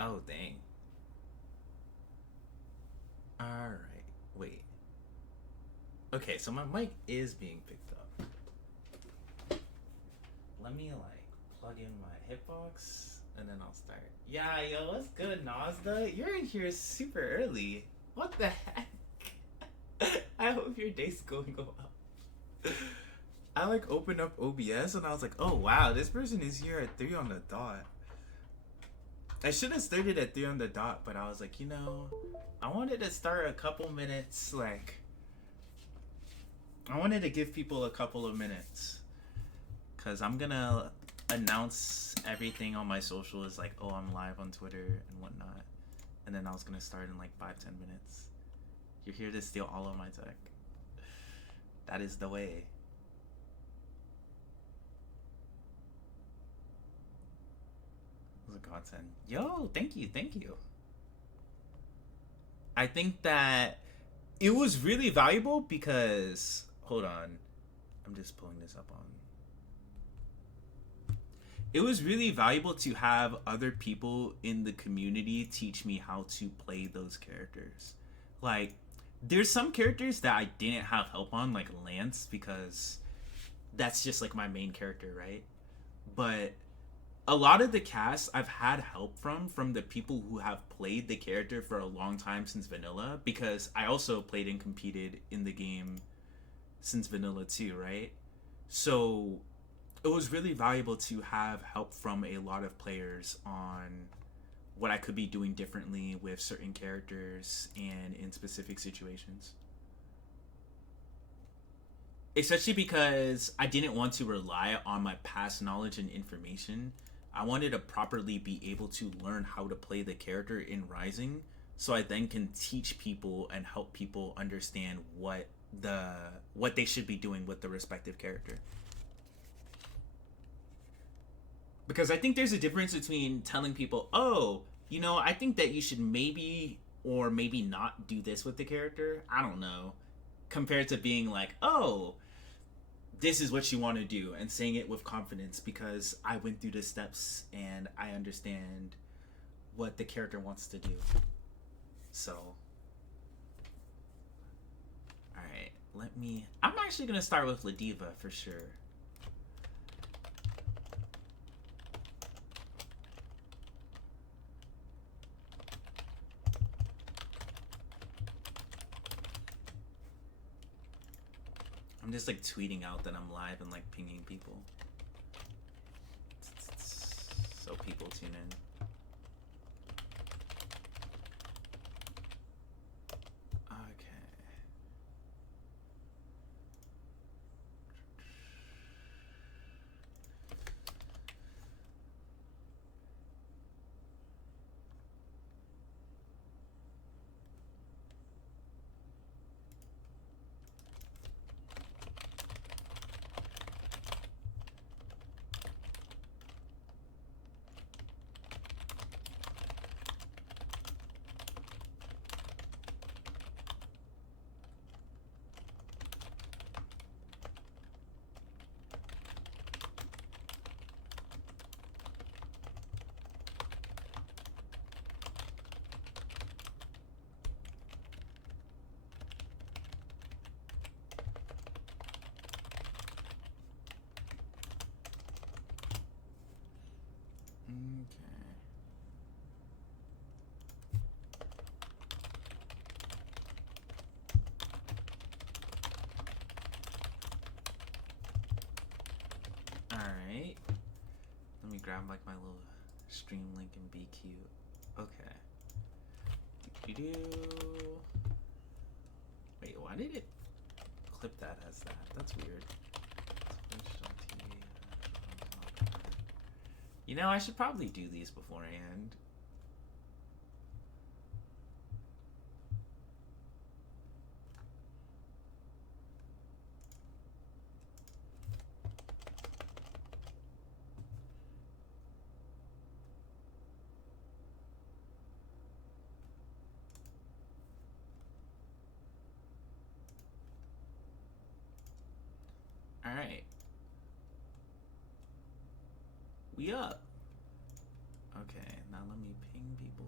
Oh, dang. Alright. Wait. Okay, so my mic is being picked up. Let me, like, plug in my hitbox and then I'll start. Yeah, yo, what's good, Nazda? You're in here super early. What the heck? I hope your day's going well. I, like, opened up OBS and I was like, oh, wow, this person is here at 3 on the dot. I should have started at 3 on the dot, but I was like, I wanted to start a couple minutes, like, I wanted to give people a couple of minutes. Because I'm going to announce everything on my social is like, oh, I'm live on Twitter and whatnot. And then I was going to start in like 5-10 minutes. You're here to steal all of my tech. That is the way. It was a godsend. Yo, thank you, thank you. I think that it was really valuable because, hold on, I'm just pulling this up on. It was really valuable to have other people in the community teach me how to play those characters. Like, there's some characters that I didn't have help on, like Lance, because that's just like my main character, right? But a lot of the cast I've had help from the people who have played the character for a long time since vanilla, because I also played and competed in the game since vanilla too, right? So it was really valuable to have help from a lot of players on what I could be doing differently with certain characters and in specific situations. Especially because I didn't want to rely on my past knowledge and information. I wanted to properly be able to learn how to play the character in Rising, so I then can teach people and help people understand what they should be doing with the respective character. Because I think there's a difference between telling people, oh, I think that you should maybe or maybe not do this with the character. I don't know. Compared to being like, oh, this is what you want to do, and saying it with confidence because I went through the steps and I understand what the character wants to do. So, alright, I'm actually going to start with Ladiva for sure. I'm just like tweeting out that I'm live and like pinging people, so people tune in. Okay. Alright. Let me grab like my little stream link and be cute. Okay. Wait, why did it clip that as that? That's weird. I should probably do these beforehand. Alright. We up. Okay, now not let me ping people.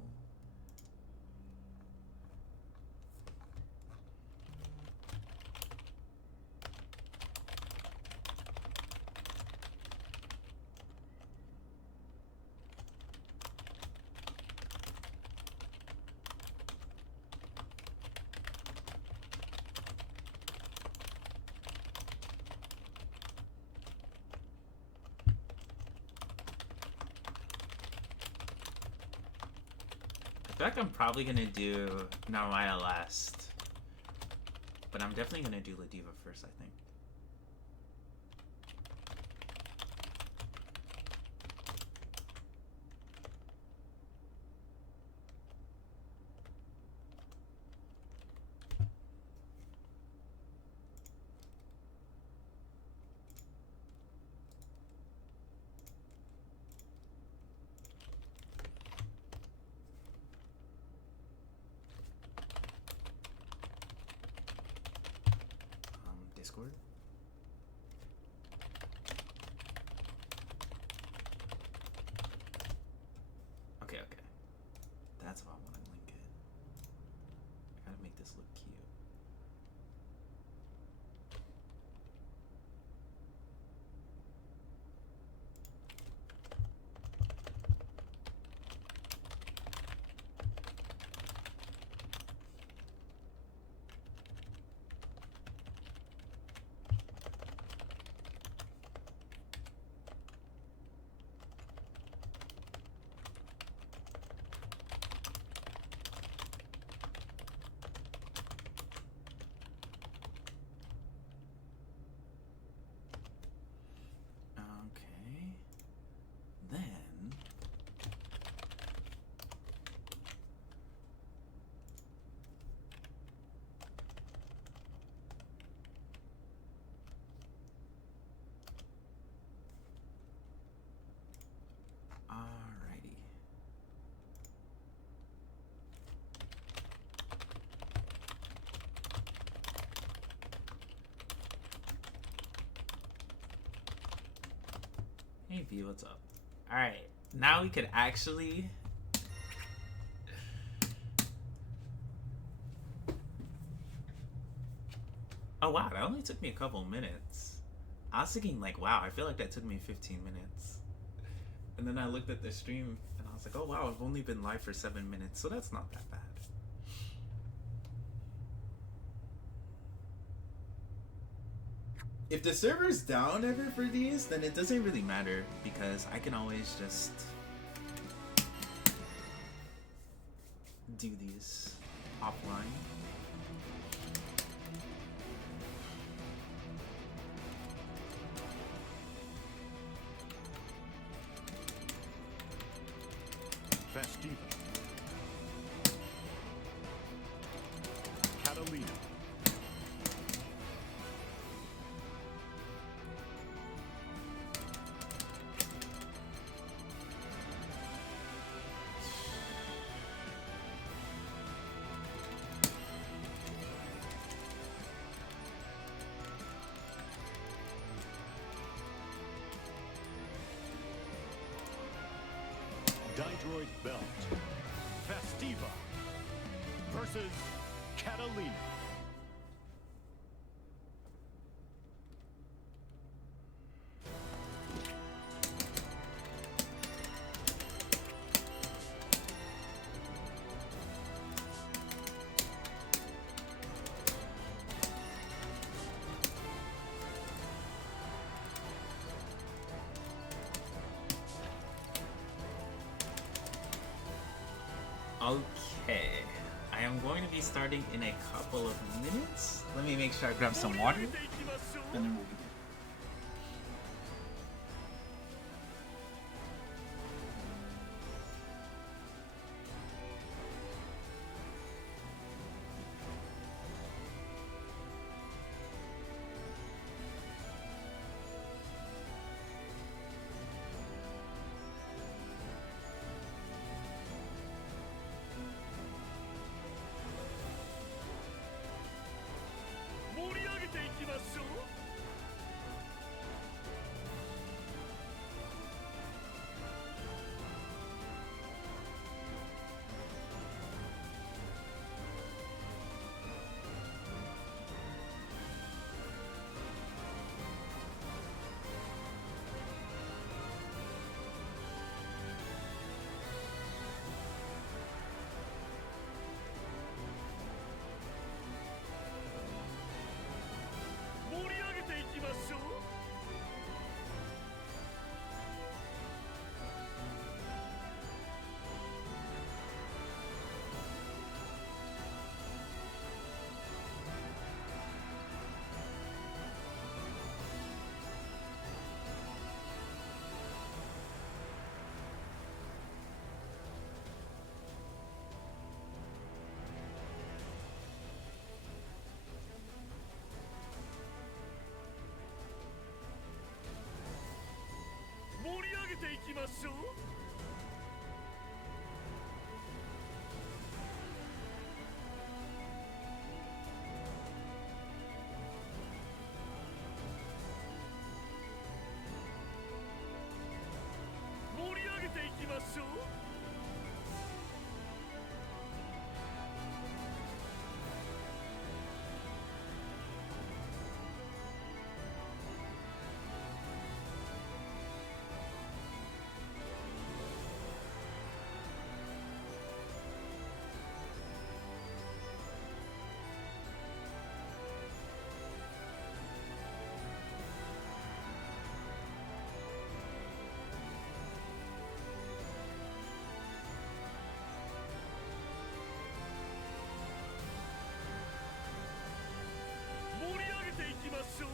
I feel like I'm probably gonna do Narmaya last, but I'm definitely gonna do Ladiva first, I think. Discord. Okay, okay. That's how I want to link it. I gotta make this look cute. Alrighty. Hey V, what's up? Alright, now we could actually oh wow, that only took me a couple minutes. I was thinking like, wow, I feel like that took me 15 minutes. And then I looked at the stream and I was like, oh wow, I've only been live for 7 minutes, so that's not that bad. If the server's down ever for these, then it doesn't really matter because I can always just do these offline. Festiva. Catalina. Didroid Belt. Festiva versus Catalina. Okay, I am going to be starting in a couple of minutes. Let me make sure I grab some water, and then we'll begin. ていきましょう。盛り上げていきましょう。盛り上げていきましょう。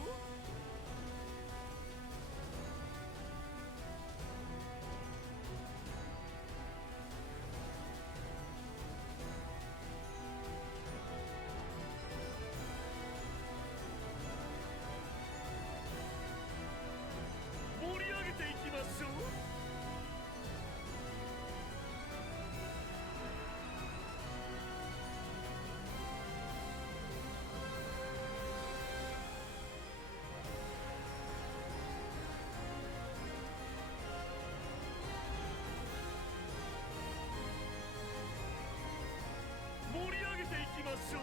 盛り上げていきましょう。盛り上げていきましょう。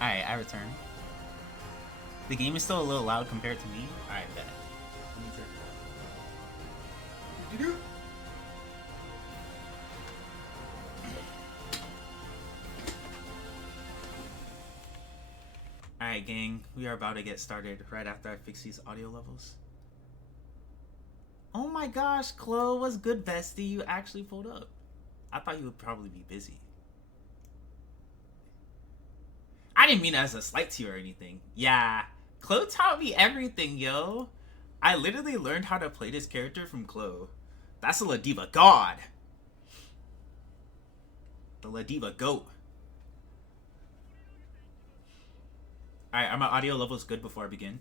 Alright, I return. The game is still a little loud compared to me. Alright, bet. Alright, gang. We are about to get started right after I fix these audio levels. Oh my gosh, Chloe, what's good, bestie? You actually pulled up. I thought you would probably be busy. I didn't mean it as a slight to you or anything. Yeah, Chloe taught me everything, yo. I literally learned how to play this character from Chloe. That's a Ladiva god. The Ladiva goat. Alright, are my audio levels good before I begin?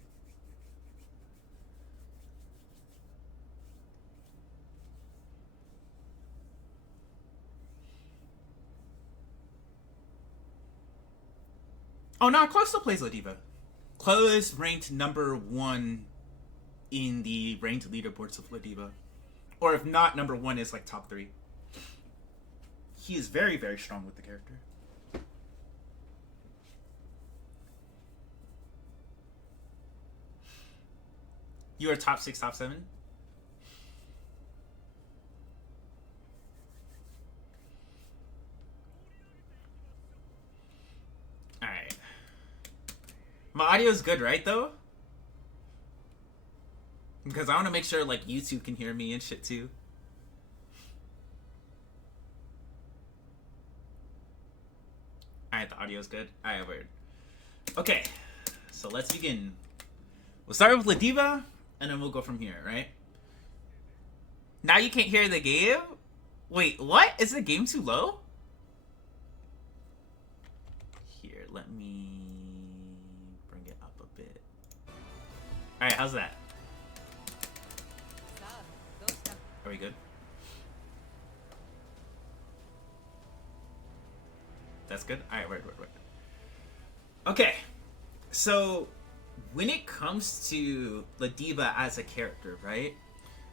Oh no, Chloe still plays Ladiva. Chloe is ranked #1 in the ranked leaderboards of Ladiva. Or if not, #1 is like top 3. He is very, very strong with the character. You are top 6, top 7? Alright. My audio is good, right, though? Because I want to make sure, like, YouTube can hear me and shit, too. Alright, the audio is good. Alright, word. Okay, so let's begin. We'll start with Ladiva, and then we'll go from here, right? Now you can't hear the game? Wait, what? Is the game too low? Here, let me bring it up a bit. Alright, how's that? Are we good? That's good? Alright, wait. Okay, so when it comes to Ladiva as a character, right?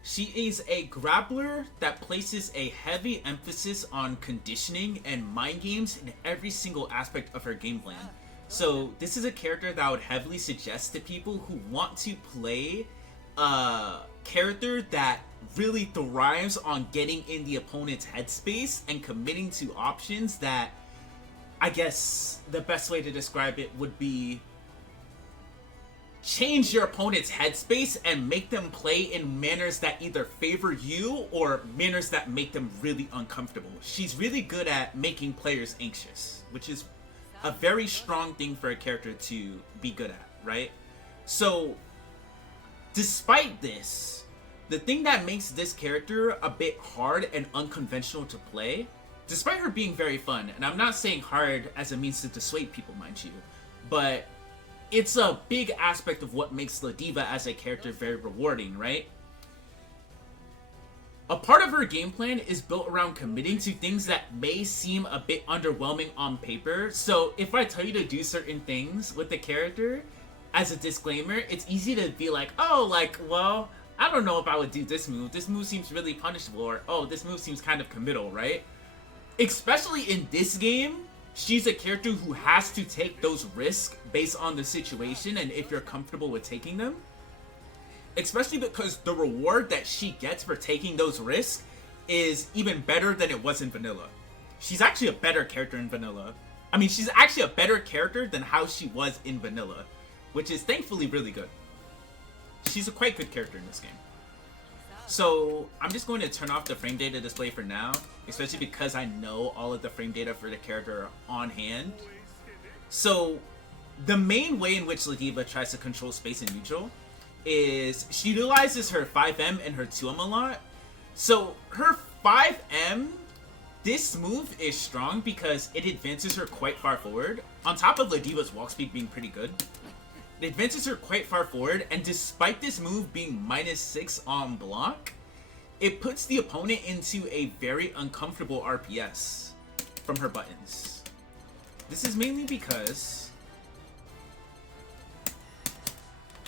She is a grappler that places a heavy emphasis on conditioning and mind games in every single aspect of her game plan. So this is a character that I would heavily suggest to people who want to play a character that really thrives on getting in the opponent's headspace and committing to options that, I guess the best way to describe it would be, change your opponent's headspace and make them play in manners that either favor you or manners that make them really uncomfortable. She's really good at making players anxious, which is a very strong thing for a character to be good at, right? So, despite this, the thing that makes this character a bit hard and unconventional to play, despite her being very fun, and I'm not saying hard as a means to dissuade people, mind you, but it's a big aspect of what makes Ladiva as a character very rewarding, right? A part of her game plan is built around committing to things that may seem a bit underwhelming on paper. So if I tell you to do certain things with the character, as a disclaimer, it's easy to be like, oh, like, well, I don't know if I would do this move. This move seems really punishable, or, oh, this move seems kind of committal, right? Especially in this game, she's a character who has to take those risks based on the situation and if you're comfortable with taking them. Especially because the reward that she gets for taking those risks is even better than it was in vanilla. She's actually a better character in vanilla. I mean, she's actually a better character than how she was in vanilla, which is thankfully really good. She's a quite good character in this game. So I'm just going to turn off the frame data display for now, especially because I know all of the frame data for the character on hand. So the main way in which Ladiva tries to control space and neutral is she utilizes her 5M and her 2M a lot. So her 5M, this move is strong because it advances her quite far forward, on top of Ladiva's walk speed being pretty good. It advances her quite far forward, and despite this move being -6 on block, it puts the opponent into a very uncomfortable RPS from her buttons. This is mainly because,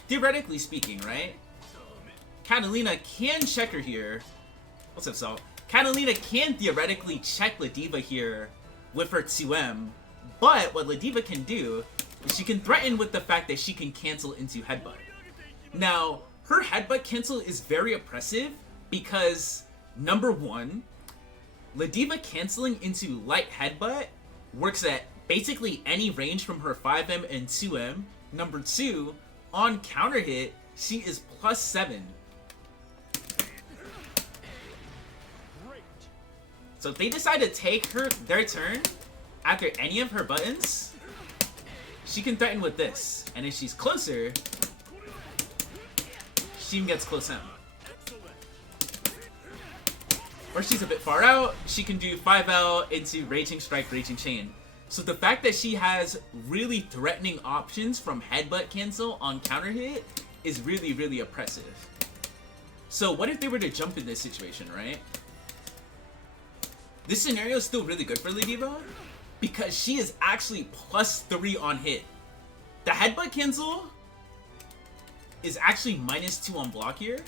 theoretically speaking, right, Catalina can check her here. What's up, Salt? Catalina can theoretically check Ladiva here with her 2M, but what Ladiva can do She can threaten with the fact that she can cancel into headbutt. Now, her headbutt cancel is very oppressive because, number one, Ladiva canceling into light headbutt works at basically any range from her 5M and 2M. Number two, on counter hit, she is +7. So if they decide to take their turn after any of her buttons, she can threaten with this. And if she's closer, she gets close M. Or she's a bit far out, she can do 5L into Raging Strike, Raging Chain. So the fact that she has really threatening options from headbutt cancel on counter hit is really, really oppressive. So what if they were to jump in this situation, right? This scenario is still really good for Ladiva because she is actually +3 on hit. The headbutt cancel is actually -2 on block here.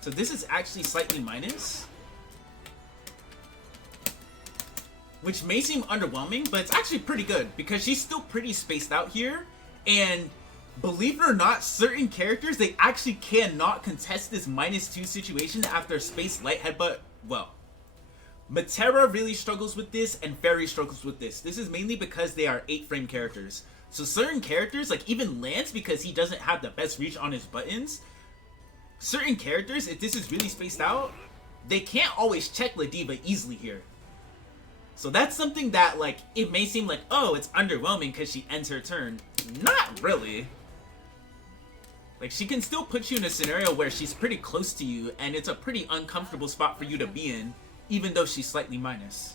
So this is actually slightly minus. Which may seem underwhelming, but it's actually pretty good because she's still pretty spaced out here. And believe it or not, certain characters, they actually cannot contest this -2 situation after space light headbutt well. Matera really struggles with this, and Fairy struggles with this. This is mainly because they are 8-frame characters. So certain characters, like even Lance, because he doesn't have the best reach on his buttons, certain characters, if this is really spaced out, they can't always check Ladiva easily here. So that's something that, like, it may seem like, oh, it's underwhelming because she ends her turn. Not really. Like, she can still put you in a scenario where she's pretty close to you, and it's a pretty uncomfortable spot for you to be in, even though she's slightly minus.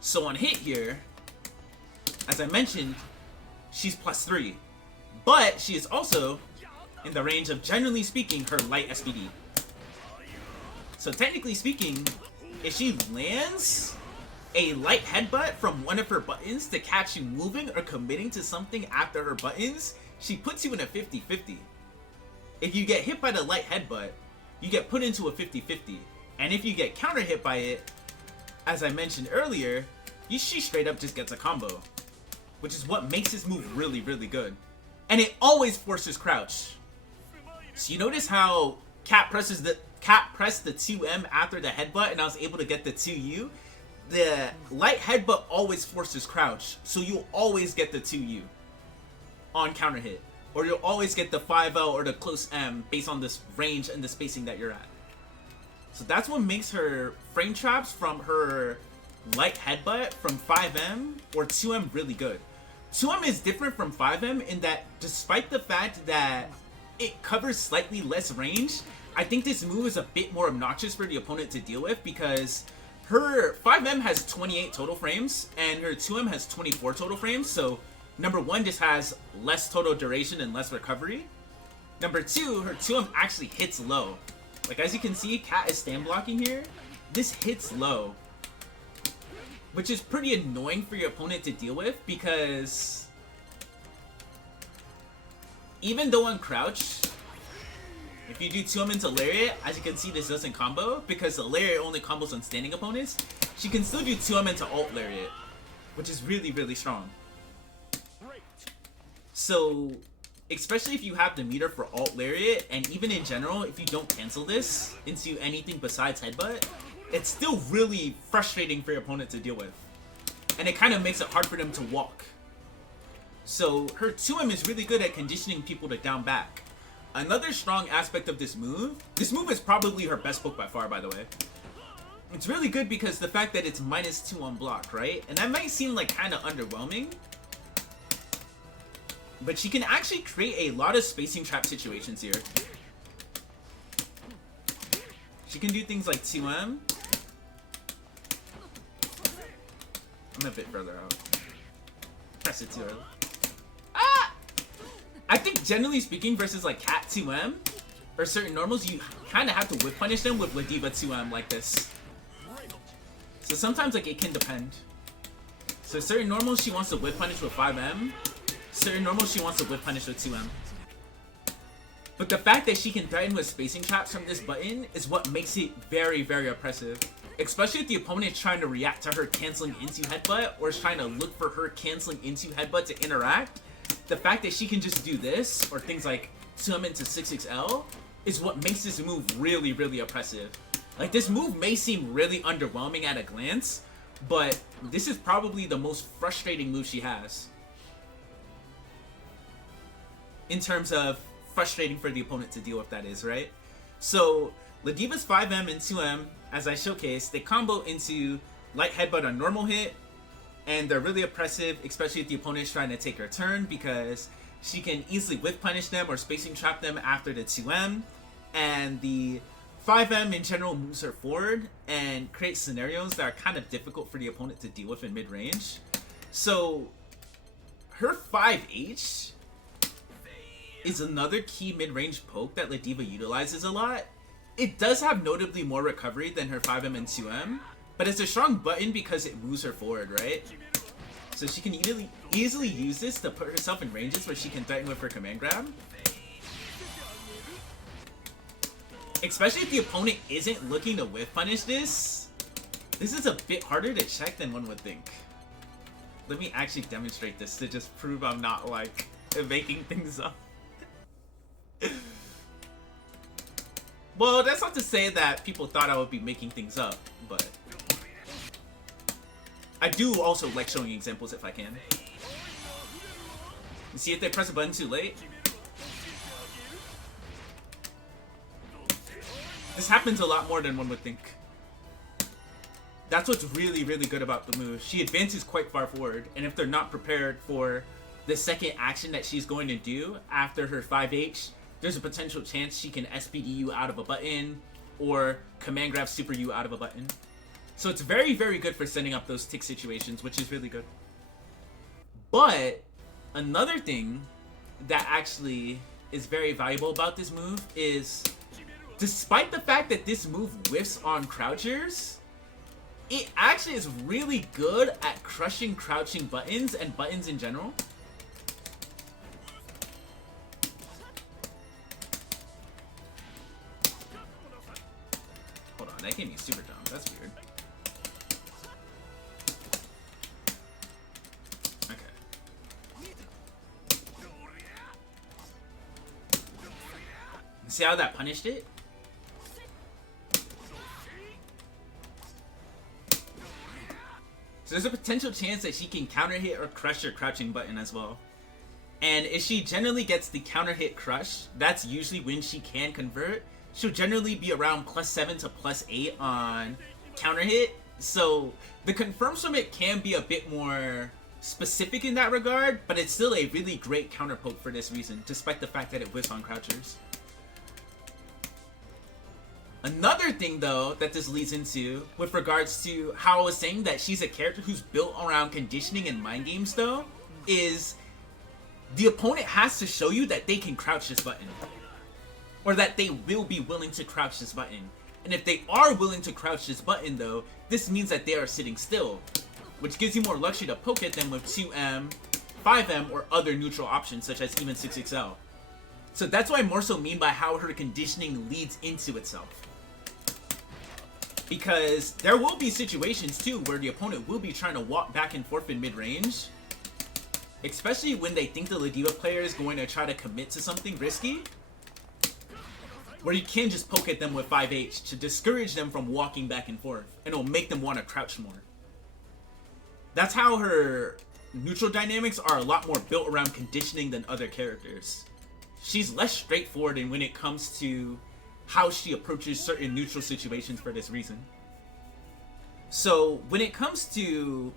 So on hit here, as I mentioned, she's +3. But she is also in the range of, generally speaking, her light SPD. So technically speaking, if she lands a light headbutt from one of her buttons to catch you moving or committing to something after her buttons, she puts you in a 50-50. If you get hit by the light headbutt, you get put into a 50-50. And if you get counter hit by it, as I mentioned earlier, she straight up just gets a combo. Which is what makes this move really, really good. And it always forces crouch. So you notice how Cat pressed the 2M after the headbutt and I was able to get the 2U? The light headbutt always forces crouch, so you'll always get the 2U on counter hit. Or you'll always get the 5L or the close M based on this range and the spacing that you're at. So that's what makes her frame traps from her light headbutt from 5M or 2M really good. 2M is different from 5M in that despite the fact that it covers slightly less range, I think this move is a bit more obnoxious for the opponent to deal with because her 5M has 28 total frames and her 2M has 24 total frames, so number one just has less total duration and less recovery. Number two, her 2M actually hits low. Like as you can see, Cat is stand blocking here. This hits low, which is pretty annoying for your opponent to deal with because even though on crouch, if you do 2M into Lariat, as you can see this doesn't combo because the Lariat only combos on standing opponents, she can still do 2M into Alt Lariat, which is really, really strong. So, especially if you have the meter for Alt Lariat, and even in general, if you don't cancel this into anything besides Headbutt, it's still really frustrating for your opponent to deal with. And it kind of makes it hard for them to walk. So, her 2M is really good at conditioning people to down back. Another strong aspect of this move is probably her best poke by far, by the way. It's really good because the fact that it's -2 on block, right? And that might seem like kind of underwhelming, but she can actually create a lot of spacing trap situations here. She can do things like 2M. I'm a bit further out. Press it too early. I think generally speaking versus like Cat 2M or certain normals, you kind of have to whip punish them with Ladiva 2M like this. So sometimes like it can depend. So certain normals she wants to whip punish with 5M. Certain normals she wants to whip punish with 2M. But the fact that she can threaten with spacing traps from this button is what makes it very, very oppressive. Especially if the opponent is trying to react to her canceling into headbutt, or is trying to look for her canceling into headbutt to interact. The fact that she can just do this, or things like summon into 6XL, is what makes this move really, really oppressive. Like, this move may seem really underwhelming at a glance, but this is probably the most frustrating move she has. In terms of frustrating for the opponent to deal with, that is, right? So, Ladiva's 5M and 2M, as I showcased, they combo into light headbutt on normal hit, and they're really oppressive, especially if the opponent is trying to take her turn, because she can easily whiff punish them or spacing trap them after the 2M, and the 5M in general moves her forward and creates scenarios that are kind of difficult for the opponent to deal with in mid-range. So, her 5H is another key mid-range poke that Ladiva utilizes a lot. It does have notably more recovery than her 5M and 2M, but it's a strong button because it moves her forward, right? So she can easily use this to put herself in ranges where she can threaten with her command grab. Especially if the opponent isn't looking to whiff punish this. This is a bit harder to check than one would think. Let me actually demonstrate this to just prove I'm not, like, making things up. Well, that's not to say that people thought I would be making things up, but I do also like showing examples if I can. You see if they press a button too late? This happens a lot more than one would think. That's what's really, really good about the move. She advances quite far forward, and if they're not prepared for the second action that she's going to do after her 5H, there's a potential chance she can SPD you out of a button, or command grab super you out of a button. So it's very, very good for setting up those tick situations, which is really good. But another thing that actually is very valuable about this move is, despite the fact that this move whiffs on crouchers, it actually is really good at crushing crouching buttons and buttons in general. Hold on, that gave me a super jump. That's weird. Okay. See how that punished it? So there's a potential chance that she can counter hit or crush your crouching button as well. And if she generally gets the counter hit crush, that's usually when she can convert. She'll generally be around +7 to +8 on counter hit. So the confirm summit can be a bit more specific in that regard, but it's still a really great counter poke for this reason, despite the fact that it whiffs on crouchers. Another thing, though, that this leads into, with regards to how I was saying that she's a character who's built around conditioning and mind games, though, is the opponent has to show you that they can crouch this button. Or that they will be willing to crouch this button. And if they are willing to crouch this button, though, this means that they are sitting still, which gives you more luxury to poke at them with 2M, 5M, or other neutral options, such as even 6XL. So that's what I more so mean by how her conditioning leads into itself. Because there will be situations too where the opponent will be trying to walk back and forth in mid-range, especially when they think the Ladiva player is going to try to commit to something risky, where you can just poke at them with 5H to discourage them from walking back and forth, and it'll make them want to crouch more. That's how her neutral dynamics are a lot more built around conditioning than other characters. She's less straightforward in when it comes to how she approaches certain neutral situations for this reason. So when it comes to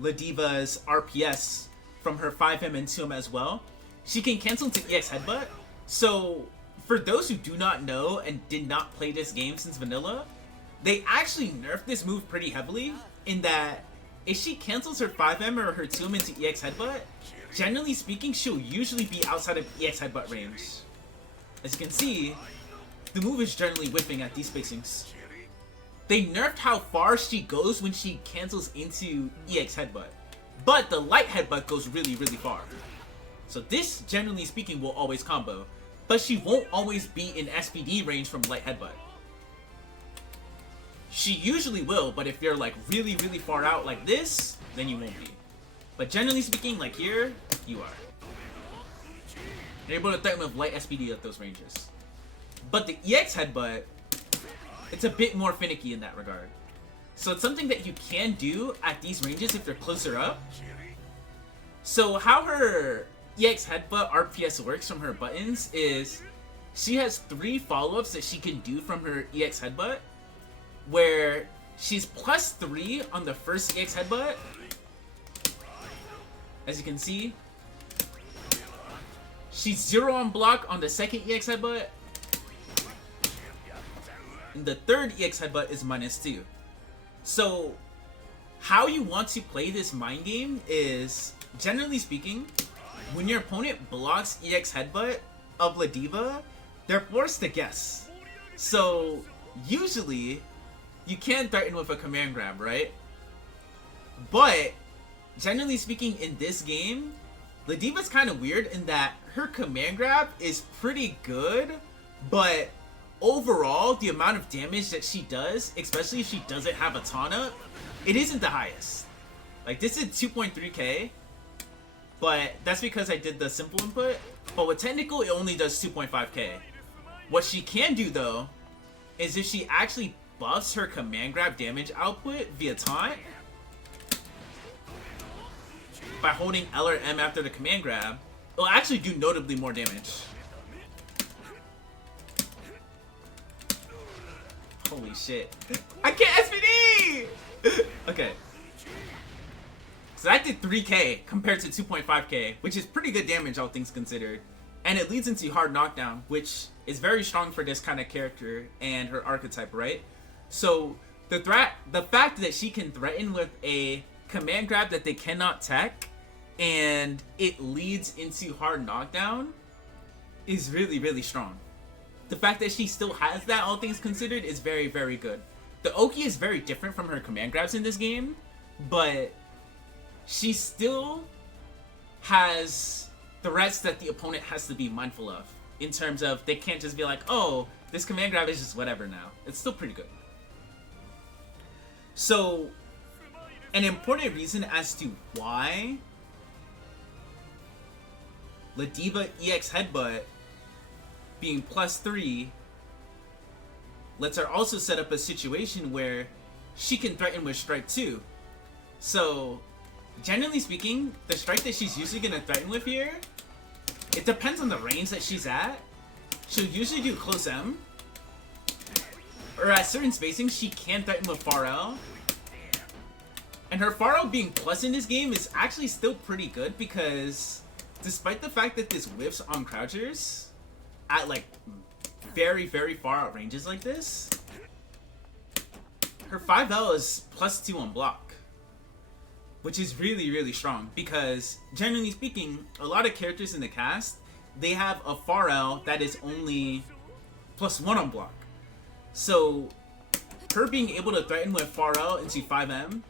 Ladiva's RPS from her 5M and 2M as well, she can cancel into EX Headbutt. So for those who do not know and did not play this game since vanilla, they actually nerfed this move pretty heavily, in that if she cancels her 5M or her 2M into EX Headbutt, generally speaking, she'll usually be outside of EX Headbutt range. As you can see, the move is generally whipping at these spacings. They nerfed how far she goes when she cancels into EX Headbutt, but the light headbutt goes really, really far. So this, generally speaking, will always combo, but she won't always be in SPD range from light headbutt. She usually will, but if you're like really, really far out like this, then you won't be. But generally speaking, like here, you are. You're able to threaten with light SPD at those ranges. But the EX headbutt, it's a bit more finicky in that regard. So it's something that you can do at these ranges if they're closer up. So how her EX headbutt RPS works from her buttons is she has 3 follow-ups that she can do from her EX headbutt, where she's +3 on the first EX headbutt. As you can see, she's 0 on block on the second EX headbutt. And the third EX headbutt is -2. So, how you want to play this mind game is, generally speaking, when your opponent blocks EX headbutt of Ladiva, they're forced to guess. So, usually, you can threaten with a command grab, right? But, generally speaking, in this game, Ladiva's kind of weird in that her command grab is pretty good, but overall, the amount of damage that she does, especially if she doesn't have a taunt up, it isn't the highest. Like, this is 2.3k, but that's because I did the simple input. But with technical, it only does 2.5k. What she can do, though, is if she actually buffs her command grab damage output via taunt, by holding L or M after the command grab, it'll actually do notably more damage. Holy shit. I can't SPD! Okay. So that did 3k compared to 2.5k, which is pretty good damage, all things considered. And it leads into hard knockdown, which is very strong for this kind of character and her archetype, right? So the fact that she can threaten with a command grab that they cannot tech, and it leads into hard knockdown, is really, really strong. The fact that she still has that, all things considered, is very, very good. The Oki is very different from her command grabs in this game, but she still has threats that the opponent has to be mindful of, in terms of they can't just be like, oh, this command grab is just whatever now. It's still pretty good. So, an important reason as to why Ladiva EX Headbutt being +3 lets her also set up a situation where she can threaten with strike 2. So, generally speaking, the strike that she's usually going to threaten with here, it depends on the range that she's at. She'll usually do close M, or at certain spacings, she can threaten with far L. And her far L being plus in this game is actually still pretty good, because despite the fact that this whiffs on crouchers at like very, very far out ranges like this, her 5L is +2 on block, which is really, really strong, because generally speaking, a lot of characters in the cast, they have a far L that is only +1 on block. So her being able to threaten with far L into 5M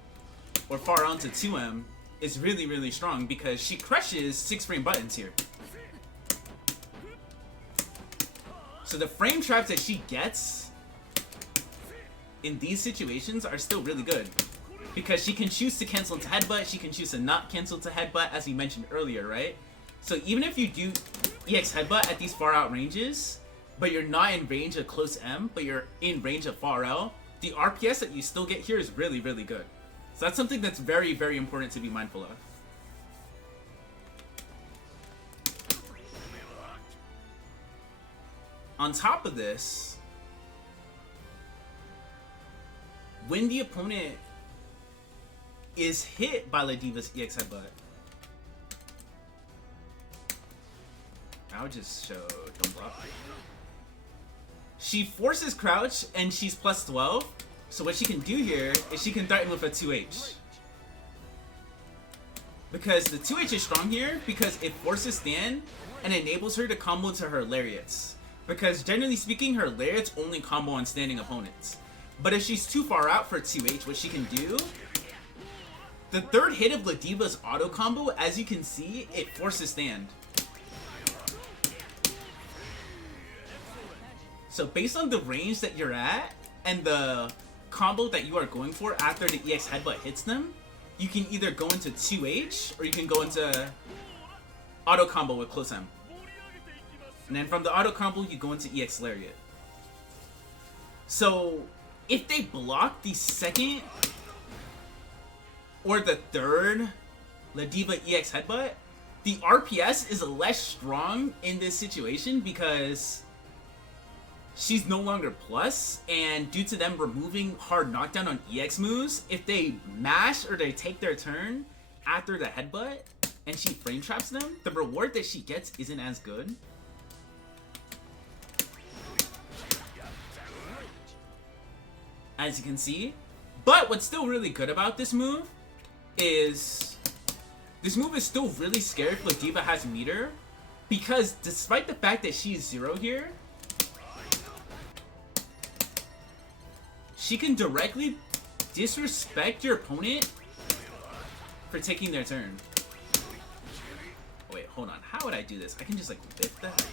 or far L into 2M is really, really strong, because she crushes 6-frame buttons here. So the frame traps that she gets in these situations are still really good, because she can choose to cancel to headbutt, she can choose to not cancel to headbutt, as we mentioned earlier, right? So even if you do EX headbutt at these far out ranges, but you're not in range of close M, but you're in range of far L, the RPS that you still get here is really, really good. So that's something that's very, very important to be mindful of. On top of this, when the opponent is hit by Ladiva's EX headbutt, I'll just show don't block. She forces crouch and she's +12. So what she can do here is she can threaten with a 2H. Because the 2H is strong here because it forces stand and enables her to combo to her lariats. Because generally speaking, her lariats only combo on standing opponents. But if she's too far out for 2H, what she can do, the third hit of Ladiva's auto combo, as you can see, it forces stand. So based on the range that you're at and the combo that you are going for after the EX headbutt hits them, you can either go into 2H or you can go into auto combo with close M. And then from the auto combo, you go into EX Lariat. So if they block the second or the third Ladiva EX headbutt, the RPS is less strong in this situation because she's no longer plus, and due to them removing hard knockdown on EX moves, if they mash or they take their turn after the headbutt and she frame traps them, the reward that she gets isn't as good. As you can see. But what's still really good about this move is still really scary if Ladiva has meter, because despite the fact that she is 0 here, she can directly disrespect your opponent for taking their turn. Oh, wait, hold on. How would I do this? I can just like whip that.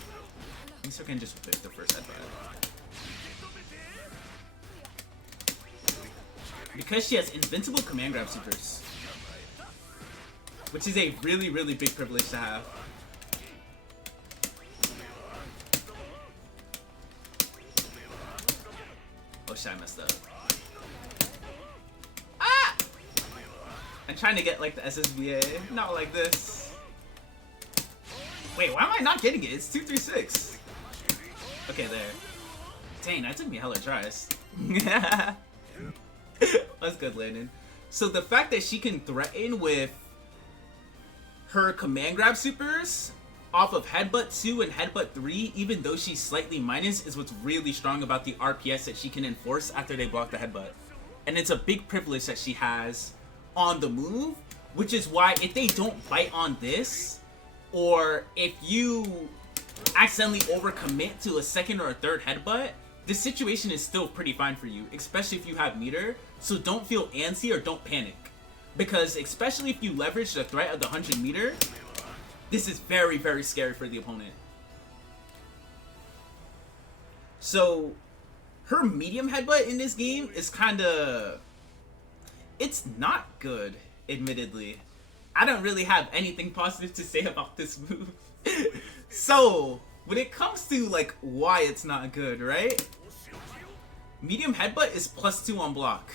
I think so I can just whip the first headbutt. Because she has invincible command grab supers, which is a really, really big privilege to have. Oh shit, I messed up. Ah! I'm trying to get like the SSBA, not like this. Wait, why am I not getting it? It's 236. Okay, there. Dang, that took me hella tries. That's good, Landon. So the fact that she can threaten with her command grab supers off of headbutt 2 and headbutt 3, even though she's slightly minus, is what's really strong about the RPS that she can enforce after they block the headbutt. And it's a big privilege that she has on the move, which is why if they don't bite on this, or if you accidentally overcommit to a second or a third headbutt, this situation is still pretty fine for you, especially if you have meter. So don't feel antsy or don't panic, because especially if you leverage the threat of the 100 meter, this is very, very scary for the opponent. So her medium headbutt in this game is it's not good, admittedly. I don't really have anything positive to say about this move. So when it comes to like why it's not good, right? Medium headbutt is +2 on block.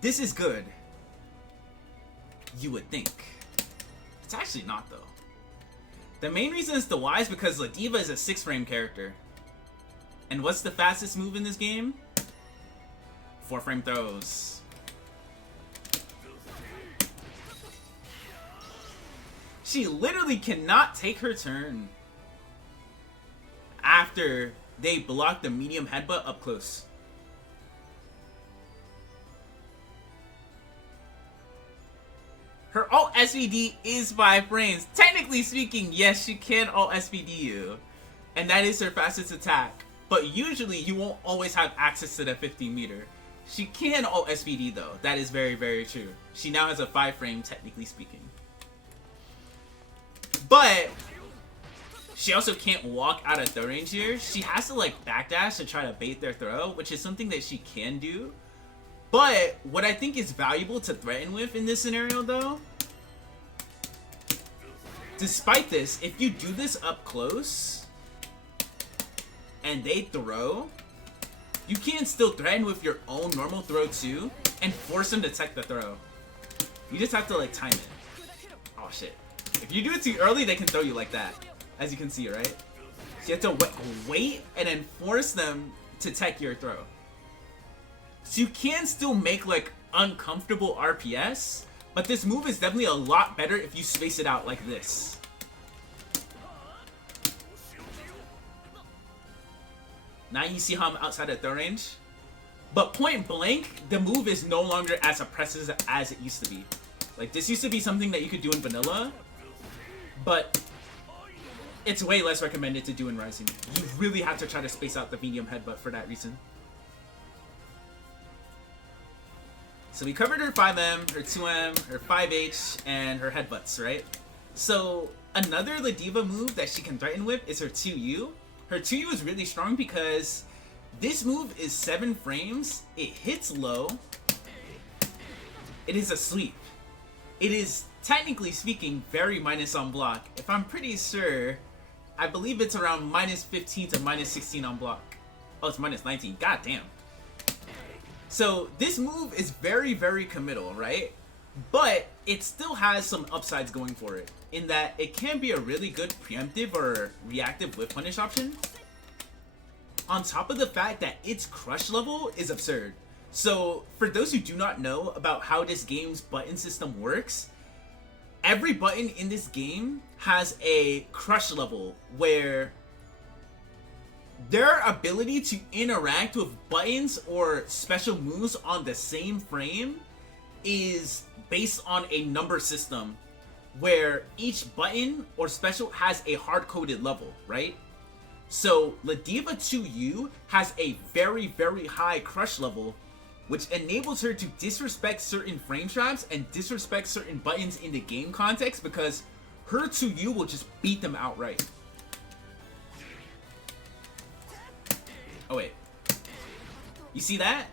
This is good, you would think. It's actually not, though. The main reason it's the Y is because Ladiva is a 6-frame character. And what's the fastest move in this game? 4-frame throws. She literally cannot take her turn after they block the medium headbutt up close. Her alt SVD is 5 frames. Technically speaking, yes, she can alt SVD you. And that is her fastest attack. But usually you won't always have access to the 15 meter. She can alt SVD though. That is very, very true. She now has a 5 frame, technically speaking. But she also can't walk out of throw range here. She has to like backdash to try to bait their throw, which is something that she can do. But what I think is valuable to threaten with in this scenario though, despite this, if you do this up close and they throw, you can still threaten with your own normal throw too and force them to tech the throw. You just have to like time it. Oh shit. If you do it too early, they can throw you like that. As you can see, right? So you have to wait and then force them to tech your throw. So you can still make like uncomfortable RPS, but this move is definitely a lot better if you space it out like this. Now you see how I'm outside of throw range? But point blank, the move is no longer as oppressive as it used to be. Like this used to be something that you could do in vanilla, but it's way less recommended to do in Rising. You really have to try to space out the medium headbutt for that reason. So we covered her 5M, her 2M, her 5H, and her headbutts, right? So another Ladiva move that she can threaten with is her 2U. Her 2U is really strong because This move is 7 frames, it hits low, it is a sweep. It is, technically speaking, very minus on block. If I'm pretty sure, I believe it's around minus 15 to minus 16 on block. Oh, it's minus 19, god damn. So this move is very, very committal, right? But it still has some upsides going for it, in that it can be a really good preemptive or reactive whip punish option. On top of the fact that its crush level is absurd. So for those who do not know about how this game's button system works, every button in this game has a crush level where their ability to interact with buttons or special moves on the same frame is based on a number system where each button or special has a hard-coded level, right? So Ladiva 2U has a very, very high crush level, which enables her to disrespect certain frame traps and disrespect certain buttons in the game context because her 2U will just beat them outright. Oh wait, you see that?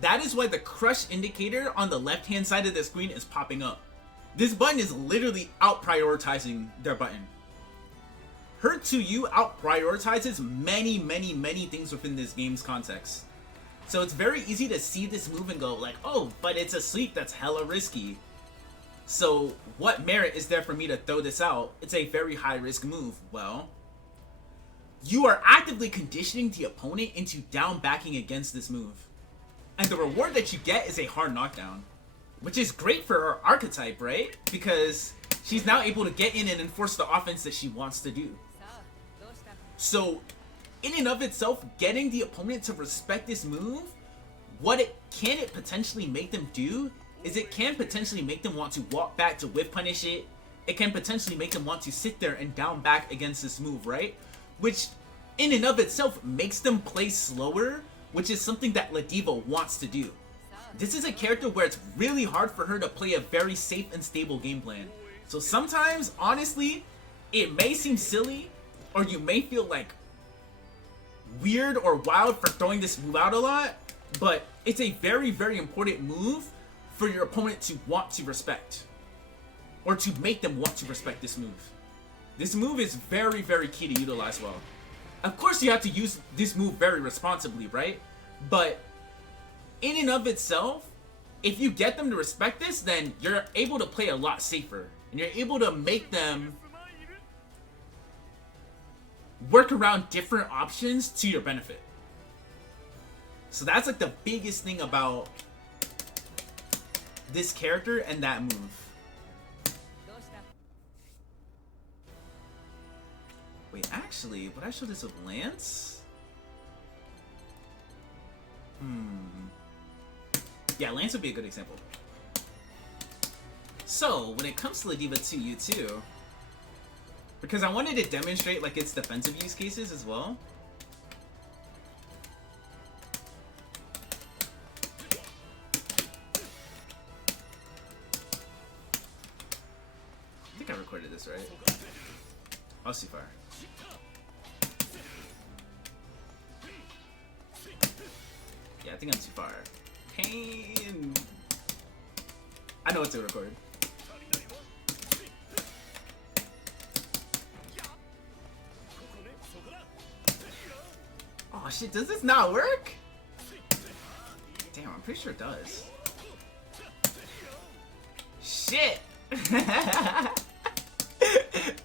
That is why the crush indicator on the left hand side of the screen is popping up. This button is literally out prioritizing their button. Her 2U out prioritizes many, many, many things within this game's context. So it's very easy to see this move and go like, oh, but it's a sweep that's hella risky. So what merit is there for me to throw this out? It's a very high risk move. Well, you are actively conditioning the opponent into down backing against this move. And the reward that you get is a hard knockdown. Which is great for her archetype, right? Because she's now able to get in and enforce the offense that she wants to do. So, in and of itself, getting the opponent to respect this move, what it potentially make them do is it can potentially make them want to walk back to whip punish it. It can potentially make them want to sit there and down back against this move, right? Which, in and of itself, makes them play slower, which is something that Ladiva wants to do. This is a character where it's really hard for her to play a very safe and stable game plan. So sometimes, honestly, it may seem silly, or you may feel like weird or wild for throwing this move out a lot, but it's a very, very important move for your opponent to want to respect. Or to make them want to respect this move. This move is very, very key to utilize well. Of course you have to use this move very responsibly, right? But in and of itself, if you get them to respect this, then you're able to play a lot safer. And you're able to make them work around different options to your benefit. So that's like the biggest thing about this character and that move. Wait, actually, would I show this with Lance? Yeah, Lance would be a good example. So, when it comes to Ladiva 2U2, because I wanted to demonstrate like its defensive use cases as well. I think I recorded this right. Oh, see far. Yeah, I think I'm too far. Pain. I know what to record. Oh shit, does this not work? Damn, I'm pretty sure it does. Shit!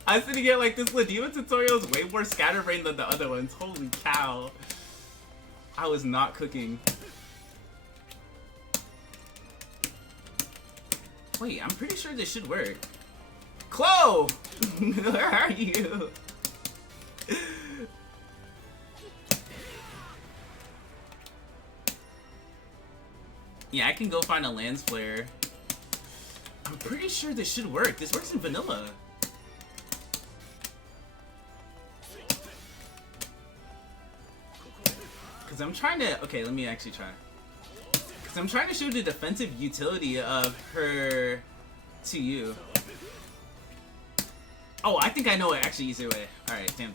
I was sitting here like this Ladiva tutorial is way more scatterbrained than the other ones. Holy cow. I was not cooking. Wait, I'm pretty sure this should work. Chloe! Where are you? Yeah, I can go find a Lance Flare. I'm pretty sure this should work. This works in vanilla. Because I'm trying to... Okay, let me actually try. Because I'm trying to show the defensive utility of her 2U. Oh, I think I know it actually easier way. Alright, damn.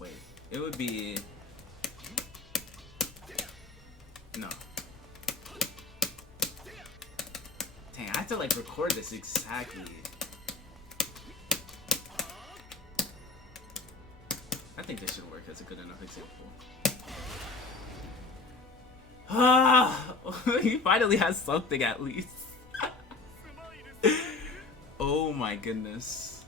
Wait, it would be... No. Dang, I have to like record this exactly. I think this should work as a good enough example. Ah, he finally has something at least. Oh my goodness.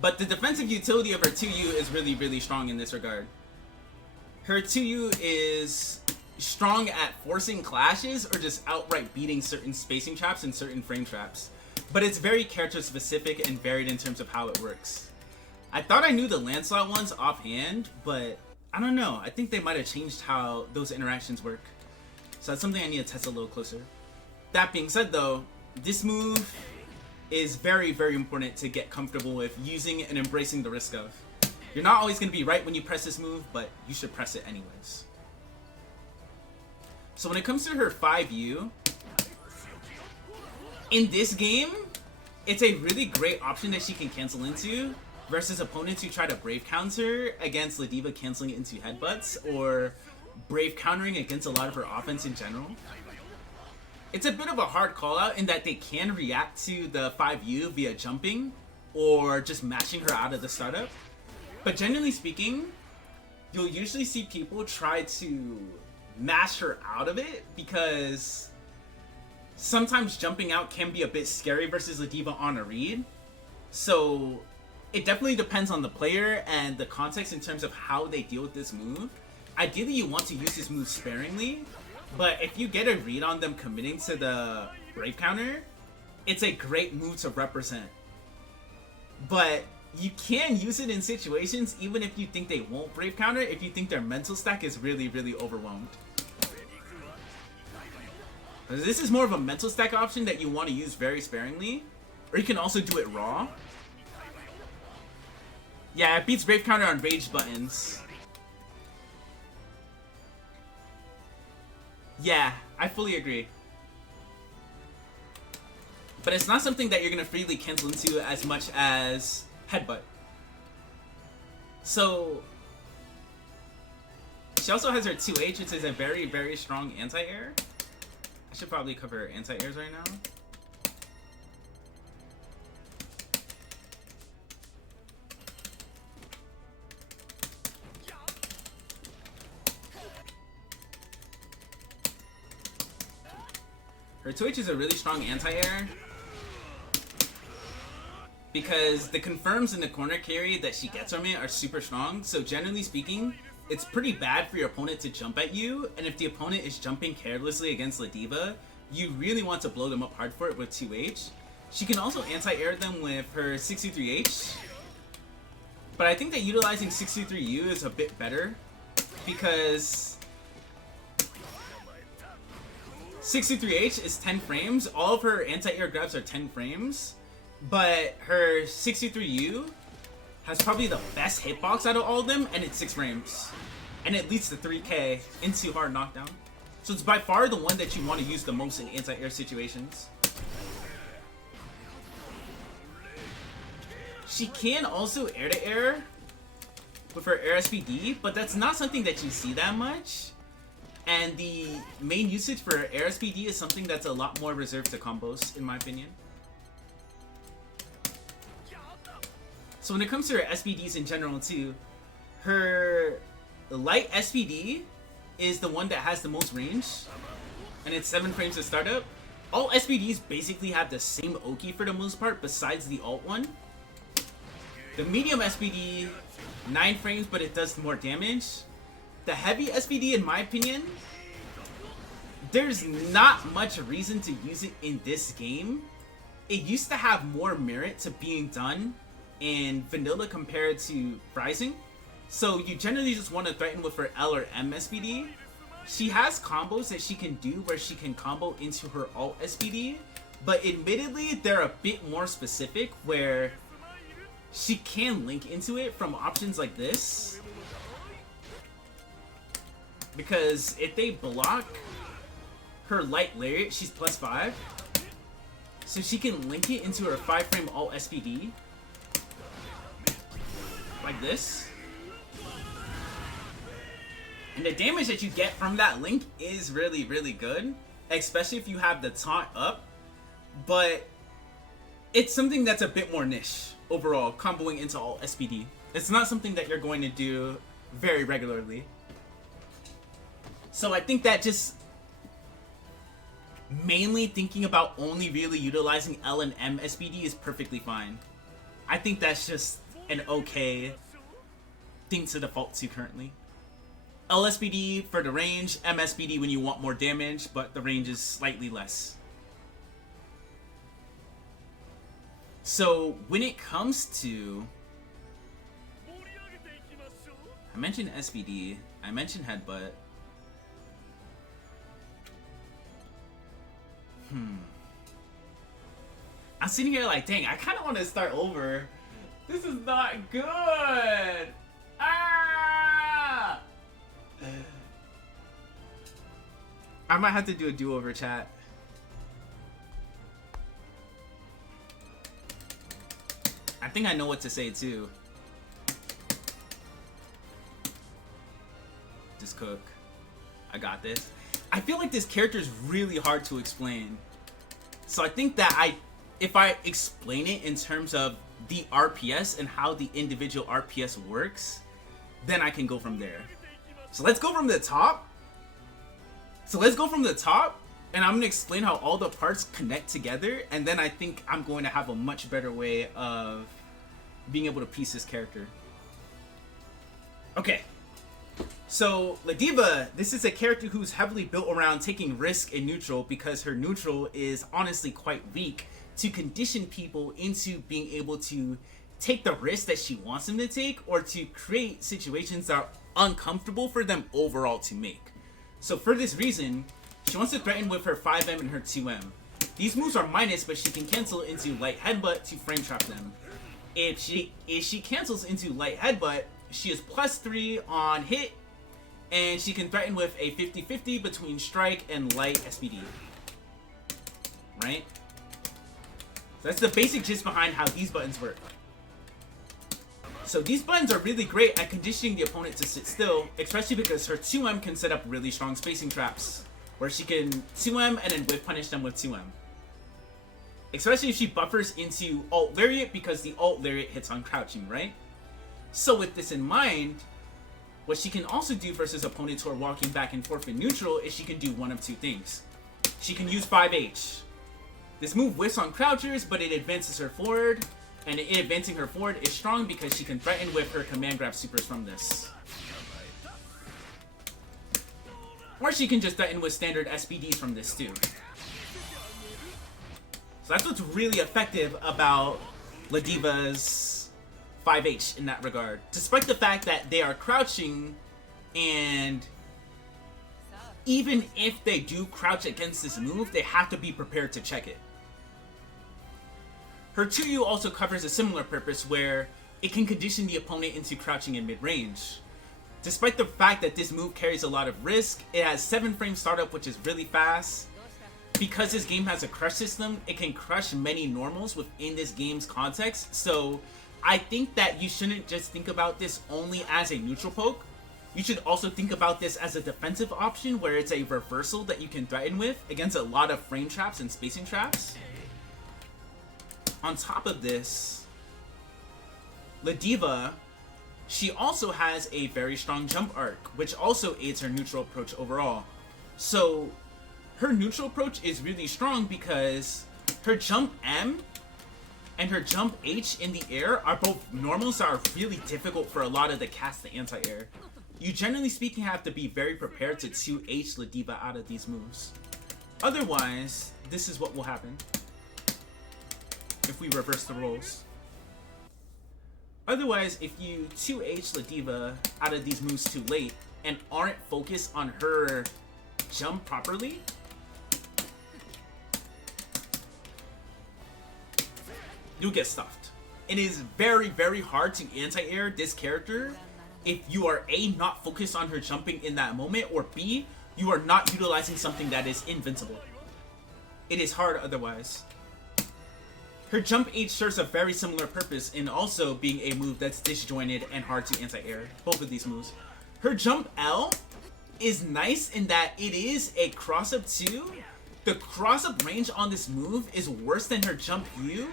But the defensive utility of her 2U is really, really strong in this regard. Her 2U is strong at forcing clashes or just outright beating certain spacing traps and certain frame traps. But it's very character specific and varied in terms of how it works. I thought I knew the Lancelot ones offhand, but I don't know. I think they might have changed how those interactions work. So that's something I need to test a little closer. That being said though, this move is very, very important to get comfortable with using and embracing the risk of. You're not always going to be right when you press this move, but you should press it anyways. So when it comes to her 5U, in this game, it's a really great option that she can cancel into versus opponents who try to Brave counter against Ladiva canceling it into headbutts or Brave countering against a lot of her offense in general. It's a bit of a hard call out in that they can react to the 5U via jumping or just mashing her out of the startup. But generally speaking, you'll usually see people try to mash her out of it because sometimes jumping out can be a bit scary versus Ladiva on a read. So it definitely depends on the player and the context in terms of how they deal with this move. Ideally, you want to use this move sparingly, but if you get a read on them committing to the Brave counter, it's a great move to represent. But you can use it in situations even if you think they won't Brave counter, if you think their mental stack is really, really overwhelmed. This is more of a mental stack option that you want to use very sparingly, or you can also do it raw. Yeah, it beats Brave counter on rage buttons. Yeah, I fully agree. But it's not something that you're going to freely cancel into as much as headbutt. So she also has her 2H, which is a very, very strong anti-air. I should probably cover anti-airs right now. Her 2H is a really strong anti-air because the confirms in the corner carry that she gets from it are super strong. So generally speaking, it's pretty bad for your opponent to jump at you, and if the opponent is jumping carelessly against Ladiva, you really want to blow them up hard for it with 2H. She can also anti-air them with her 63H, but I think that utilizing 63U is a bit better because 63H is 10 frames. All of her anti-air grabs are 10 frames, but her 63U has probably the best hitbox out of all of them, and it's 6 frames. And it leads to 3k into hard knockdown. So it's by far the one that you want to use the most in anti-air situations. She can also air-to-air with her air SPD, but that's not something that you see that much. And the main usage for air SPD is something that's a lot more reserved to combos, in my opinion. So when it comes to her SPDs in general too, her light SPD is the one that has the most range, and it's 7 frames to startup. All SPDs basically have the same Oki for the most part, besides the alt one. The medium SPD, 9 frames, but it does more damage. The heavy SPD, in my opinion, there's not much reason to use it in this game. It used to have more merit to being done in vanilla compared to Rising. So you generally just want to threaten with her L or M SPD. She has combos that she can do where she can combo into her alt SPD, but admittedly they're a bit more specific where she can link into it from options like this. Because if they block her light lariat, she's +5. So she can link it into her 5-frame alt SPD. Like this. And the damage that you get from that link is really, really good. Especially if you have the taunt up. But it's something that's a bit more niche overall, comboing into alt SPD. It's not something that you're going to do very regularly. So I think that just mainly thinking about only really utilizing L and M SPD is perfectly fine. I think that's just an okay thing to default to currently. L SPD for the range, M SPD when you want more damage, but the range is slightly less. So when it comes to, I mentioned SPD, I mentioned headbutt. I'm sitting here like, dang, I kind of want to start over. This is not good. Ah! I might have to do a do-over, chat. I think I know what to say too. Just cook. I got this. I feel like this character is really hard to explain. So I think that if I explain it in terms of the RPS and how the individual RPS works, then I can go from there. So let's go from the top. And I'm going to explain how all the parts connect together, and then I think I'm going to have a much better way of being able to piece this character. Okay. So, Ladiva, this is a character who's heavily built around taking risk in neutral because her neutral is honestly quite weak to condition people into being able to take the risk that she wants them to take or to create situations that are uncomfortable for them overall to make. So for this reason, she wants to threaten with her 5M and her 2M. These moves are minus, but she can cancel into light headbutt to frame trap them. If she cancels into light headbutt, she is +3 on hit, and she can threaten with a 50-50 between strike and light SPD. Right? So that's the basic gist behind how these buttons work. So these buttons are really great at conditioning the opponent to sit still, especially because her 2M can set up really strong spacing traps, where she can 2M and then whiff punish them with 2M. Especially if she buffers into alt lariat, because the alt lariat hits on crouching, right? So with this in mind, what she can also do versus opponents who are walking back and forth in neutral is she can do one of two things. She can use 5H. This move whiffs on crouchers, but it advances her forward, and it advancing her forward is strong because she can threaten with her command grab supers from this. Or she can just threaten with standard SPDs from this too. So that's what's really effective about Ladiva's 5H in that regard. Despite the fact that they are crouching, and even if they do crouch against this move, they have to be prepared to check it. Her 2U also covers a similar purpose where it can condition the opponent into crouching in mid-range. Despite the fact that this move carries a lot of risk, it has 7-frame startup, which is really fast. Because this game has a crush system, it can crush many normals within this game's context. So I think that you shouldn't just think about this only as a neutral poke. You should also think about this as a defensive option where it's a reversal that you can threaten with against a lot of frame traps and spacing traps. On top of this, Ladiva, she also has a very strong jump arc, which also aids her neutral approach overall. So her neutral approach is really strong because her jump M and her jump H in the air are both normals that are really difficult for a lot of the cast the anti-air. You generally speaking have to be very prepared to 2H Ladiva out of these moves. Otherwise, this is what will happen if we reverse the roles. Otherwise, if you 2H Ladiva out of these moves too late and aren't focused on her jump properly, you'll get stuffed. It is very, very hard to anti-air this character if you are A, not focused on her jumping in that moment, or B, you are not utilizing something that is invincible. It is hard otherwise. Her jump H serves a very similar purpose in also being a move that's disjointed and hard to anti-air. Both of these moves. Her jump L is nice in that it is a cross-up too. The cross-up range on this move is worse than her jump U,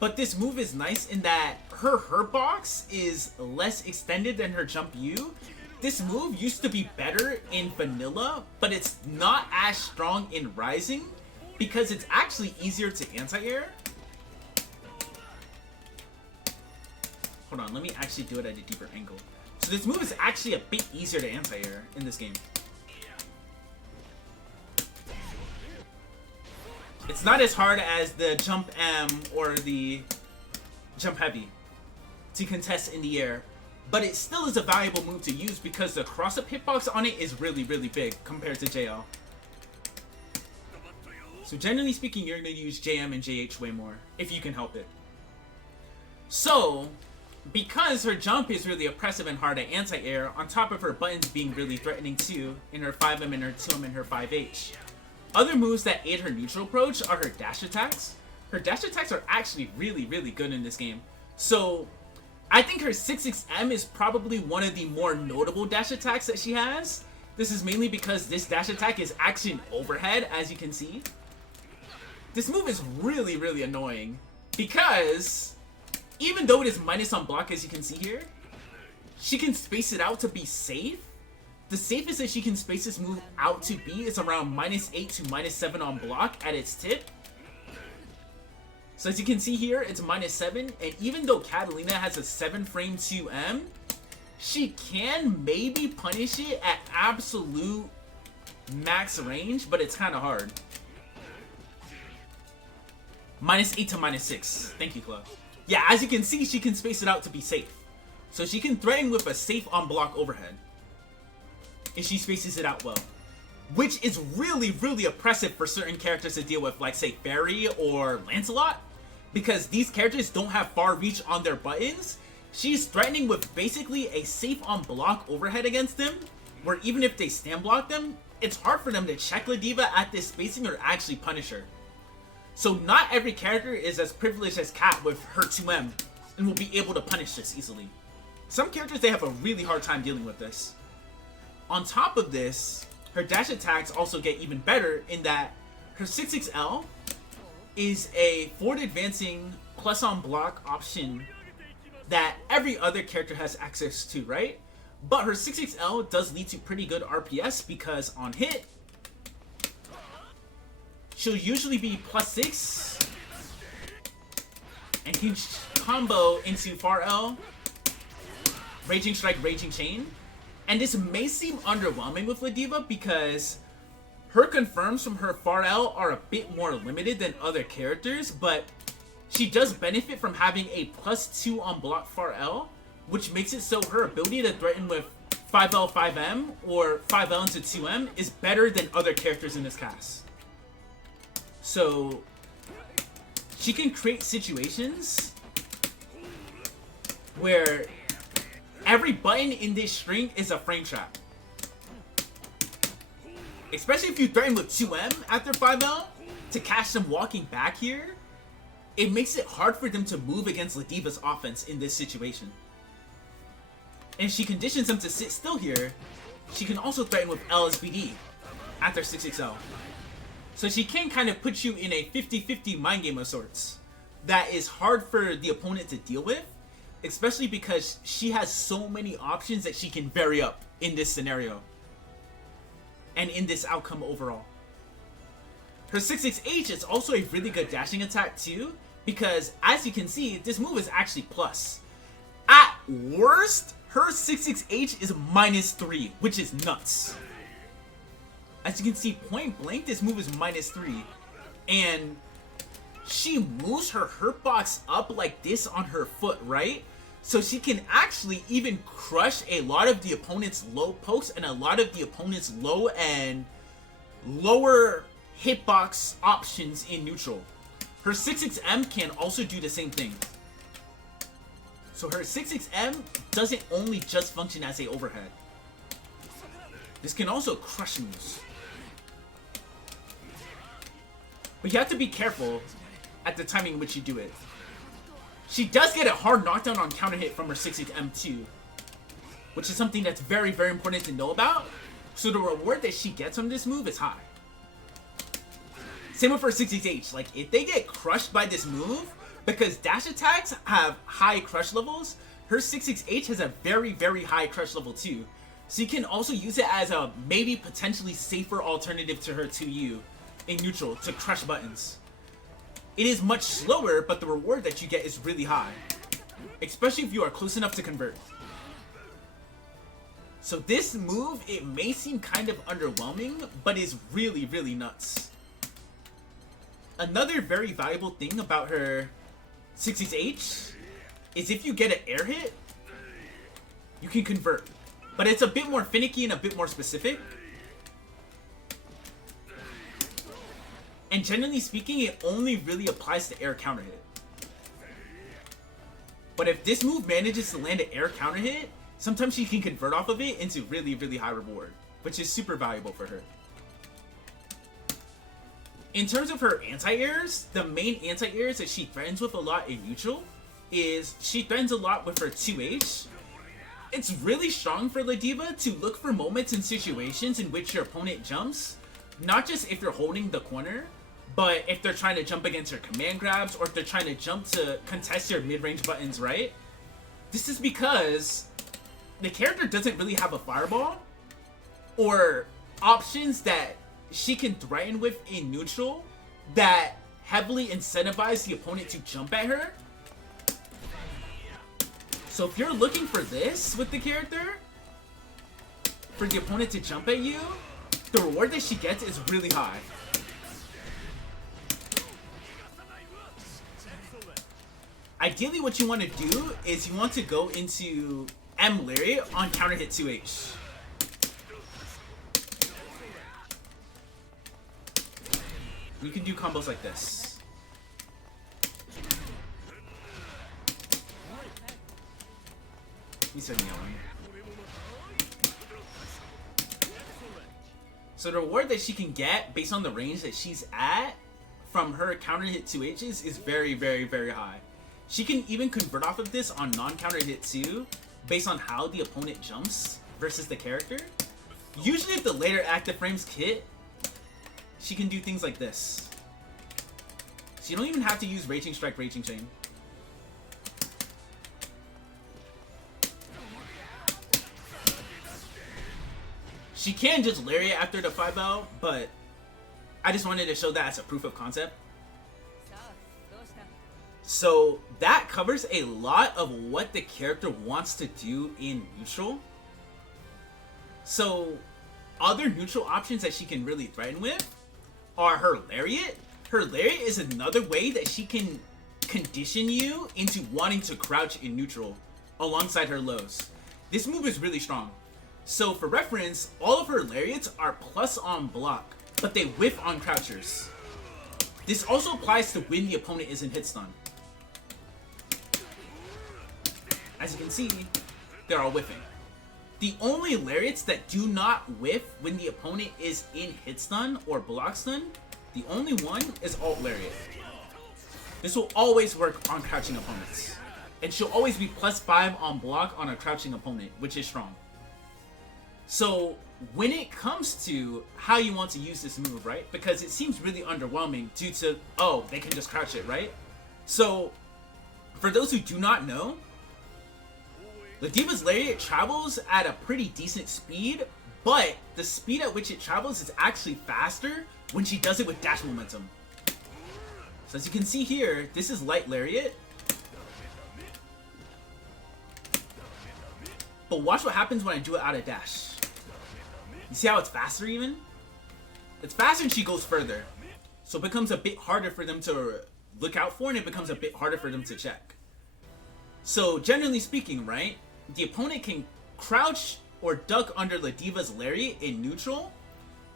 but this move is nice in that her hurt box is less extended than her jump U. This move used to be better in vanilla, but it's not as strong in Rising because it's actually easier to anti-air. Hold on, let me actually do it at a deeper angle. So this move is actually a bit easier to anti-air in this game. It's not as hard as the jump M or the jump heavy to contest in the air, but it still is a valuable move to use because the cross-up hitbox on it is really, really big compared to JL. So generally speaking, you're going to use JM and JH way more, if you can help it. So, because her jump is really oppressive and hard to anti-air, on top of her buttons being really threatening too, in her 5M and her 2M and her 5H. Other moves that aid her neutral approach are her dash attacks. Her dash attacks are actually really, really good in this game. So, I think her 6-6M is probably one of the more notable dash attacks that she has. This is mainly because this dash attack is actually an overhead, as you can see. This move is really, really annoying because even though it is minus on block, as you can see here, she can space it out to be safe. The safest that she can space this move out to be is around -8 to -7 on block at its tip. So as you can see here, it's -7, and even though Catalina has a 7-frame 2M, she can maybe punish it at absolute max range, but it's kind of hard. -8 to -6. Thank you, Club. Yeah, as you can see, she can space it out to be safe. So she can threaten with a safe on block overhead if she spaces it out well, which is really, really oppressive for certain characters to deal with, like say Barry or Lancelot, because these characters don't have far reach on their buttons. She's threatening with basically a safe on block overhead against them, where even if they stand block them, it's hard for them to check Ladiva at this spacing or actually punish her. So not every character is as privileged as Kat with her 2M and will be able to punish this easily. Some characters, they have a really hard time dealing with this. On top of this, her dash attacks also get even better in that her 6-6L is a forward advancing plus on block option that every other character has access to, right? But her 6-6L does lead to pretty good RPS because on hit, she'll usually be +6 and can combo into far L, Raging Strike, Raging Chain. And this may seem underwhelming with Ladiva because her confirms from her far L are a bit more limited than other characters, but she does benefit from having a +2 on block far L, which makes it so her ability to threaten with 5L, 5M, or 5L into 2M is better than other characters in this cast. So, she can create situations where every button in this string is a frame trap. Especially if you threaten with 2M after 5L to catch them walking back here, it makes it hard for them to move against Ladiva's offense in this situation. And if she conditions them to sit still here, she can also threaten with LSBD after 6XL. So she can kind of put you in a 50-50 mind game of sorts that is hard for the opponent to deal with, especially because she has so many options that she can vary up in this scenario and in this outcome overall. Her 6-6H is also a really good dashing attack too, because as you can see, this move is actually plus. At worst, her 6-6H is -3, which is nuts. As you can see, point blank, this move is -3. And she moves her hurt box up like this on her foot, right? So she can actually even crush a lot of the opponent's low pokes and a lot of the opponent's low and lower hitbox options in neutral. Her 6-6M can also do the same thing. So her 6-6M doesn't only just function as a overhead. This can also crush moves. But you have to be careful at the timing in which you do it. She does get a hard knockdown on counter hit from her 6-8 M2, which is something that's very, very important to know about. So the reward that she gets from this move is high. Same with her 6-8H. Like, if they get crushed by this move, because dash attacks have high crush levels, her 6-6H has a very, very high crush level too. So you can also use it as a maybe potentially safer alternative to her 2U in neutral to crush buttons. It is much slower, but the reward that you get is really high, especially if you are close enough to convert. So this move, it may seem kind of underwhelming, but is really, really nuts. Another very valuable thing about her 6-6H is if you get an air hit, you can convert. But it's a bit more finicky and a bit more specific. And generally speaking, it only really applies to air counter hit. But if this move manages to land an air counter hit, sometimes she can convert off of it into really, really high reward, which is super valuable for her. In terms of her anti-airs, the main anti-airs that she threatens with a lot in neutral is she threatens a lot with her 2H. It's really strong for Ladiva to look for moments and situations in which your opponent jumps, not just if you're holding the corner, but if they're trying to jump against your command grabs or if they're trying to jump to contest your mid-range buttons, right? This is because the character doesn't really have a fireball or options that she can threaten with in neutral that heavily incentivize the opponent to jump at her. So if you're looking for this with the character, for the opponent to jump at you, the reward that she gets is really high. Ideally, what you want to do is you want to go into M Lariat on counter hit 2H. You can do combos like this. He's yelling. So the reward that she can get based on the range that she's at from her counter hit 2Hs is very, very, very high. She can even convert off of this on non-counter hit 2 based on how the opponent jumps versus the character. Usually if the later active frames hit, she can do things like this. So you don't even have to use Raging Strike, Raging Chain. She can just Lariat after the 5L, but I just wanted to show that as a proof of concept. So that covers a lot of what the character wants to do in neutral. So other neutral options that she can really threaten with are her Lariat. Her Lariat is another way that she can condition you into wanting to crouch in neutral alongside her lows. This move is really strong. So for reference, all of her Lariats are plus on block, but they whiff on crouchers. This also applies to when the opponent is in hit stun. As you can see, they're all whiffing. The only Lariats that do not whiff when the opponent is in hit stun or block stun, the only one is alt Lariat. This will always work on crouching opponents. And she'll always be +5 on block on a crouching opponent, which is strong. So when it comes to how you want to use this move, right? Because it seems really underwhelming due to, oh, they can just crouch it, right? So for those who do not know, Ladiva's Lariat travels at a pretty decent speed, but the speed at which it travels is actually faster when she does it with dash momentum. So as you can see here, this is light Lariat. But watch what happens when I do it out of dash. You see how it's faster even? It's faster and she goes further. So it becomes a bit harder for them to look out for and it becomes a bit harder for them to check. So generally speaking, right? The opponent can crouch or duck under Ladiva's Lariat in neutral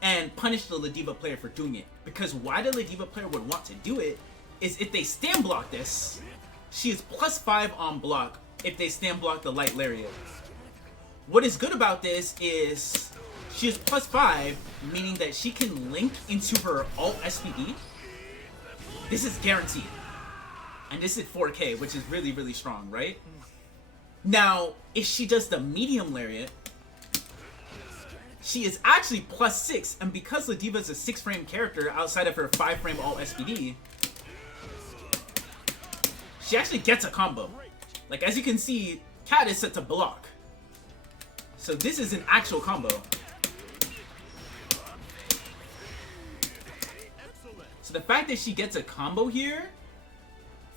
and punish the Ladiva player for doing it. Because why the Ladiva player would want to do it is if they stand block this, she is +5 on block if they stand block the light Lariat. What is good about this is she is +5, meaning that she can link into her alt SPD. This is guaranteed. And this is 4K, which is really, really strong, right? Now, if she does the medium lariat, she is actually +6, and because Ladiva is a 6-frame character outside of her 5-frame alt SPD, she actually gets a combo. Like, as you can see, Cat is set to block. So this is an actual combo. So the fact that she gets a combo here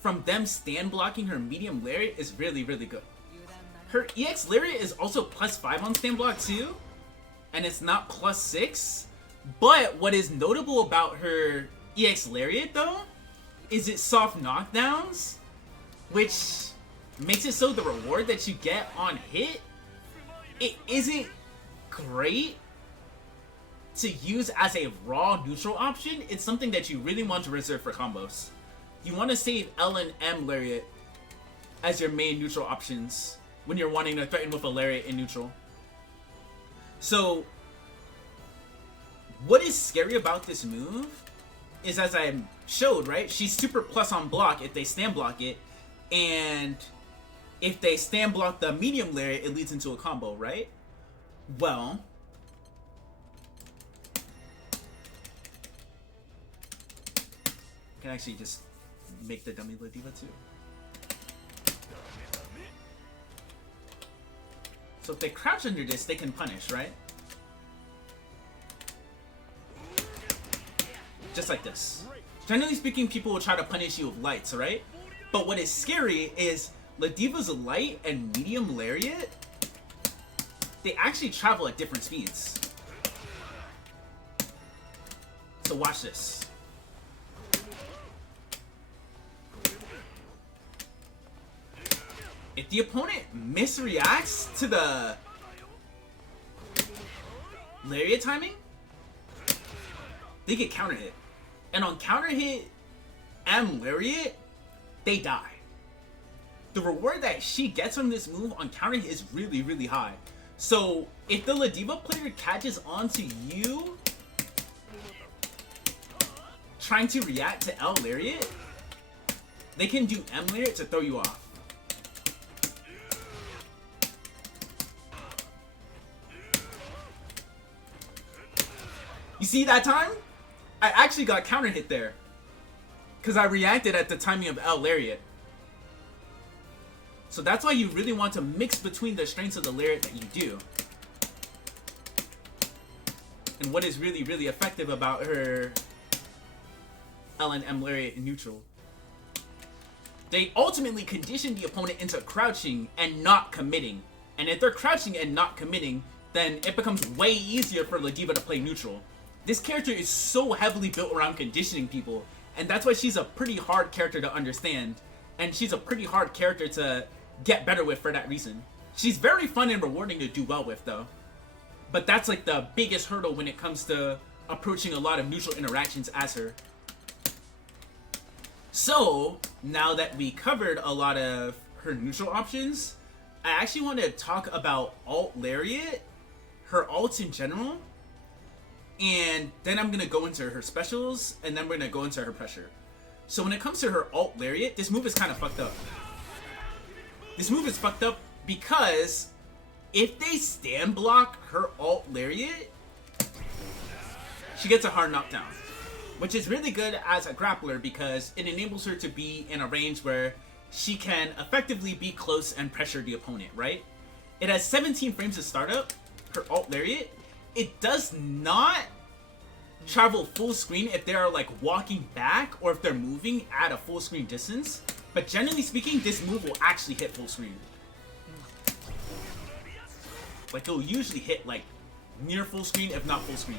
from them stand blocking her medium lariat is really, really good. Her EX lariat is also +5 on stand block too, and it's not +6. But what is notable about her EX lariat though is its soft knockdowns, which makes it so the reward that you get on hit, it isn't great to use as a raw neutral option. It's something that you really want to reserve for combos. You want to save L and M lariat as your main neutral options when you're wanting to threaten with a lariat in neutral. So, what is scary about this move is, as I showed, right? She's super plus on block if they stand block it, and if they stand block the medium lariat, it leads into a combo, right? Well, I can actually just make the dummy Ladiva too. So if they crouch under this, they can punish, right? Just like this. Generally speaking, people will try to punish you with lights, right? But what is scary is Ladiva's light and medium lariat, they actually travel at different speeds. So watch this. If the opponent misreacts to the lariat timing, they get counter hit. And on counter hit M lariat, they die. The reward that she gets from this move on counter hit is really, really high. So if the Ladiva player catches on to you trying to react to L lariat, they can do M lariat to throw you off. You see that time? I actually got counter hit there because I reacted at the timing of L lariat. So that's why you really want to mix between the strengths of the lariat that you do. And what is really, really effective about her L and M lariat in neutral. They ultimately condition the opponent into crouching and not committing. And if they're crouching and not committing, then it becomes way easier for Ladiva to play neutral. This character is so heavily built around conditioning people, and that's why she's a pretty hard character to understand, and she's a pretty hard character to get better with for that reason. She's very fun and rewarding to do well with though, but that's like the biggest hurdle when it comes to approaching a lot of neutral interactions as her. So, now that we covered a lot of her neutral options, I actually want to talk about alt lariat, her ults in general, and then I'm going to go into her specials, and then we're going to go into her pressure. So when it comes to her alt lariat, this move is kind of fucked up. This move is fucked up because if they stand block her alt lariat, she gets a hard knockdown, which is really good as a grappler because it enables her to be in a range where she can effectively be close and pressure the opponent, right? It has 17 frames of startup, her alt lariat. It does not travel full screen if they are like walking back or if they're moving at a full screen distance. But generally speaking, this move will actually hit full screen. Like it'll usually hit like near full screen, if not full screen.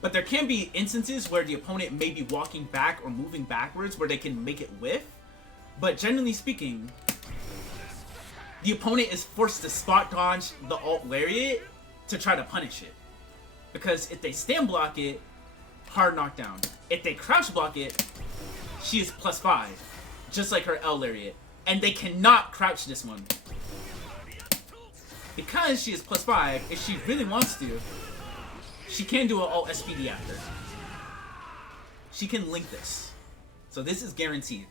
But there can be instances where the opponent may be walking back or moving backwards where they can make it whiff. But generally speaking, the opponent is forced to spot dodge the alt lariat to try to punish it. Because if they stand block it, hard knockdown. If they crouch block it, she is +5. Just like her L lariat. And they cannot crouch this one. Because she is +5, if she really wants to, she can do an alt SPD after. She can link this. So this is guaranteed.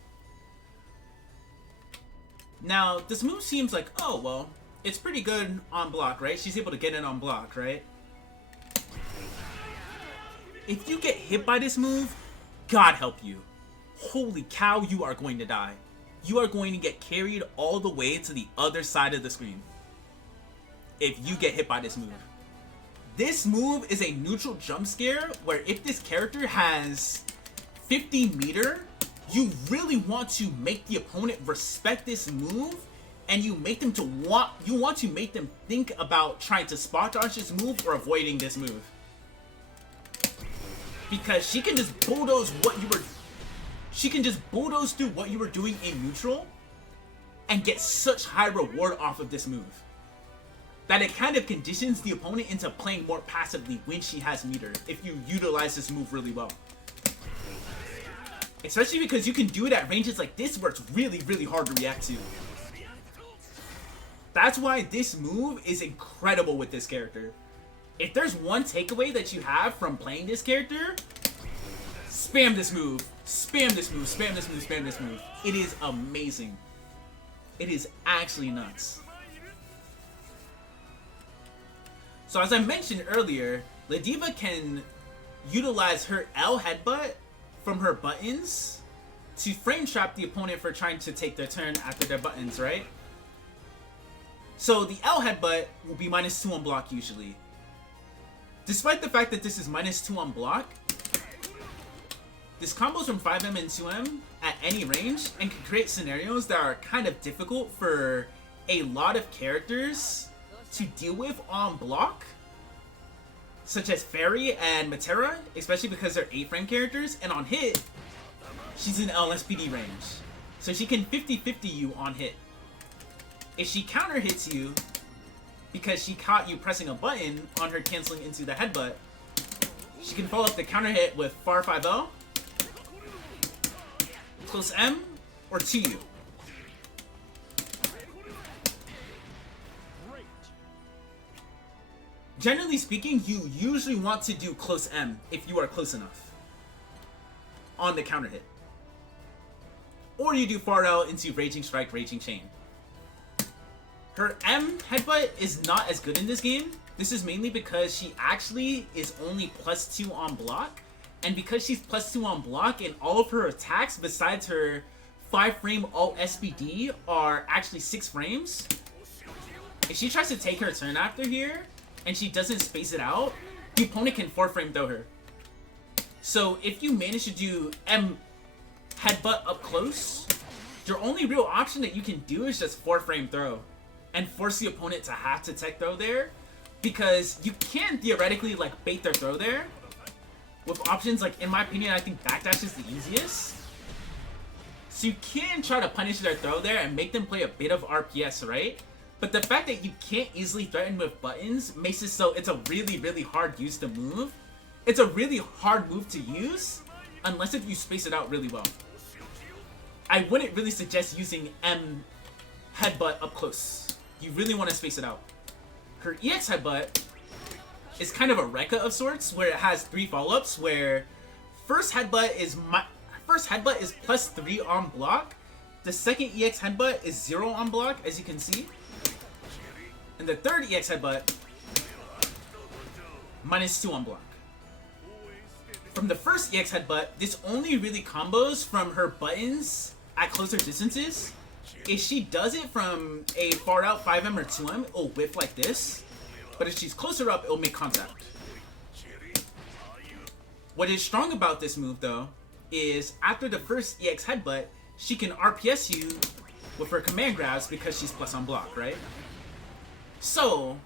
Now, this move seems like, oh, well, it's pretty good on block, right? She's able to get it on block, right? If you get hit by this move, God help you. Holy cow, you are going to die. You are going to get carried all the way to the other side of the screen if you get hit by this move. This move is a neutral jump scare where if this character has 50 meter, you really want to make the opponent respect this move, and you want to make them think about trying to spot dodge this move or avoiding this move. Because she can just bulldoze through what you were doing in neutral and get such high reward off of this move that it kind of conditions the opponent into playing more passively when she has meter if you utilize this move really well. Especially because you can do it at ranges like this where it's really, really hard to react to. That's why this move is incredible with this character. If there's one takeaway that you have from playing this character, spam this move. Spam this move, spam this move, spam this move. It is amazing. It is actually nuts. So as I mentioned earlier, Ladiva can utilize her L headbutt from her buttons to frame trap the opponent for trying to take their turn after their buttons, right? So the L headbutt will be -2 on block usually. Despite the fact that this is -2 on block, this combos from 5M and 2M at any range and can create scenarios that are kind of difficult for a lot of characters to deal with on block, such as Fairy and Matera, especially because they're 8-frame characters, and on hit, she's in LSPD range. So she can 50-50 you on hit. If she counter hits you, because she caught you pressing a button on her canceling into the headbutt, she can follow up the counter hit with far 5L, close M, or 2U. Generally speaking, you usually want to do close M if you are close enough on the counter hit. Or you do far L into Raging Strike, Raging Chain. Her M headbutt is not as good in this game. This is mainly because she actually is only +2 on block. And because she's +2 on block and all of her attacks besides her 5-frame alt SPD are actually 6 frames, if she tries to take her turn after here and she doesn't space it out, the opponent can 4-frame throw her. So if you manage to do M headbutt up close, your only real option that you can do is just 4-frame throw and force the opponent to have to tech throw there, because you can theoretically like bait their throw there with options like, in my opinion, I think backdash is the easiest. So you can try to punish their throw there and make them play a bit of RPS, right? But the fact that you can't easily threaten with buttons makes it so it's a really, really hard use to move. It's a really hard move to use unless if you space it out really well. I wouldn't really suggest using M headbutt up close. You really want to space it out. Her EX headbutt is kind of a Rekka of sorts, where it has 3 follow-ups, where first headbutt is +3 on block. The second EX headbutt is 0 on block, as you can see. And the third EX headbutt, -2 on block. From the first EX headbutt, this only really combos from her buttons at closer distances. If she does it from a far out 5M or 2M, it'll whiff like this. But if she's closer up, it'll make contact. What is strong about this move, though, is after the first EX headbutt, she can RPS you with her command grabs because she's plus on block, right? So,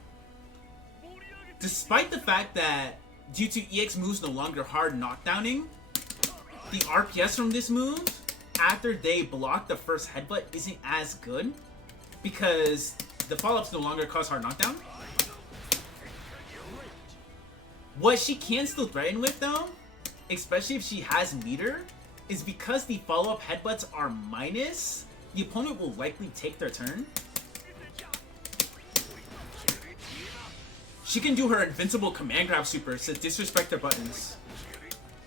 despite the fact that due to EX moves no longer hard knockdowning, the RPS from this move after they block the first headbutt isn't as good because the follow-ups no longer cause hard knockdown. What she can still threaten with, though, especially if she has meter, is because the follow-up headbutts are minus, the opponent will likely take their turn. she can do her invincible command grab supers to disrespect their buttons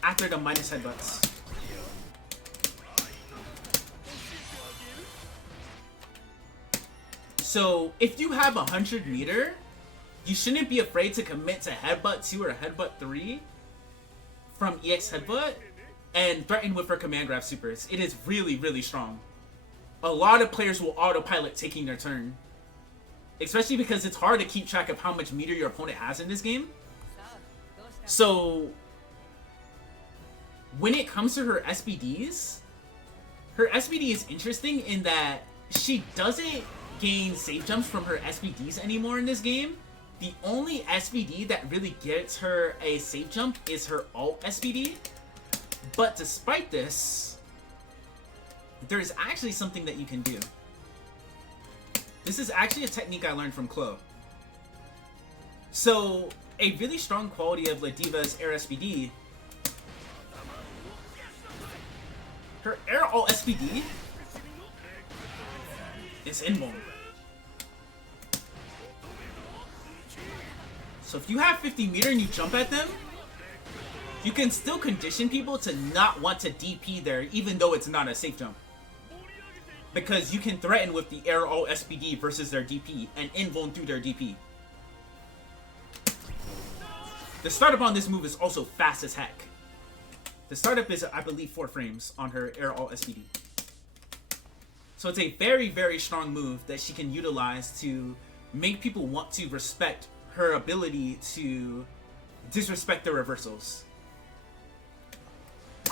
after the minus headbutts. So if you have 100 meter, you shouldn't be afraid to commit to headbutt 2 or headbutt 3 from EX headbutt and threaten with her command grab supers. It is really, really strong. A lot of players will autopilot taking their turn. Especially because it's hard to keep track of how much meter your opponent has in this game. So when it comes to her SBD is interesting in that she doesn't gain safe jumps from her SBDs anymore in this game. The only SBD that really gets her a safe jump is her alt SBD. But despite this, there is actually something that you can do. This is actually a technique I learned from Chloe. So, a really strong quality of Ladiva's air SBD, her air alt SBD is invulnerable. So if you have 50 meter and you jump at them, you can still condition people to not want to DP there, even though it's not a safe jump. Because you can threaten with the air alt SBD versus their DP and invuln through their DP. The startup on this move is also fast as heck. The startup is, I believe, 4 frames on her air alt SBD. So it's a very, very strong move that she can utilize to make people want to respect her ability to disrespect the reversals.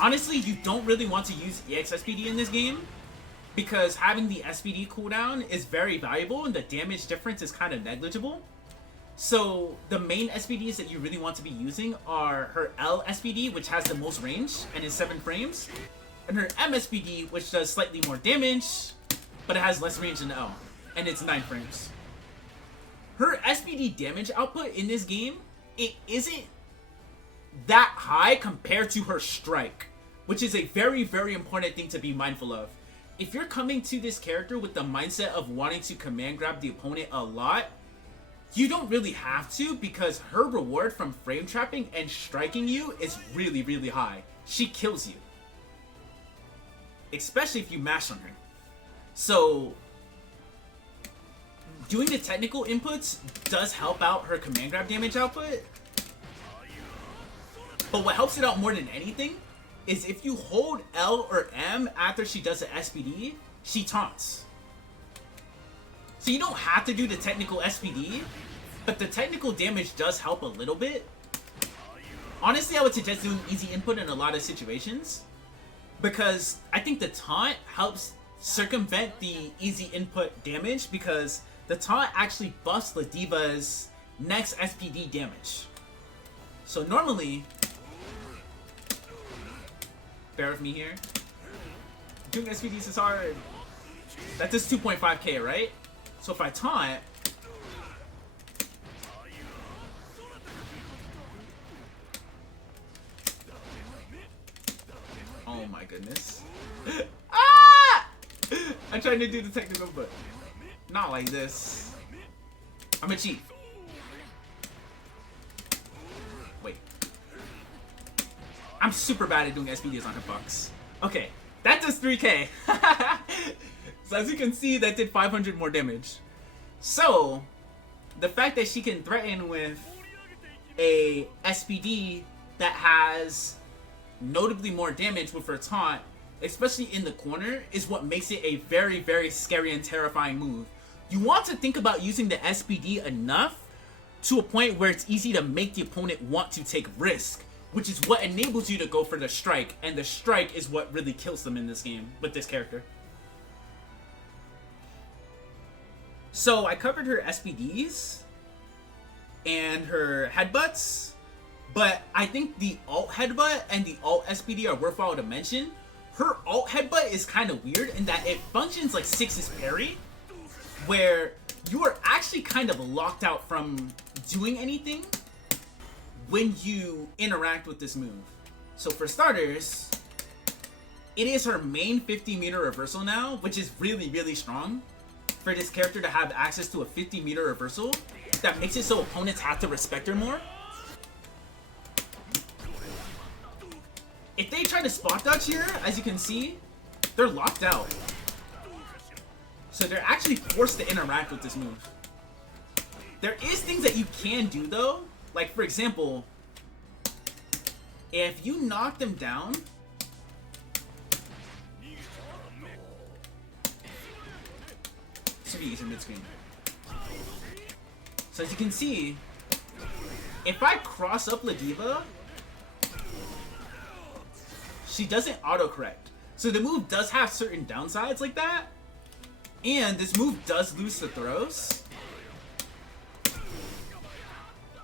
Honestly, you don't really want to use EX SBD in this game because having the SBD cooldown is very valuable and the damage difference is kind of negligible. So the main SBDs that you really want to be using are her L SBD, which has the most range and is 7 frames, and her M SBD, which does slightly more damage, but it has less range than the L, and it's 9 frames. Her SBD damage output in this game, it isn't that high compared to her strike, which is a very, very important thing to be mindful of. If you're coming to this character with the mindset of wanting to command grab the opponent a lot, you don't really have to, because her reward from frame trapping and striking you is really, really high. She kills you. Especially if you mash on her. So doing the technical inputs does help out her command grab damage output. But what helps it out more than anything is if you hold L or M after she does the SBD, she taunts. So you don't have to do the technical SBD, but the technical damage does help a little bit. Honestly, I would suggest doing easy input in a lot of situations, because I think the taunt helps circumvent the easy input damage, because the taunt actually buffs Ladiva's next SPD damage. So normally, bear with me here, doing SPDs is hard. That does 2.5k, right? So if I taunt, oh my goodness. Ah! I'm trying to do the technical, but not like this. I'm a cheat. Wait. I'm super bad at doing SPDs on hitbox. Okay, that does 3k. So as you can see, that did 500 more damage. So, the fact that she can threaten with a SPD that has notably more damage with her taunt, especially in the corner, is what makes it a very, very scary and terrifying move. You want to think about using the SPD enough to a point where it's easy to make the opponent want to take risk, which is what enables you to go for the strike, and the strike is what really kills them in this game with this character. So I covered her SPDs and her headbutts, but I think the alt headbutt and the alt SPD are worthwhile to mention. Her alt headbutt is kind of weird in that it functions like 6's parry, where you are actually kind of locked out from doing anything when you interact with this move. So for starters, it is her main 50 meter reversal now, which is really, really strong for this character to have access to a 50 meter reversal. that makes it so opponents have to respect her more. If they try to spot dodge here, as you can see, they're locked out. So they're actually forced to interact with this move. There is things that you can do though. Like for example, if you knock them down, should be easier mid-screen. So as you can see, if I cross up Ladiva, she doesn't autocorrect. So the move does have certain downsides like that. And this move does lose the throws.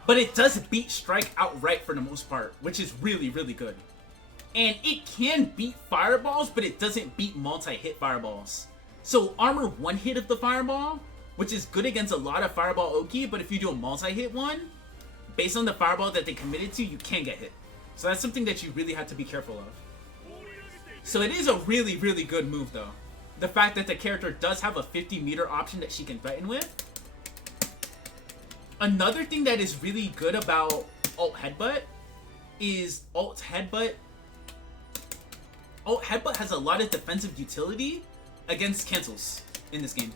But it does beat strike outright for the most part, which is really, really good. And it can beat fireballs, but it doesn't beat multi-hit fireballs. So armor one hit of the fireball, which is good against a lot of fireball Oki, but if you do a multi-hit one, based on the fireball that they committed to, you can get hit. So that's something that you really have to be careful of. So it is a really, really good move though. The fact that the character does have a 50-meter option that she can threaten with. Another thing that is really good about Alt Headbutt is Alt Headbutt has a lot of defensive utility against cancels in this game.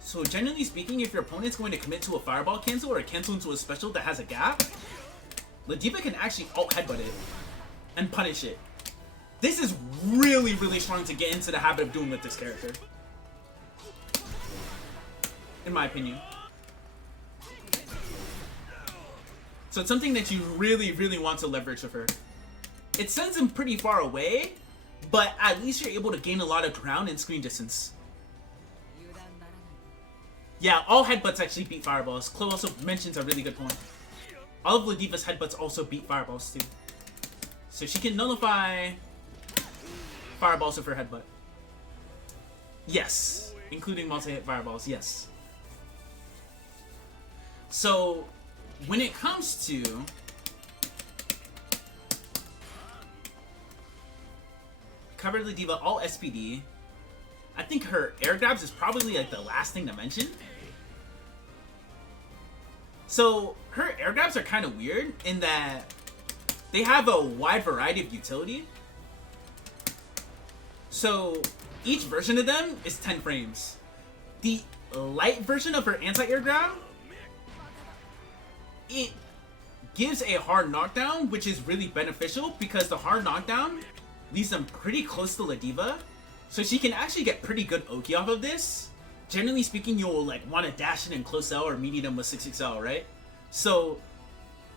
So generally speaking, if your opponent's going to commit to a fireball cancel or a cancel into a special that has a gap, Ladiva can actually Alt Headbutt it and punish it. This is really, really strong to get into the habit of doing with this character, in my opinion. So it's something that you really, really want to leverage with her. It sends him pretty far away, but at least you're able to gain a lot of ground and screen distance. Yeah, all headbutts actually beat fireballs. Chloe also mentions a really good point. All of Ladiva's headbutts also beat fireballs too. So she can nullify fireballs with her headbutt. Yes, including multi-hit fireballs, yes. So when it comes to cover Ladiva all SPD, I think her air grabs is probably like the last thing to mention. So her air grabs are kind of weird in that they have a wide variety of utility. So each version of them is 10 frames. The light version of her anti-air grab, it gives a hard knockdown, which is really beneficial because the hard knockdown leaves them pretty close to Ladiva. So she can actually get pretty good Oki off of this. Generally speaking, you'll like want to dash it in close L or meeting them with 6XL, right? So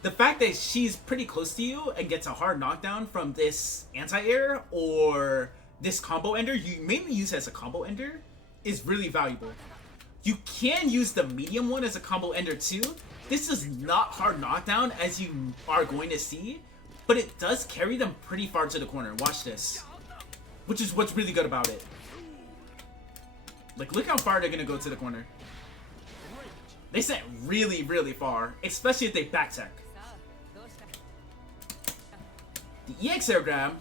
the fact that she's pretty close to you and gets a hard knockdown from this anti-air or this combo ender, you mainly use it as a combo ender, is really valuable. You can use the medium one as a combo ender too. This is not hard knockdown as you are going to see, but it does carry them pretty far to the corner. Watch this. Which is what's really good about it. Like, look how far they're gonna go to the corner. They sent really, really far, especially if they back tech. The EX air grab,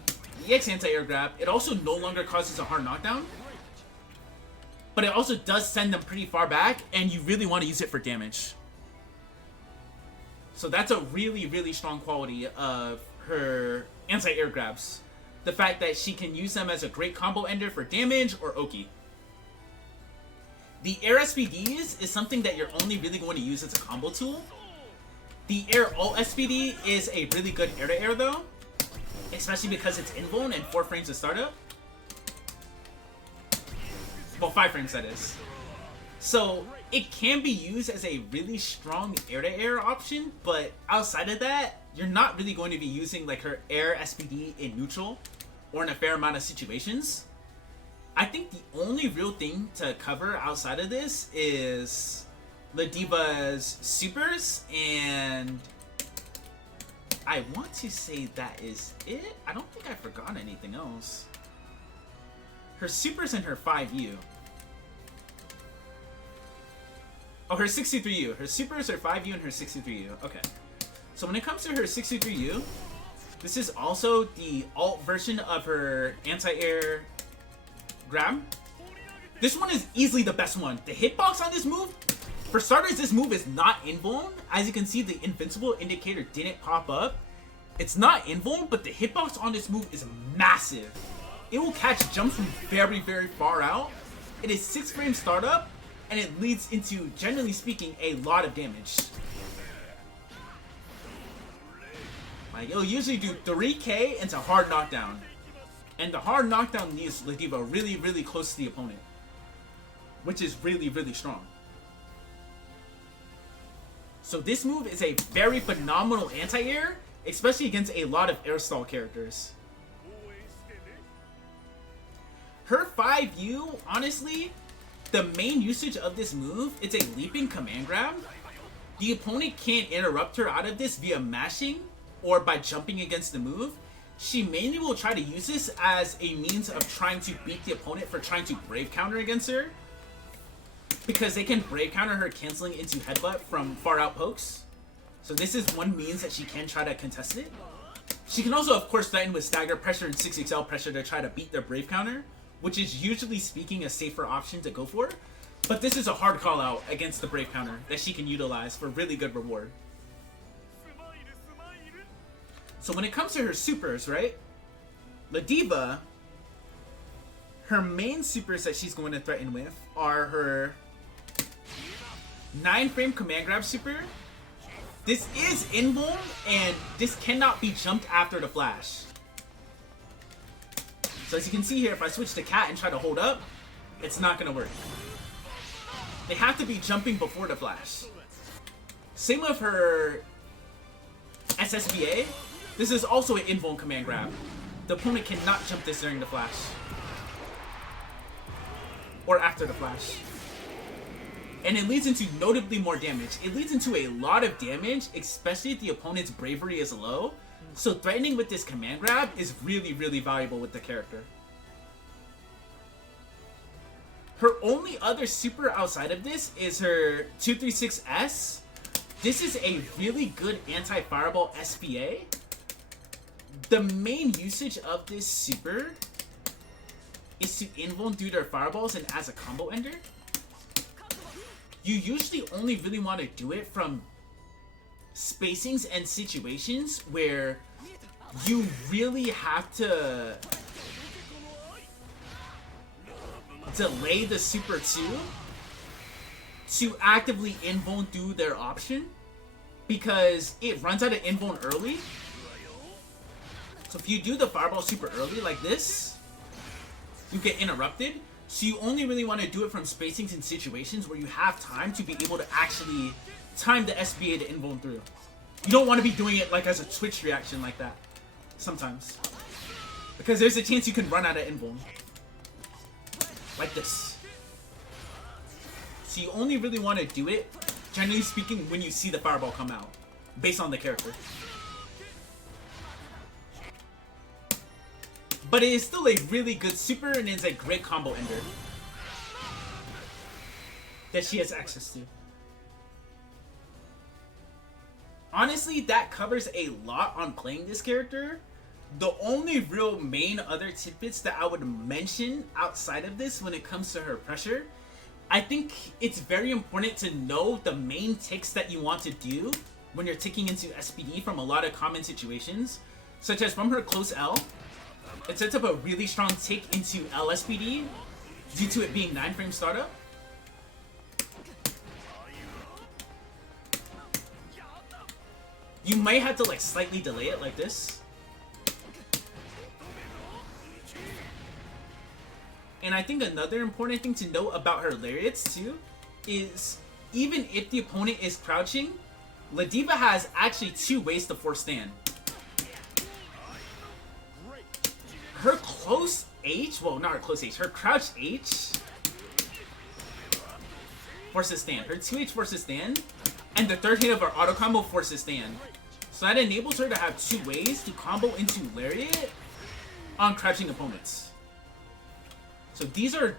the EX anti-air grab, it also no longer causes a hard knockdown. But it also does send them pretty far back, and you really want to use it for damage. So that's a really, really strong quality of her anti-air grabs. The fact that she can use them as a great combo ender for damage or Oki. The air SPDs is something that you're only really going to use as a combo tool. The air alt SPD is a really good air-to-air though. Especially because it's invuln and 4 frames to startup. Well, 5 frames that is. So it can be used as a really strong air-to-air option, but outside of that, you're not really going to be using like her air SPD in neutral or in a fair amount of situations. I think the only real thing to cover outside of this is Ladiva's supers, and I want to say that is it. I don't think I forgot anything else. Her supers and her 5U. Oh, her 63U. Her supers, her 5U, and her 63U. Okay. So when it comes to her 63U, this is also the alt version of her anti-air grab. This one is easily the best one. The hitbox on this move, for starters, this move is not invuln. As you can see, the invincible indicator didn't pop up. It's not invuln, but the hitbox on this move is massive. It will catch jumps from very, very far out. It is 6 frame startup, and it leads into, generally speaking, a lot of damage. Like, it'll usually do 3k into hard knockdown. And the hard knockdown leaves Ladiva really, really close to the opponent, which is really, really strong. So this move is a very phenomenal anti-air, especially against a lot of air stall characters. Her 5U, honestly, the main usage of this move, it's a leaping command grab. The opponent can't interrupt her out of this via mashing or by jumping against the move. She mainly will try to use this as a means of trying to beat the opponent for trying to brave counter against her, because they can brave counter her canceling into headbutt from far out pokes. So this is one means that she can try to contest it. She can also, of course, threaten with stagger pressure and 6XL pressure to try to beat their brave counter, which is usually speaking a safer option to go for. But this is a hard call out against the brave counter that she can utilize for really good reward. So when it comes to her supers, right? Ladiva, her main supers that she's going to threaten with are her 9 frame command grab super. This is invuln, and this cannot be jumped after the flash. So as you can see here, if I switch to Cat and try to hold up, it's not going to work. They have to be jumping before the flash. Same with her SSBA. This is also an invuln command grab. The opponent cannot jump this during the flash. Or after the flash. And it leads into notably more damage. It leads into a lot of damage, especially if the opponent's bravery is low. So threatening with this command grab is really, really valuable with the character. Her only other super outside of this is her 236S. This is a really good anti-fireball SPA. The main usage of this super is to invuln through their fireballs and as a combo ender. You usually only really want to do it from spacings and situations where you really have to delay the super 2 to actively invuln through their option, because it runs out of invuln early. So if you do the fireball super early like this, you get interrupted. So you only really want to do it from spacings and situations where you have time to be able to actually time the SBA to invuln through. You don't want to be doing it like as a twitch reaction like that sometimes, because there's a chance you can run out of invuln like this. So you only really want to do it, generally speaking, when you see the fireball come out, based on the character. But it is still a really good super, and it's a great combo ender that she has access to. Honestly, that covers a lot on playing this character. The only real main other tidbits that I would mention outside of this when it comes to her pressure, I think it's very important to know the main ticks that you want to do when you're ticking into SPD from a lot of common situations, such as from her close L. It sets up a really strong tick into LSPD due to it being 9 frame startup. You might have to like slightly delay it like this. And I think another important thing to note about her lariats too is even if the opponent is crouching, Ladiva has actually 2 ways to force stand. Her close H, well, not her close H, her crouch H forces stand. Her 2H forces stand, and the third hit of her auto combo forces stand. So that enables her to have 2 ways to combo into Lariat on crouching opponents. So these are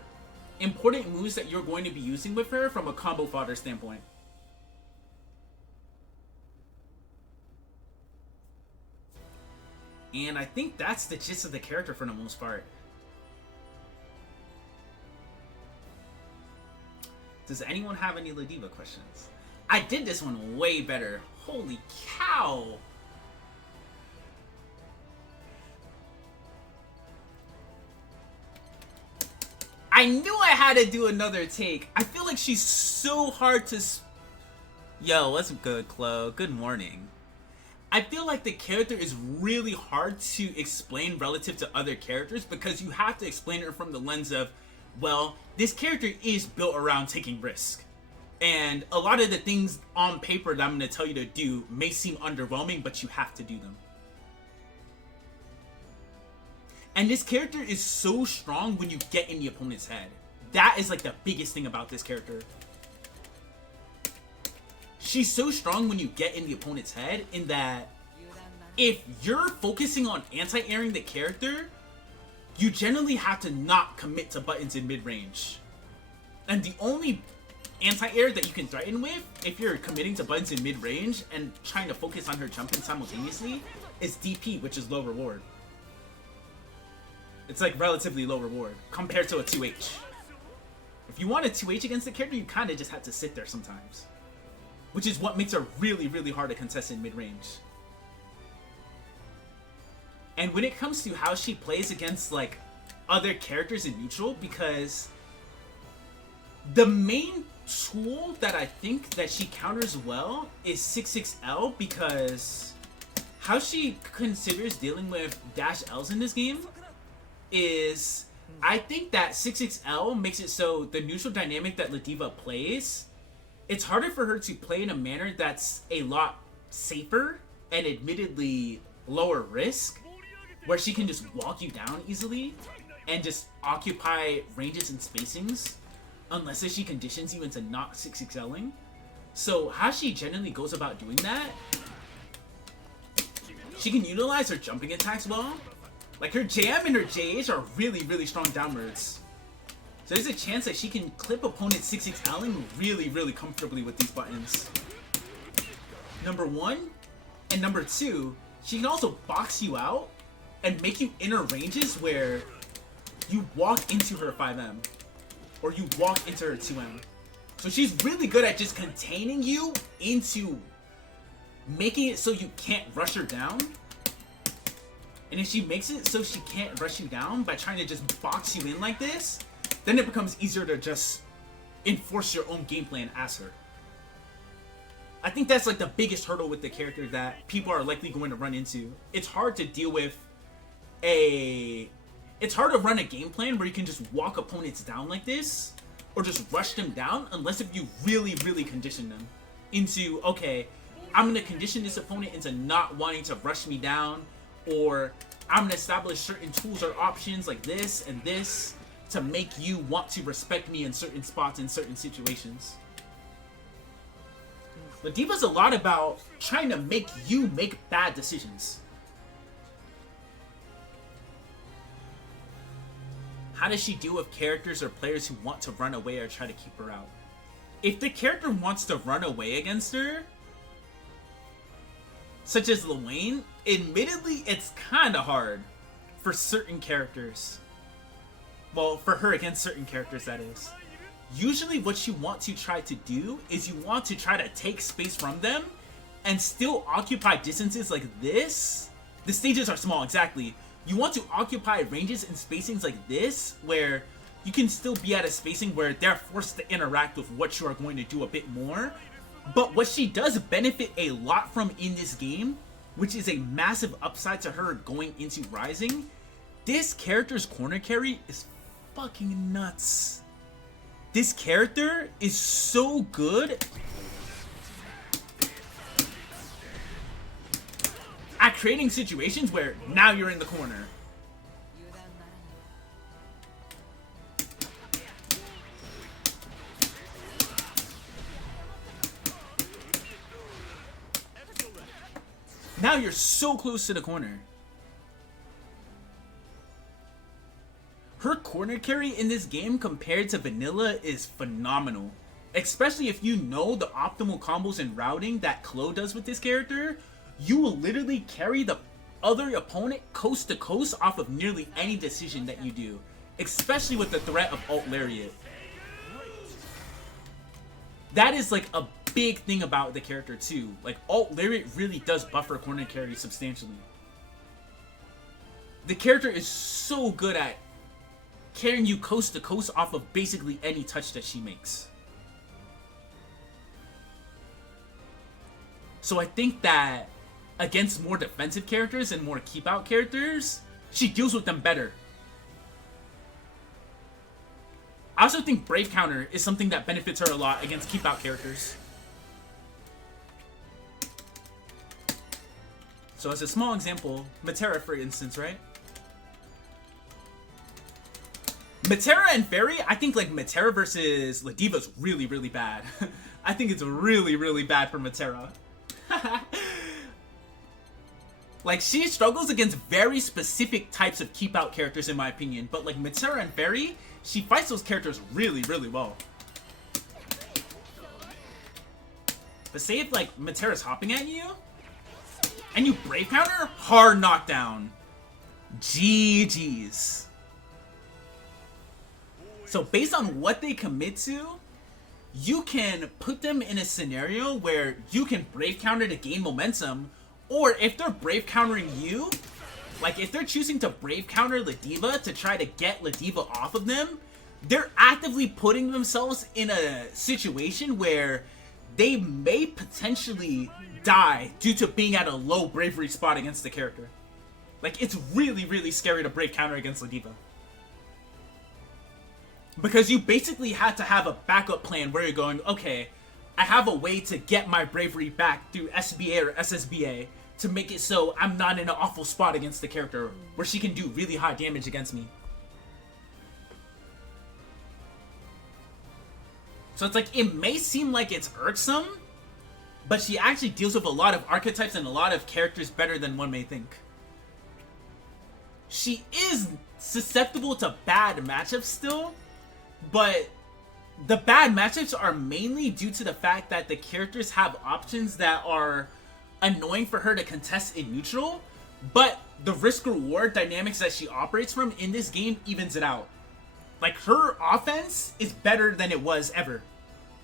important moves that you're going to be using with her from a combo fodder standpoint. And I think that's the gist of the character for the most part. Does anyone have any Ladiva questions? I did this one way better. Holy cow! I knew I had to do another take. I feel like she's so hard to... Yo, what's good, Chloe? Good morning. I feel like the character is really hard to explain relative to other characters because you have to explain it from the lens of, well, this character is built around taking risk. And a lot of the things on paper that I'm going to tell you to do may seem underwhelming, but you have to do them. And this character is so strong when you get in the opponent's head. That is like the biggest thing about this character. She's so strong when you get in the opponent's head in that if you're focusing on anti-airing the character, you generally have to not commit to buttons in mid-range. And the only anti-air that you can threaten with, if you're committing to buttons in mid-range and trying to focus on her jumping simultaneously, is DP, which is low reward. It's like relatively low reward compared to a 2H. If you want a 2H against the character, you kind of just have to sit there sometimes. Which is what makes her really, really hard to contest in mid-range. And when it comes to how she plays against, like, other characters in neutral, because the main tool that I think that she counters well is 66L, because how she considers dealing with dash Ls in this game is, I think that 66L makes it so the neutral dynamic that Ladiva plays, it's harder for her to play in a manner that's a lot safer and admittedly lower risk, where she can just walk you down easily and just occupy ranges and spacings, unless she conditions you into not 6XLing. So how she generally goes about doing that, she can utilize her jumping attacks well. Like her jam and her JH are really, really strong downwards. So there's a chance that she can clip opponents 6XLing really, really comfortably with these buttons. Number one, and number two, she can also box you out and make you enter ranges where you walk into her 5M or you walk into her 2M. So she's really good at just containing you into making it so you can't rush her down. And if she makes it so she can't rush you down by trying to just box you in like this, then it becomes easier to just enforce your own game plan as her. I think that's like the biggest hurdle with the character that people are likely going to run into. It's hard to deal with it's hard to run a game plan where you can just walk opponents down like this, or just rush them down, unless if you really, really condition them into, okay, I'm going to condition this opponent into not wanting to rush me down, or I'm going to establish certain tools or options like this and this to make you want to respect me in certain spots in certain situations. Ladiva's a lot about trying to make you make bad decisions. How does she deal with characters or players who want to run away or try to keep her out? If the character wants to run away against her, such as Luane, admittedly, it's kind of hard for certain characters. Well, for her against certain characters, that is. Usually what you want to try to do is you want to try to take space from them and still occupy distances like this. The stages are small, exactly. You want to occupy ranges and spacings like this, where you can still be at a spacing where they're forced to interact with what you are going to do a bit more. But what she does benefit a lot from in this game, which is a massive upside to her going into Rising, this character's corner carry is fucking nuts. This character is so good at creating situations where now you're in the corner. Now you're so close to the corner. Her corner carry in this game compared to vanilla is phenomenal. Especially if you know the optimal combos and routing that Chloe does with this character, you will literally carry the other opponent coast to coast off of nearly any decision that you do. Especially with the threat of Alt Lariat. that is like a big thing about the character too. Like, alt Lariat really does buffer corner carry substantially. The character is so good at carrying you coast to coast off of basically any touch that she makes. So I think that against more defensive characters and more keep out characters, she deals with them better. I also think Brave Counter is something that benefits her a lot against keep out characters. So as a small example, Matera for instance, right? Matera and Fairy, I think like Matera versus Ladiva is really, really bad. I think it's really, really bad for Matera. Like, she struggles against very specific types of keep out characters in my opinion, but like Matera and Fairy, she fights those characters really, really well. But say if like Matera's hopping at you, and you Brave Counter, hard knockdown. GG's. So based on what they commit to, you can put them in a scenario where you can Brave Counter to gain momentum, or if they're Brave Countering you, like if they're choosing to Brave Counter Ladiva to try to get Ladiva off of them, they're actively putting themselves in a situation where they may potentially die due to being at a low bravery spot against the character. Like, it's really, really scary to Brave Counter against Ladiva. Because you basically had to have a backup plan where you're going, okay, I have a way to get my bravery back through SBA or SSBA to make it so I'm not in an awful spot against the character where she can do really high damage against me. So it's like, it may seem like it's irksome, but she actually deals with a lot of archetypes and a lot of characters better than one may think. She is susceptible to bad matchups still, but the bad matchups are mainly due to the fact that the characters have options that are annoying for her to contest in neutral, but the risk-reward dynamics that she operates from in this game evens it out. Like, her offense is better than it was ever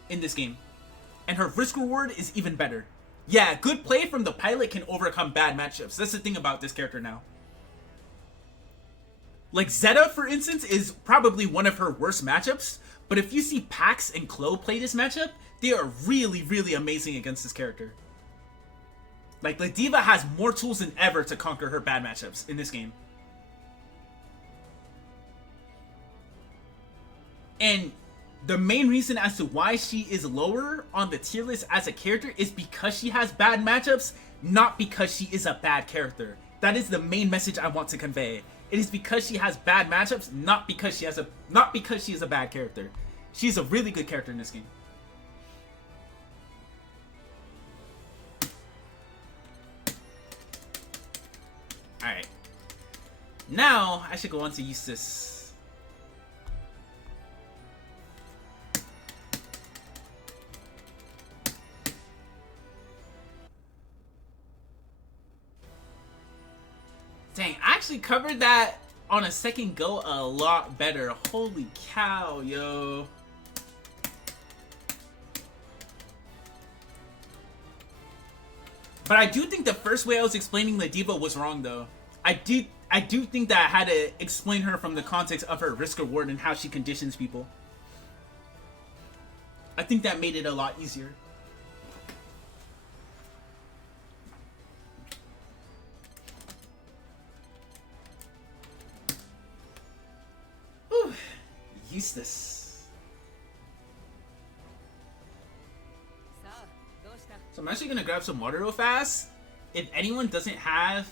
in this game, and her risk-reward is even better. Yeah, good play from the pilot can overcome bad matchups. That's the thing about this character now. Like, Zeta, for instance, is probably one of her worst matchups, but if you see Pax and Chloe play this matchup, they are really, really amazing against this character. Like, Ladiva has more tools than ever to conquer her bad matchups in this game. And the main reason as to why she is lower on the tier list as a character is because she has bad matchups, not because she is a bad character. That is the main message I want to convey. It is because she has bad matchups, not because she is a bad character. She's a really good character in this game. Alright. Now, I should go on to Eustace. Dang, I actually covered that on a second go a lot better. Holy cow, yo. But I do think the first way I was explaining Ladiva was wrong, though. I do think that I had to explain her from the context of her risk reward and how she conditions people. I think that made it a lot easier. Whew. Eustace. So I'm actually gonna grab some water real fast. If anyone doesn't have,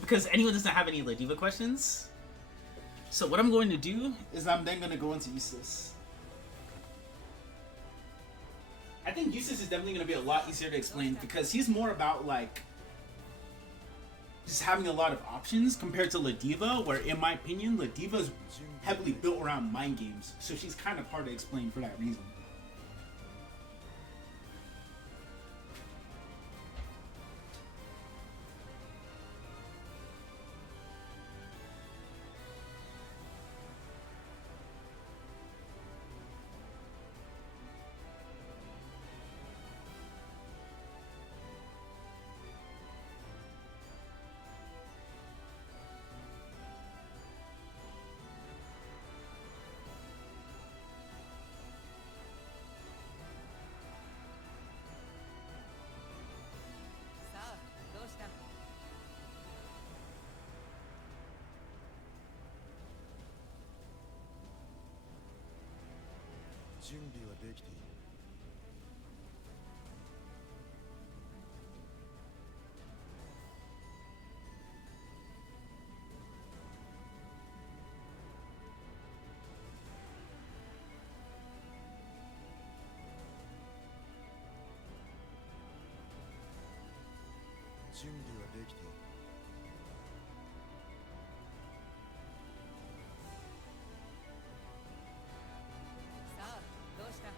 because anyone doesn't have any Ladiva questions. So what I'm going to do is I'm then gonna go into Eustace. I think Eustace is definitely gonna be a lot easier to explain because he's more about like just having a lot of options compared to Ladiva, where in my opinion Ladiva is heavily built around mind games, so she's kind of hard to explain for that reason. 準備はできている。準備はできている。さあ、どうした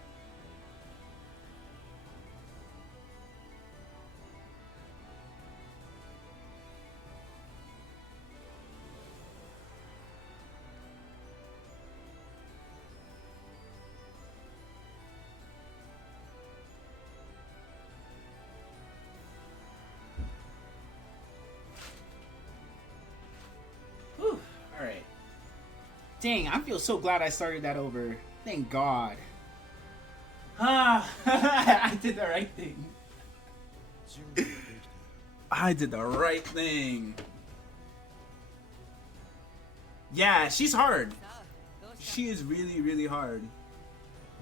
？Whew, alright. Dang, I feel so glad I started that over. Thank God. Ah, I did the right thing. 準備はできている。 I did the right thing. Yeah, she's hard. さあ、どうした？ She is really, really hard.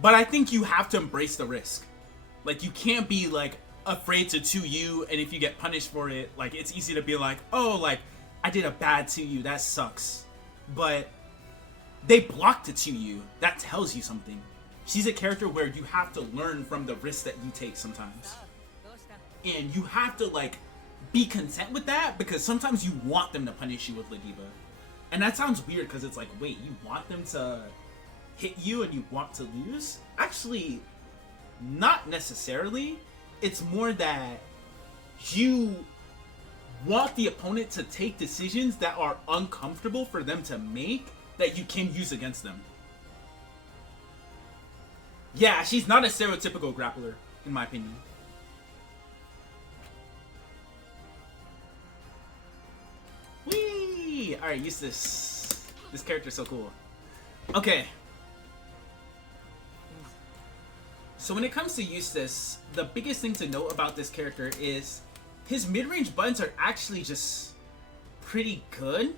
But I think you have to embrace the risk. Like, you can't be, like, afraid to 2U, and if you get punished for it, like, it's easy to be like, oh, like, I did a bad 2U, that sucks. But they blocked a 2U. That tells you something. She's a character where you have to learn from the risks that you take sometimes. さあ、どうした？ And you have to, like, be content with that, because sometimes you want them to punish you with Ladiva. And that sounds weird, because it's like, wait, you want them to hit you and you want to lose? Actually, not necessarily. It's more that you want the opponent to take decisions that are uncomfortable for them to make that you can use against them. Yeah, she's not a stereotypical grappler, in my opinion. Whee! Alright, Eustace. This character's so cool. Okay. So when it comes to Eustace, the biggest thing to note about this character is his mid-range buttons are actually just pretty good.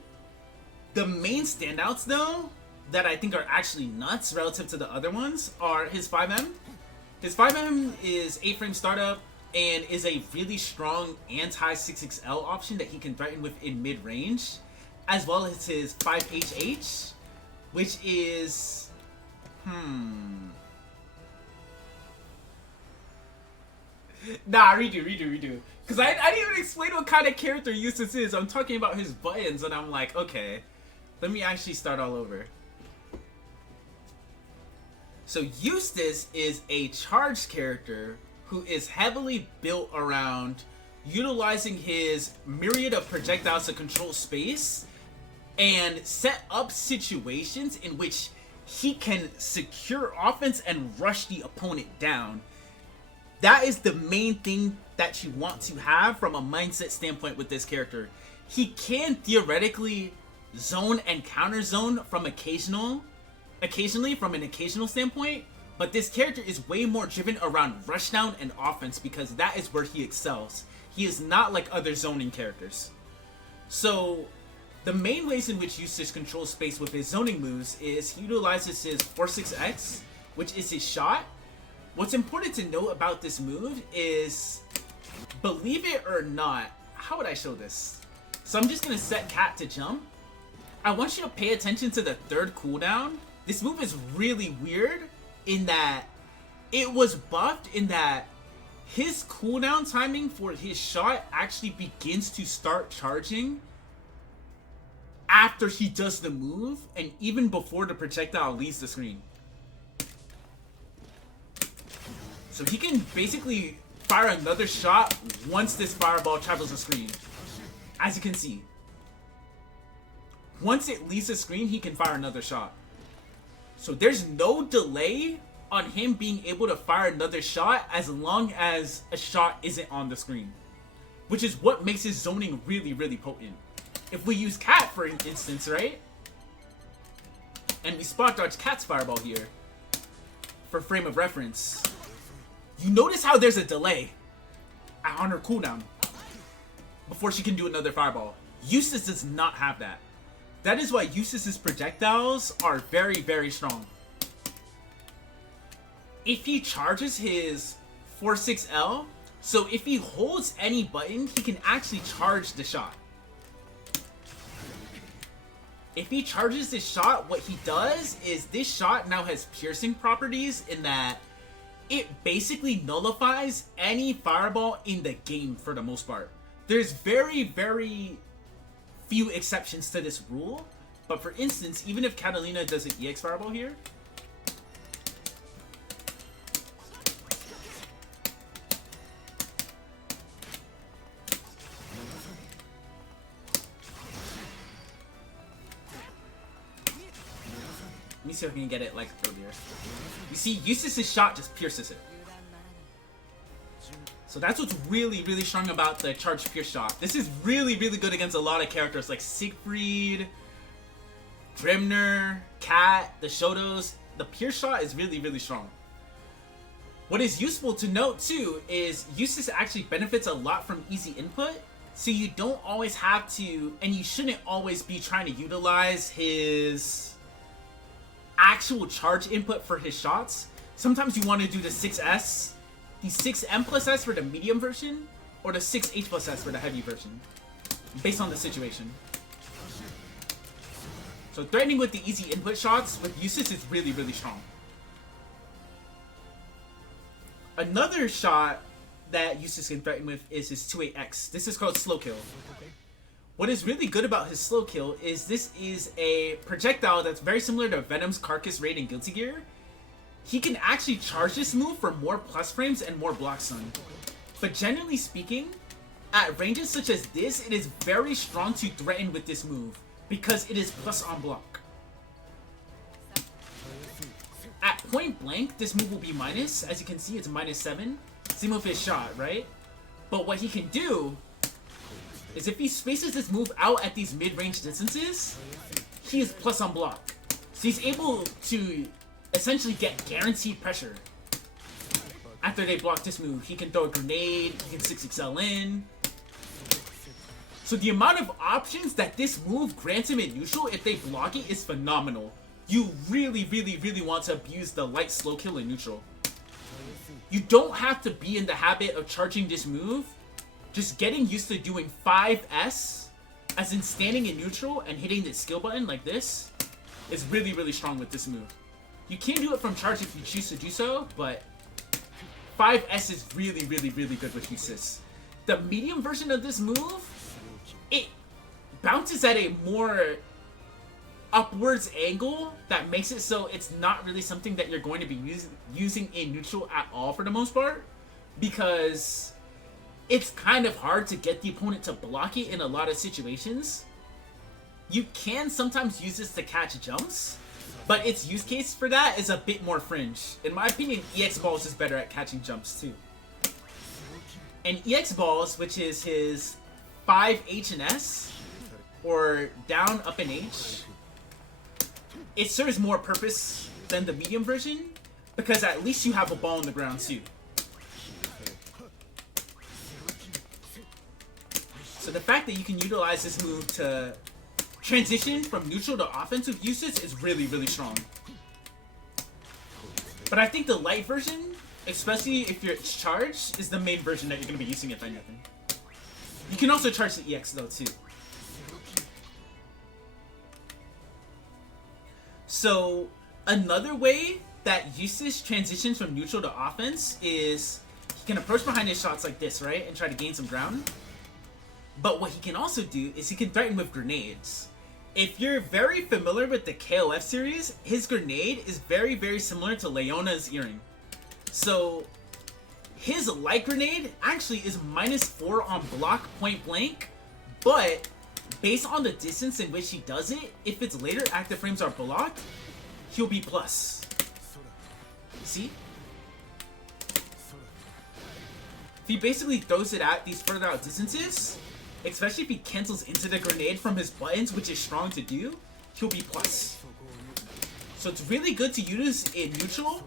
The main standouts, though, that I think are actually nuts relative to the other ones are his 5M. His 5M is 8-frame startup and is a really strong anti-6XL option that he can threaten with in mid-range, as well as his 5HH, which is... Nah, redo. Because I didn't even explain what kind of character Eustace is. I'm talking about his buttons, and I'm like, okay, let me actually start all over. So Eustace is a charged character who is heavily built around utilizing his myriad of projectiles to control space and set up situations in which he can secure offense and rush the opponent down. That is the main thing that you want to have from a mindset standpoint with this character. He can theoretically zone and counter zone from occasionally from an occasional standpoint, but this character is way more driven around rushdown and offense because that is where he excels. He is not like other zoning characters. So the main ways in which Eustace controls space with his zoning moves is he utilizes his 4-6X, which is his shot. What's important to note about this move is, believe it or not, how would I show this? So I'm just going to set Cat to jump. I want you to pay attention to the third cooldown. This move is really weird in that it was buffed in that his cooldown timing for his shot actually begins to start charging after he does the move and even before the projectile leaves the screen. So he can basically fire another shot once this fireball travels the screen. As you can see. Once it leaves the screen, he can fire another shot. So there's no delay on him being able to fire another shot as long as a shot isn't on the screen. Which is what makes his zoning really, really potent. If we use Cat, for instance, right? And we spot dodge Cat's fireball here. For frame of reference. You notice how there's a delay on her cooldown before she can do another fireball. Eustace does not have that. That is why Eustace's projectiles are very, very strong. if he charges his 4-6L, so if he holds any button, he can actually charge the shot. If he charges this shot, what he does is this shot now has piercing properties in that it basically nullifies any fireball in the game for the most part. There's very, very few exceptions to this rule, but for instance, even if Catalina does an EX fireball here, let me see if I can get it like earlier. You see, Eustace's shot just pierces it. So that's what's really, really strong about the charged pierce shot. This is really, really good against a lot of characters like Siegfried, Drimner, Cat, the Shotos. The pierce shot is really, really strong. What is useful to note too is Eustace actually benefits a lot from easy input. So you don't always have to, and you shouldn't always be trying to utilize his actual charge input for his shots. Sometimes you want to do the 6S, the 6M plus S for the medium version, or the 6H plus S for the heavy version, based on the situation. So threatening with the easy input shots with Eustace is really, really strong. Another shot that Eustace can threaten with is his 28X. This is called slow kill. What is really good about his slow kill is this is a projectile that's very similar to Venom's Carcass Raid in Guilty Gear. He can actually charge this move for more plus frames and more block stun. But generally speaking, at ranges such as this, it is very strong to threaten with this move because it is plus on block. At point blank, this move will be minus. As you can see, it's -7. Same with his shot, right? But what he can do is if he spaces this move out at these mid-range distances, he is plus on block. So he's able to essentially get guaranteed pressure. After they block this move, he can throw a grenade, he can 6XL in. So the amount of options that this move grants him in neutral if they block it is phenomenal. You really, really, really want to abuse the light slow kill in neutral. You don't have to be in the habit of charging this move. Just getting used to doing 5S, as in standing in neutral and hitting the skill button like this, is really, really strong with this move. You can do it from charge if you choose to do so, but 5S is really, really, really good with Eustace. The medium version of this move, it bounces at a more upwards angle that makes it so it's not really something that you're going to be using in neutral at all for the most part, because it's kind of hard to get the opponent to block it in a lot of situations. You can sometimes use this to catch jumps, but its use case for that is a bit more fringe. In my opinion, EX Balls is better at catching jumps too. And EX Balls, which is his 5H and S, or down, up, and H, it serves more purpose than the medium version, because at least you have a ball on the ground too. So the fact that you can utilize this move to transition from neutral to offensive uses is really, really strong. But I think the light version, especially if you're charged, is the main version that you're going to be using if anything. You can also charge the EX though too. So another way that Eustace transitions from neutral to offense is he can approach behind his shots like this, right? And try to gain some ground. But what he can also do is he can threaten with grenades. If you're very familiar with the KOF series, his grenade is very, very similar to Leona's earring. So his light grenade actually is -4 on block point blank, but based on the distance in which he does it, if its later active frames are blocked, he'll be plus. See? If he basically throws it at these further out distances, especially if he cancels into the grenade from his buttons, which is strong to do, he'll be plus. So it's really good to use in neutral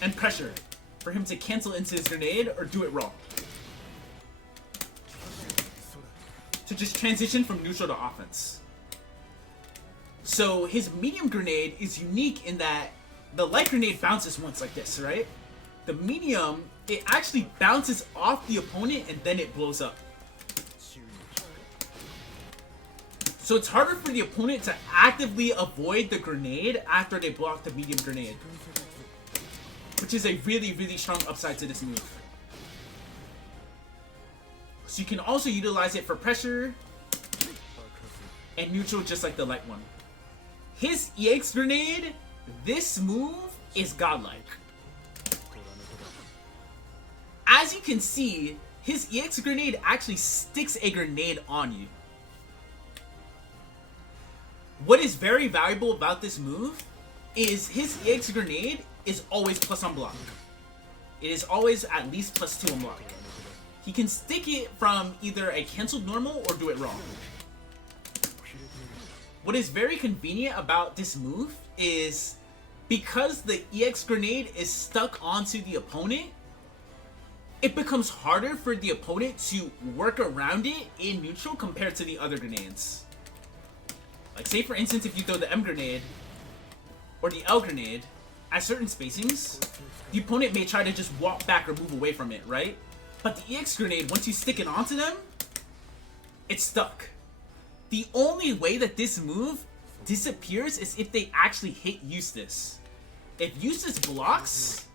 and pressure for him to cancel into his grenade or do it raw. To just transition from neutral to offense. So his medium grenade is unique in that the light grenade bounces once like this, right? The medium, it actually bounces off the opponent and then it blows up. So it's harder for the opponent to actively avoid the grenade after they block the medium grenade. Which is a really, really strong upside to this move. So you can also utilize it for pressure and neutral just like the light one. His EX grenade, this move is godlike. As you can see, his EX grenade actually sticks a grenade on you. What is very valuable about this move is his EX grenade is always plus on block. It is always at least +2 on block. He can stick it from either a cancelled normal or do it wrong. What is very convenient about this move is because the EX grenade is stuck onto the opponent, it becomes harder for the opponent to work around it in neutral compared to the other grenades. Like say for instance if you throw the M grenade or the L grenade at certain spacings, the opponent may try to just walk back or move away from it, right? But the EX grenade, once you stick it onto them, it's stuck. The only way that this move disappears is if they actually hit Eustace. If Eustace blocks,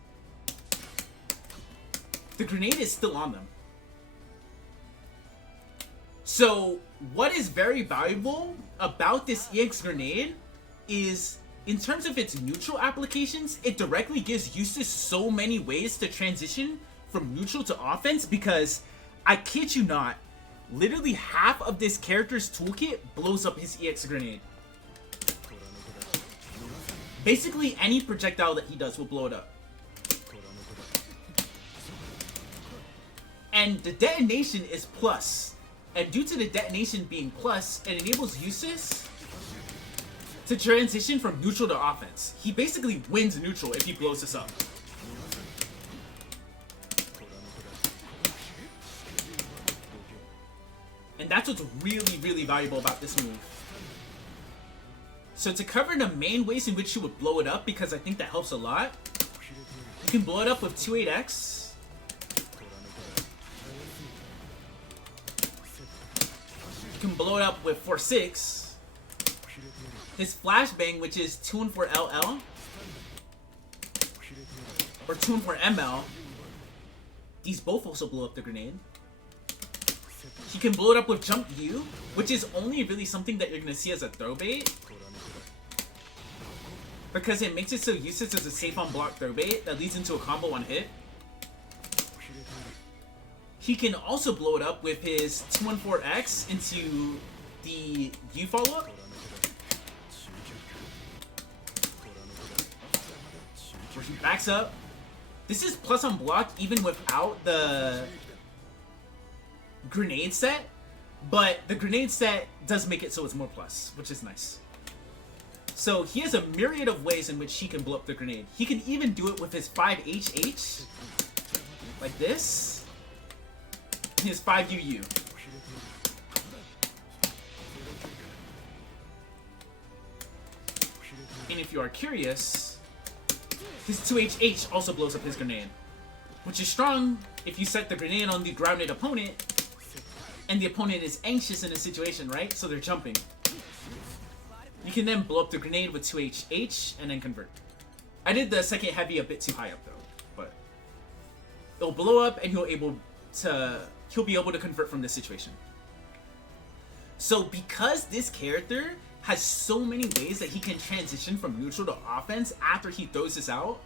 the grenade is still on them. So what is very valuable about this EX grenade is in terms of its neutral applications, it directly gives Eustace so many ways to transition from neutral to offense because, I kid you not, literally half of this character's toolkit blows up his EX grenade. Basically any projectile that he does will blow it up. And the detonation is plus. And due to the detonation being plus, it enables Eustace to transition from neutral to offense. He basically wins neutral if he blows this up. And that's what's really, really valuable about this move. So to cover the main ways in which you would blow it up, because I think that helps a lot, you can blow it up with 28X. You can blow it up with 4-6. His flashbang, which is 2 and 4 LL, or 2 and 4 ML, these both also blow up the grenade. He can blow it up with jump U, which is only really something that you're gonna see as a throw bait, because it makes it so Eustace is a safe on block throw bait that leads into a combo on hit. He can also blow it up with his 214X into the U follow up, where he backs up. This is plus on block even without the grenade set, but the grenade set does make it so it's more plus, which is nice. So he has a myriad of ways in which he can blow up the grenade. He can even do it with his 5HH, like this, and his 5UU. And if you are curious, his 2HH also blows up his grenade, which is strong if you set the grenade on the grounded opponent and the opponent is anxious in a situation, right? So they're jumping. You can then blow up the grenade with 2HH and then convert. I did the second heavy a bit too high up though, but it'll blow up and he'll be able to convert from this situation. So because this character has so many ways that he can transition from neutral to offense after he throws this out,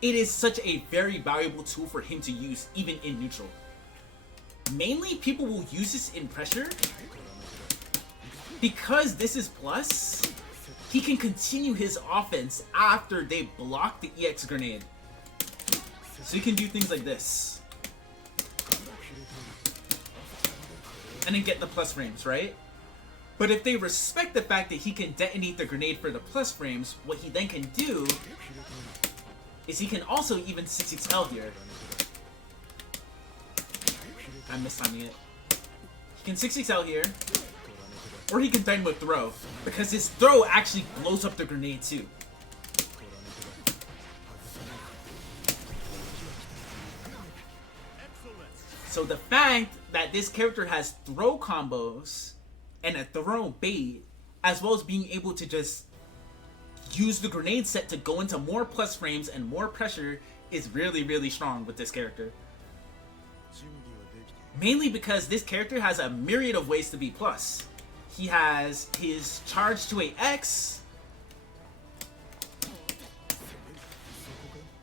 it is such a very valuable tool for him to use even in neutral. Mainly people will use this in pressure. Because this is plus, he can continue his offense after they block the EX grenade. So he can do things like this. And then get the plus frames, right? But if they respect the fact that he can detonate the grenade for the plus frames, what he then can do is he can also even 6XL here. I'm mistiming it. He can 6XL here. Or he can Dynamo throw, because his throw actually blows up the grenade too. So the fact that this character has throw combos and a throw bait, as well as being able to just use the grenade set to go into more plus frames and more pressure, is really, really strong with this character. 準備はできている Mainly because this character has a myriad of ways to be plus. He has his charge to a X,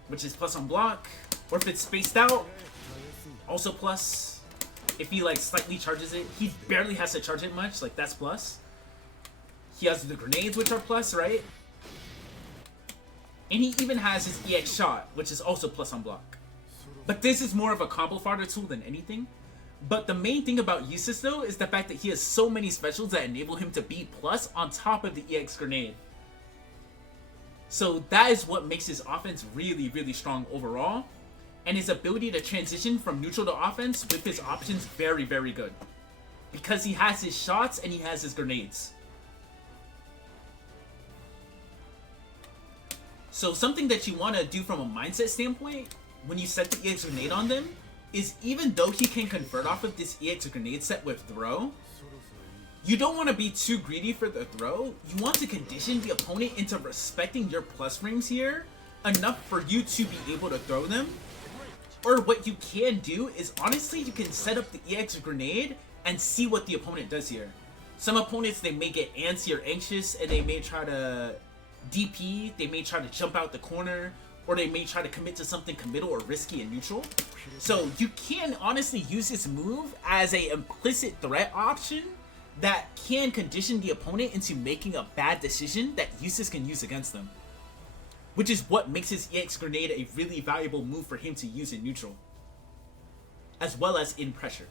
which is plus on block, or if it's spaced out, also plus. If he like slightly charges it, he barely has to charge it much, like that's plus. He has the grenades, which are plus, right? And he even has his EX shot, which is also plus on block. But this is more of a combo fodder tool than anything. But the main thing about Eustace though is the fact that he has so many specials that enable him to be plus on top of the EX grenade. So that is what makes his offense really, really strong overall. And his ability to transition from neutral to offense with his options very, very good. Because he has his shots and he has his grenades. So something that you want to do from a mindset standpoint when you set the EX grenade on them is, even though he can convert off of this EX grenade set with throw, you don't want to be too greedy for the throw. You want to condition the opponent into respecting your plus frames here enough for you to be able to throw them. Or what you can do is, honestly, you can set up the EX grenade and see what the opponent does here. Some opponents, they may get antsy or anxious and they may try to DP, they may try to jump out the corner, or they may try to commit to something committal or risky and neutral. So you can honestly use this move as a implicit threat option that can condition the opponent into making a bad decision that Eustace can use against them. Which is what makes his EX grenade a really valuable move for him to use in neutral, as well as in pressure.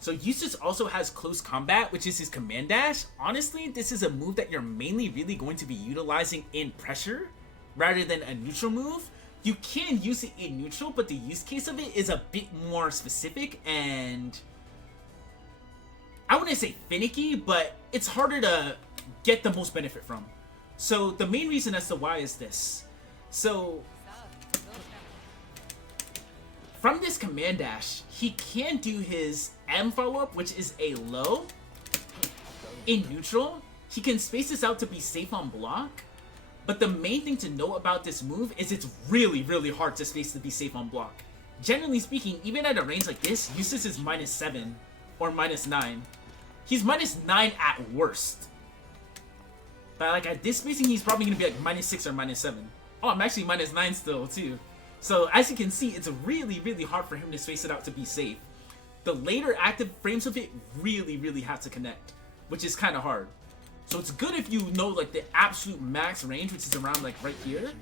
So Eustace also has close combat, which is his command dash. Honestly, this is a move that you're mainly really going to be utilizing in pressure rather than a neutral move. You can use it in neutral, but the use case of it is a bit more specific and, I wouldn't say finicky, but it's harder to get the most benefit from. So the main reason as to why is this. So from this command dash, he can do his M follow-up, which is a low in neutral. He can space this out to be safe on block. But the main thing to know about this move is it's really, really hard to space to be safe on block. Generally speaking, even at a range like this, Eustace is -7 or -9. He's -9 at worst. But like at this spacing, he's probably going to be like -6 or -7. Oh, I'm actually -9 still too. So as you can see, it's really, really hard for him to space it out to be safe. The later active frames of it really, really have to connect, which is kind of hard. So it's good if you know like the absolute max range, which is around like right here.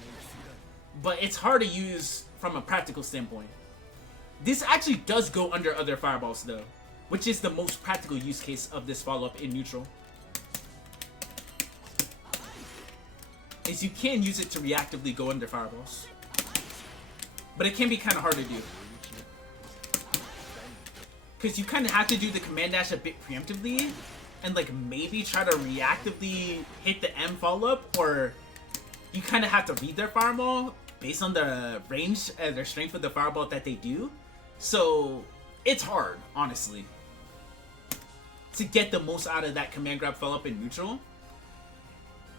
But it's hard to use from a practical standpoint. This actually does go under other fireballs though, which is the most practical use case of this follow-up in neutral. Is you can use it to reactively go under fireballs. But it can be kind of hard to do. Because you kind of have to do the command dash a bit preemptively. And like maybe try to reactively hit the M follow-up. Or you kind of have to read their fireball based on the range and their strength of the fireball that they do. So it's hard, honestly, to get the most out of that command grab follow-up in neutral.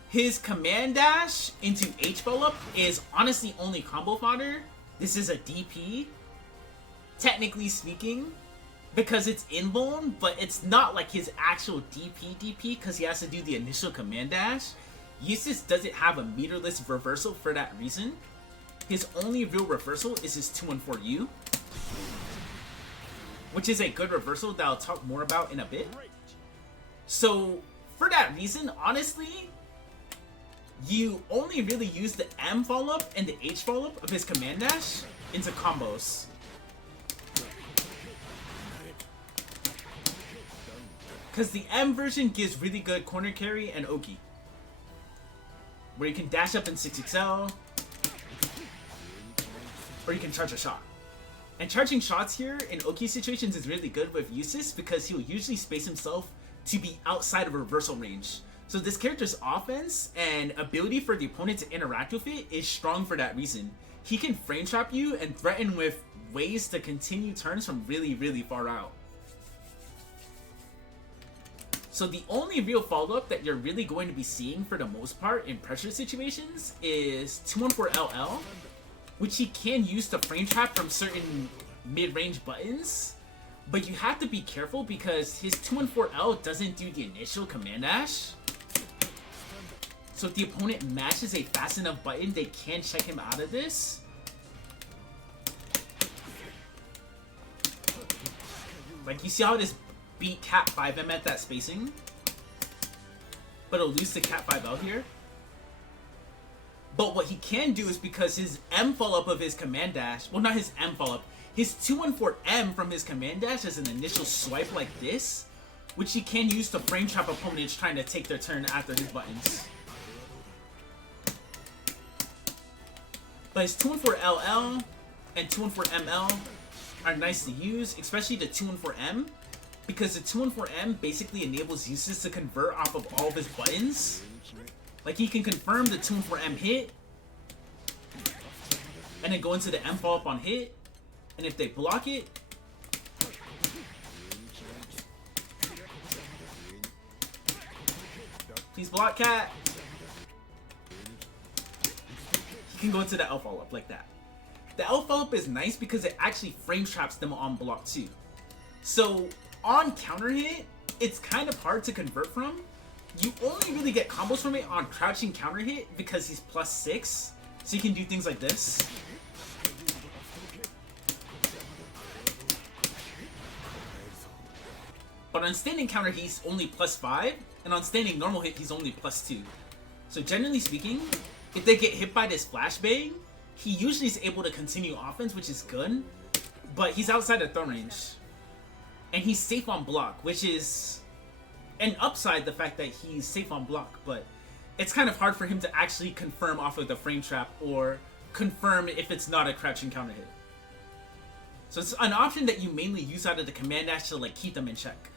His command dash into H follow-up is honestly only combo fodder. This is a DP, technically speaking, because it's invuln, but it's not like his actual DP because he has to do the initial command dash. Eustace doesn't have a meterless reversal for that reason. His only real reversal is his 2-1-4U, which is a good reversal that I'll talk more about in a bit. So for that reason, honestly, you only really use the M follow-up and the H follow-up of his command dash into combos. Because the M version gives really good corner carry and Oki, where you can dash up in 6XL, or you can charge a shot. And charging shots here in Oki situations is really good with Eustace because he'll usually space himself to be outside of reversal range. So this character's offense and ability for the opponent to interact with it is strong for that reason. he can frame trap you and threaten with ways to continue turns from really, really far out. So the only real follow-up that you're really going to be seeing for the most part in pressure situations is 214LL, which he can use to frame trap from certain mid-range buttons. But you have to be careful because his 214L doesn't do the initial command dash. So if the opponent matches a fast enough button, they can check him out of this. Like, you see how this beat Cat 5M at that spacing? But it'll lose to Cat 5L here. But what he can do is because his M follow-up of his command dash, well, not his M follow-up, his 214M from his command dash is an initial swipe like this, which he can use to frame trap opponents trying to take their turn after his buttons. But his 214LL and 214ML are nice to use, especially the 214M, because the 214M basically enables Eustace to convert off of all of his buttons. Like, he can confirm the 214M hit, and then go into the M follow-up on hit, and if they block it, please block Cat. He can go into the L follow-up like that. The L follow-up is nice because it actually frame traps them on block too. So on counter hit, it's kind of hard to convert from. You only really get combos from it on crouching counter hit because he's +6. So you can do things like this. But on standing counter he's only +5, and on standing normal hit he's only +2. So generally speaking, if they get hit by this flashbang, he usually is able to continue offense, which is good, but he's outside of throw range. And he's safe on block, which is an upside, the fact that he's safe on block, but it's kind of hard for him to actually confirm off of the frame trap or confirm if it's not a crouching counter hit. So it's an option that you mainly use out of the command dash to like keep them in check.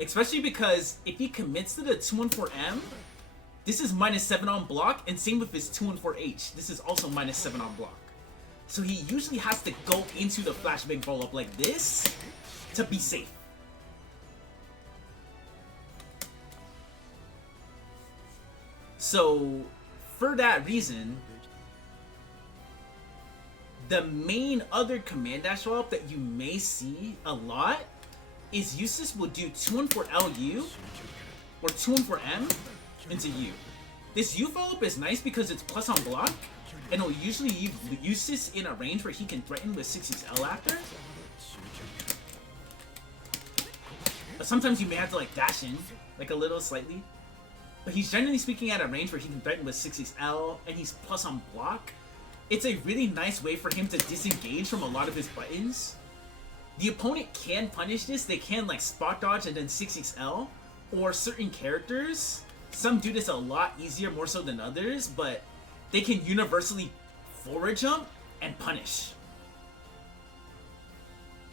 Especially because if he commits to the 214M, this is -7 on block, and same with his 214H. This is also -7 on block. So he usually has to go into the flashbang follow-up like this to be safe. So for that reason, the main other command dash follow-up that you may see a lot is Eustace will do 214LU or 214M into U. This U follow-up is nice because it's plus on block, and it'll usually use Eustace in a range where he can threaten with 6XL after. But sometimes you may have to like dash in, like a little slightly. But he's generally speaking at a range where he can threaten with 6XL, and he's plus on block. It's a really nice way for him to disengage from a lot of his buttons. The opponent can punish this, they can like spot dodge and then 6XL, or certain characters. Some do this a lot easier, more so than others, but they can universally forward jump and punish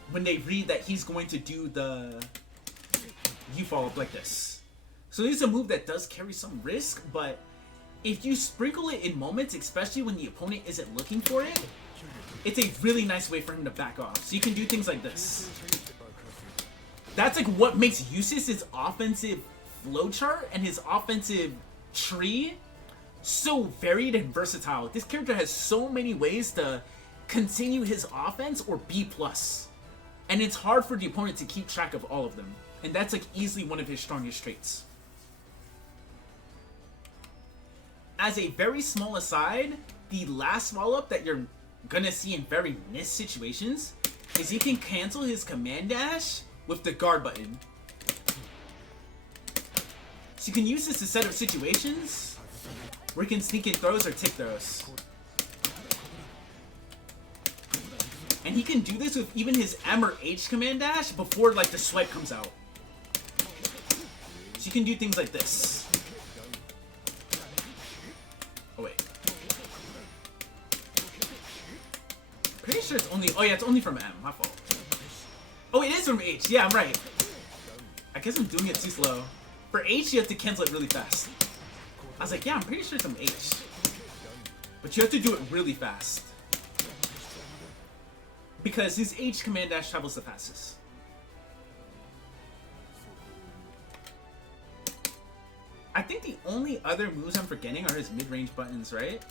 when they read that he's going to do the U follow-up like this. So this is a move that does carry some risk, but if you sprinkle it in moments, especially when the opponent isn't looking for it, it's a really nice way for him to back off. So you can do things like this. That's like what makes Eustace's offensive flowchart and his offensive tree so varied and versatile. This character has so many ways to continue his offense or B+. And it's hard for the opponent to keep track of all of them. And that's like easily one of his strongest traits. As a very small aside, the last follow-up that you're gonna see in very missed situations is he can cancel his command dash with the guard button. So you can use this to set up situations where he can sneak in throws or take throws. And he can do this with even his M or H command dash before like the swipe comes out. So you can do things like this. Oh wait. Pretty sure it's only, oh yeah, it's only from M, my fault. Oh, it is from H, yeah, I'm right. I guess I'm doing it too slow. For H, you have to cancel it really fast. I was like, yeah, I'm pretty sure it's from H. But you have to do it really fast. because his H command dash travels the fastest. I think the only other moves I'm forgetting are his mid-range buttons, right?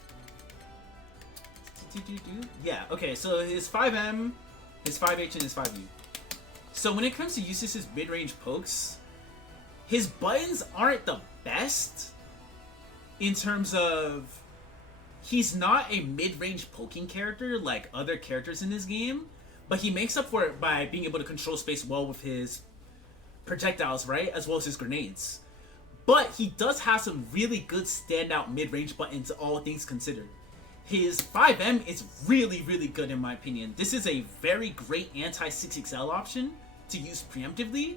Yeah, okay, so his 5M, his 5H, and his 5U. So when it comes to Eustace's mid-range pokes, his buttons aren't the best in terms of he's not a mid-range poking character like other characters in this game, but he makes up for it by being able to control space well with his projectiles, right? As well as his grenades. But he does have some really good standout mid-range buttons, all things considered. His 5M is really, really good in my opinion. This is a very great anti-6XL option to use preemptively.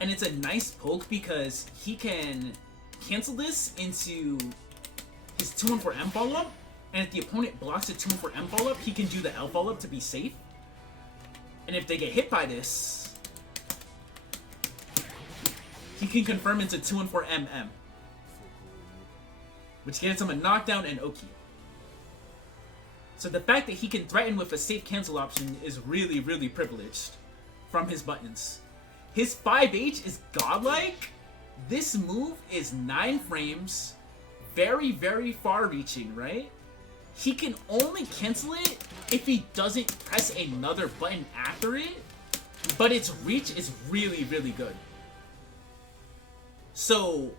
And it's a nice poke because he can cancel this into his 2-1-4M follow-up. And if the opponent blocks a 2-1-4M follow-up, he can do the L follow-up to be safe. And if they get hit by this, he can confirm into 2-1-4MM, which gives him a knockdown and Oki. So the fact that he can threaten with a safe cancel option is really, really privileged from his buttons. His 5H is godlike. This move is 9 frames, very, very far reaching, right? He can only cancel it if he doesn't press another button after it, but its reach is really, really good. So,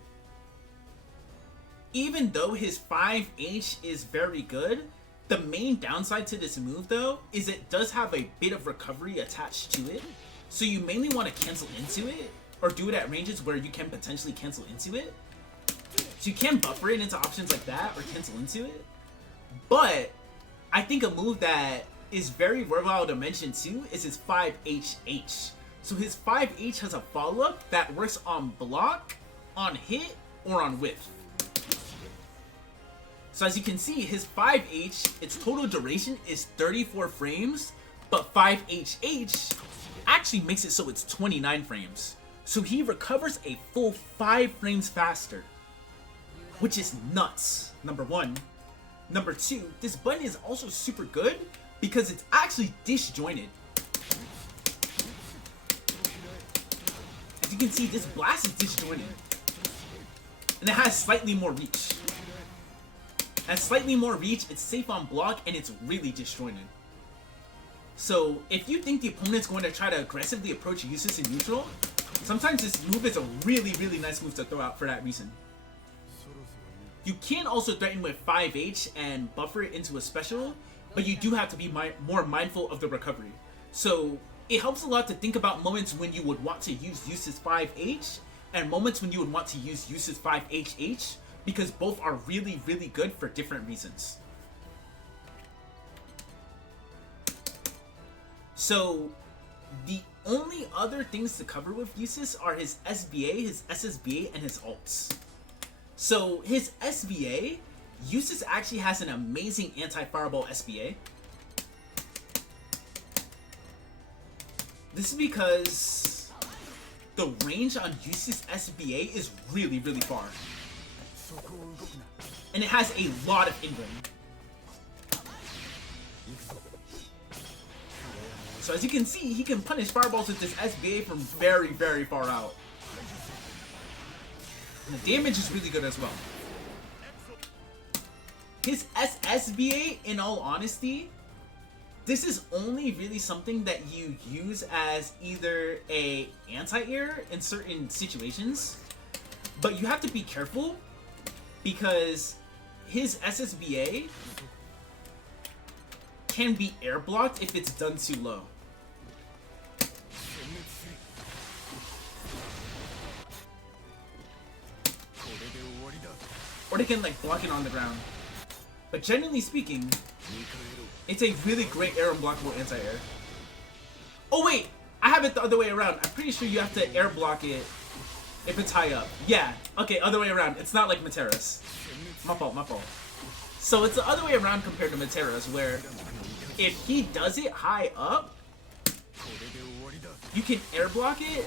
even though his 5H is very good, the main downside to this move, though, is it does have a bit of recovery attached to it. So you mainly want to cancel into it, or do it at ranges where you can potentially cancel into it. So you can buffer it into options like that, or cancel into it. But, I think a move that is very worthwhile to mention too, is his 5HH. So his 5H has a follow-up that works on block, on hit, or on whiff. So as you can see, his 5H, its total duration is 34 frames, but 5HH actually makes it so it's 29 frames. So he recovers a full 5 frames faster, which is nuts, number 1. Number 2, this button is also super good because it's actually disjointed. As you can see, this blast is disjointed. And it has slightly more reach. It has slightly more reach, it's safe on block, and it's really disjointed. So, if you think the opponent's going to try to aggressively approach Eustace in neutral, sometimes this move is a really, really nice move to throw out for that reason. You can also threaten with 5H and buffer it into a special, but you do have to be more mindful of the recovery. So, it helps a lot to think about moments when you would want to use Eustace 5H, and moments when you would want to use Eustace 5HH, because both are really, really good for different reasons. So, the only other things to cover with Eustace are his SBA, his SSBA, and his ults. So, his SBA, Eustace actually has an amazing anti-fireball SBA. This is because the range on Eustace SBA is really, really far. And it has a lot of in-game. So as you can see, he can punish fireballs with this SBA from very, very far out. And the damage is really good as well. His SSBA, in all honesty, this is only really something that you use as either a anti-air in certain situations, but you have to be careful because his SSBA can be air blocked if it's done too low. Or they can like block it on the ground. But generally speaking, it's a really great air unblockable anti-air. Oh wait, I have it the other way around. I'm pretty sure you have to air block it if it's high up. Yeah, okay, other way around. It's not like Matera's. My fault, my fault. So it's the other way around compared to Matera's, where if he does it high up, you can air block it,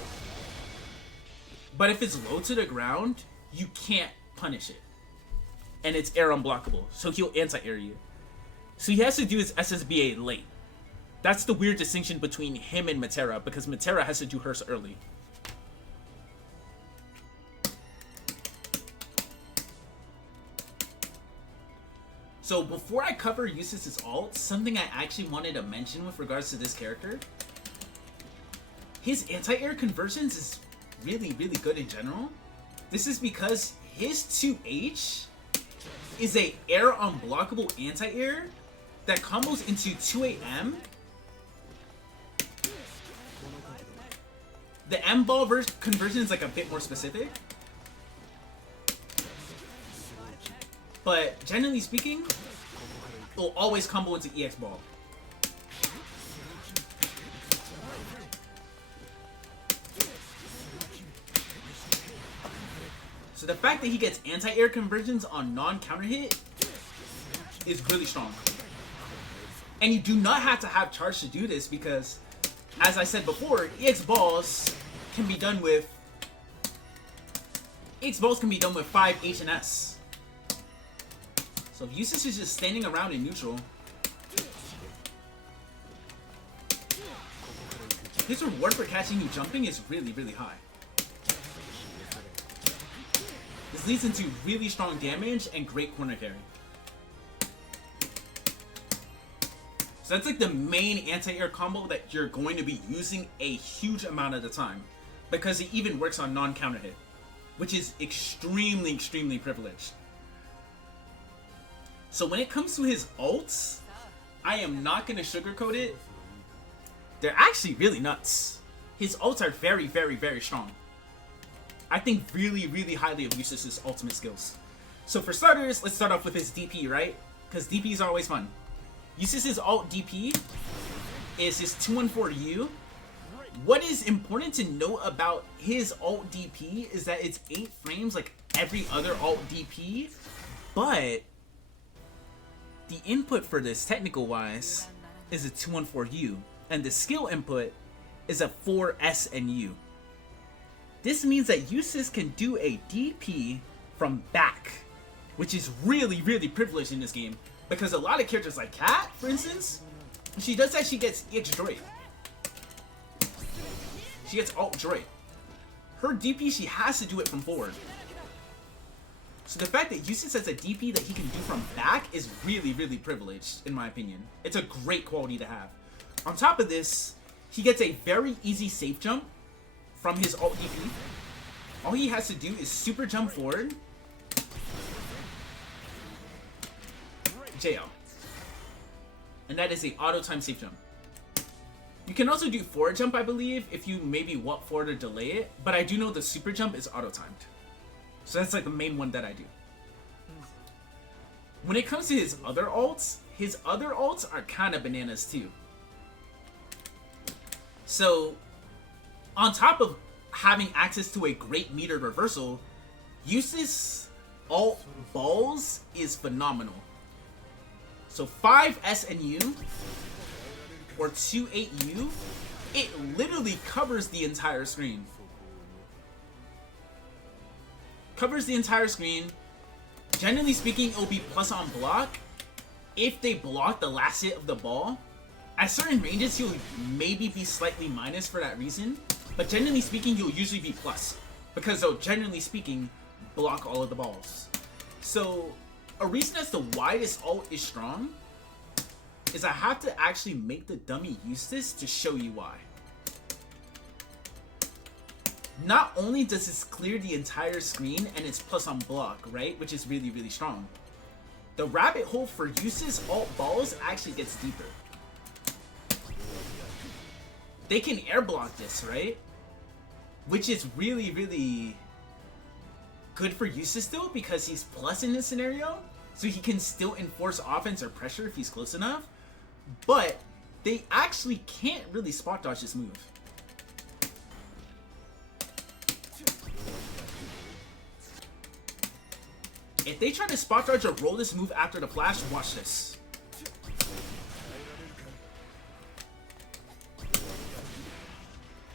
but if it's low to the ground, you can't punish it. And it's air unblockable, so he'll anti-air you. So he has to do his SSBA late. That's the weird distinction between him and Matera, because Matera has to do hers early. So before I cover Eustace's ult, something I actually wanted to mention with regards to this character. His anti-air conversions is really, really good in general. This is because his 2H is a air unblockable anti-air that combos into 2AM. The M-ball conversion is like a bit more specific. But generally speaking, it'll always combo into EX ball. So the fact that he gets anti-air conversions on non-counter hit is really strong. And you do not have to have charge to do this because, as I said before, EX balls can be done with 5 H and S. So if Eustace is just standing around in neutral, his reward for catching you jumping is really, really high. This leads into really strong damage and great corner carry. So that's like the main anti-air combo that you're going to be using a huge amount of the time, because it even works on non-counter hit, which is extremely, extremely privileged. So when it comes to his ults, I am not going to sugarcoat it. They're actually really nuts. His ults are very, very, very strong. I think really, really highly of Eustace's ultimate skills. So for starters, let's start off with his DP, right? Because DPs are always fun. Eustace's ult DP is his 214U. What is important to note about his ult DP is that it's 8 frames like every other ult DP, but the input for this, technical wise, is a 214U, and the skill input is a 4S and U. This means that Eustace can do a DP from back, which is really, really privileged in this game, because a lot of characters like Hatt, for instance, when she does that, she gets EX Droid. She gets alt Droid. Her DP, she has to do it from forward. So the fact that Eustace has a DP that he can do from back is really, really privileged, in my opinion. It's a great quality to have. On top of this, he gets a very easy safe jump from his alt DP. All he has to do is super jump forward, JL. And that is a auto time safe jump. You can also do forward jump, I believe, if you maybe walk forward or delay it, but I do know the super jump is auto timed. So that's like the main one that I do. When it comes to his other ults are kind of bananas too. So, on top of having access to a great meter reversal, Eustace ult balls is phenomenal. So 5S and U, or 2-8U, it literally covers the entire screen. Covers the entire screen. Generally speaking, it'll be plus on block if they block the last hit of the ball. At certain ranges, you'll maybe be slightly minus for that reason, but generally speaking, you'll usually be plus, because they'll, generally speaking, block all of the balls. So, a reason as to why this ult is strong is I have to actually make the dummy Eustace to show you why. Not only does this clear the entire screen and it's plus on block, right, which is really, really strong, the rabbit hole for Eustace ult balls actually gets deeper. They can air block this, right? Which is really, really good for Eustace still, because he's plus in this scenario, so he can still enforce offense or pressure if he's close enough. But they actually can't really spot dodge this move. If they try to spot dodge or roll this move after the flash, watch this.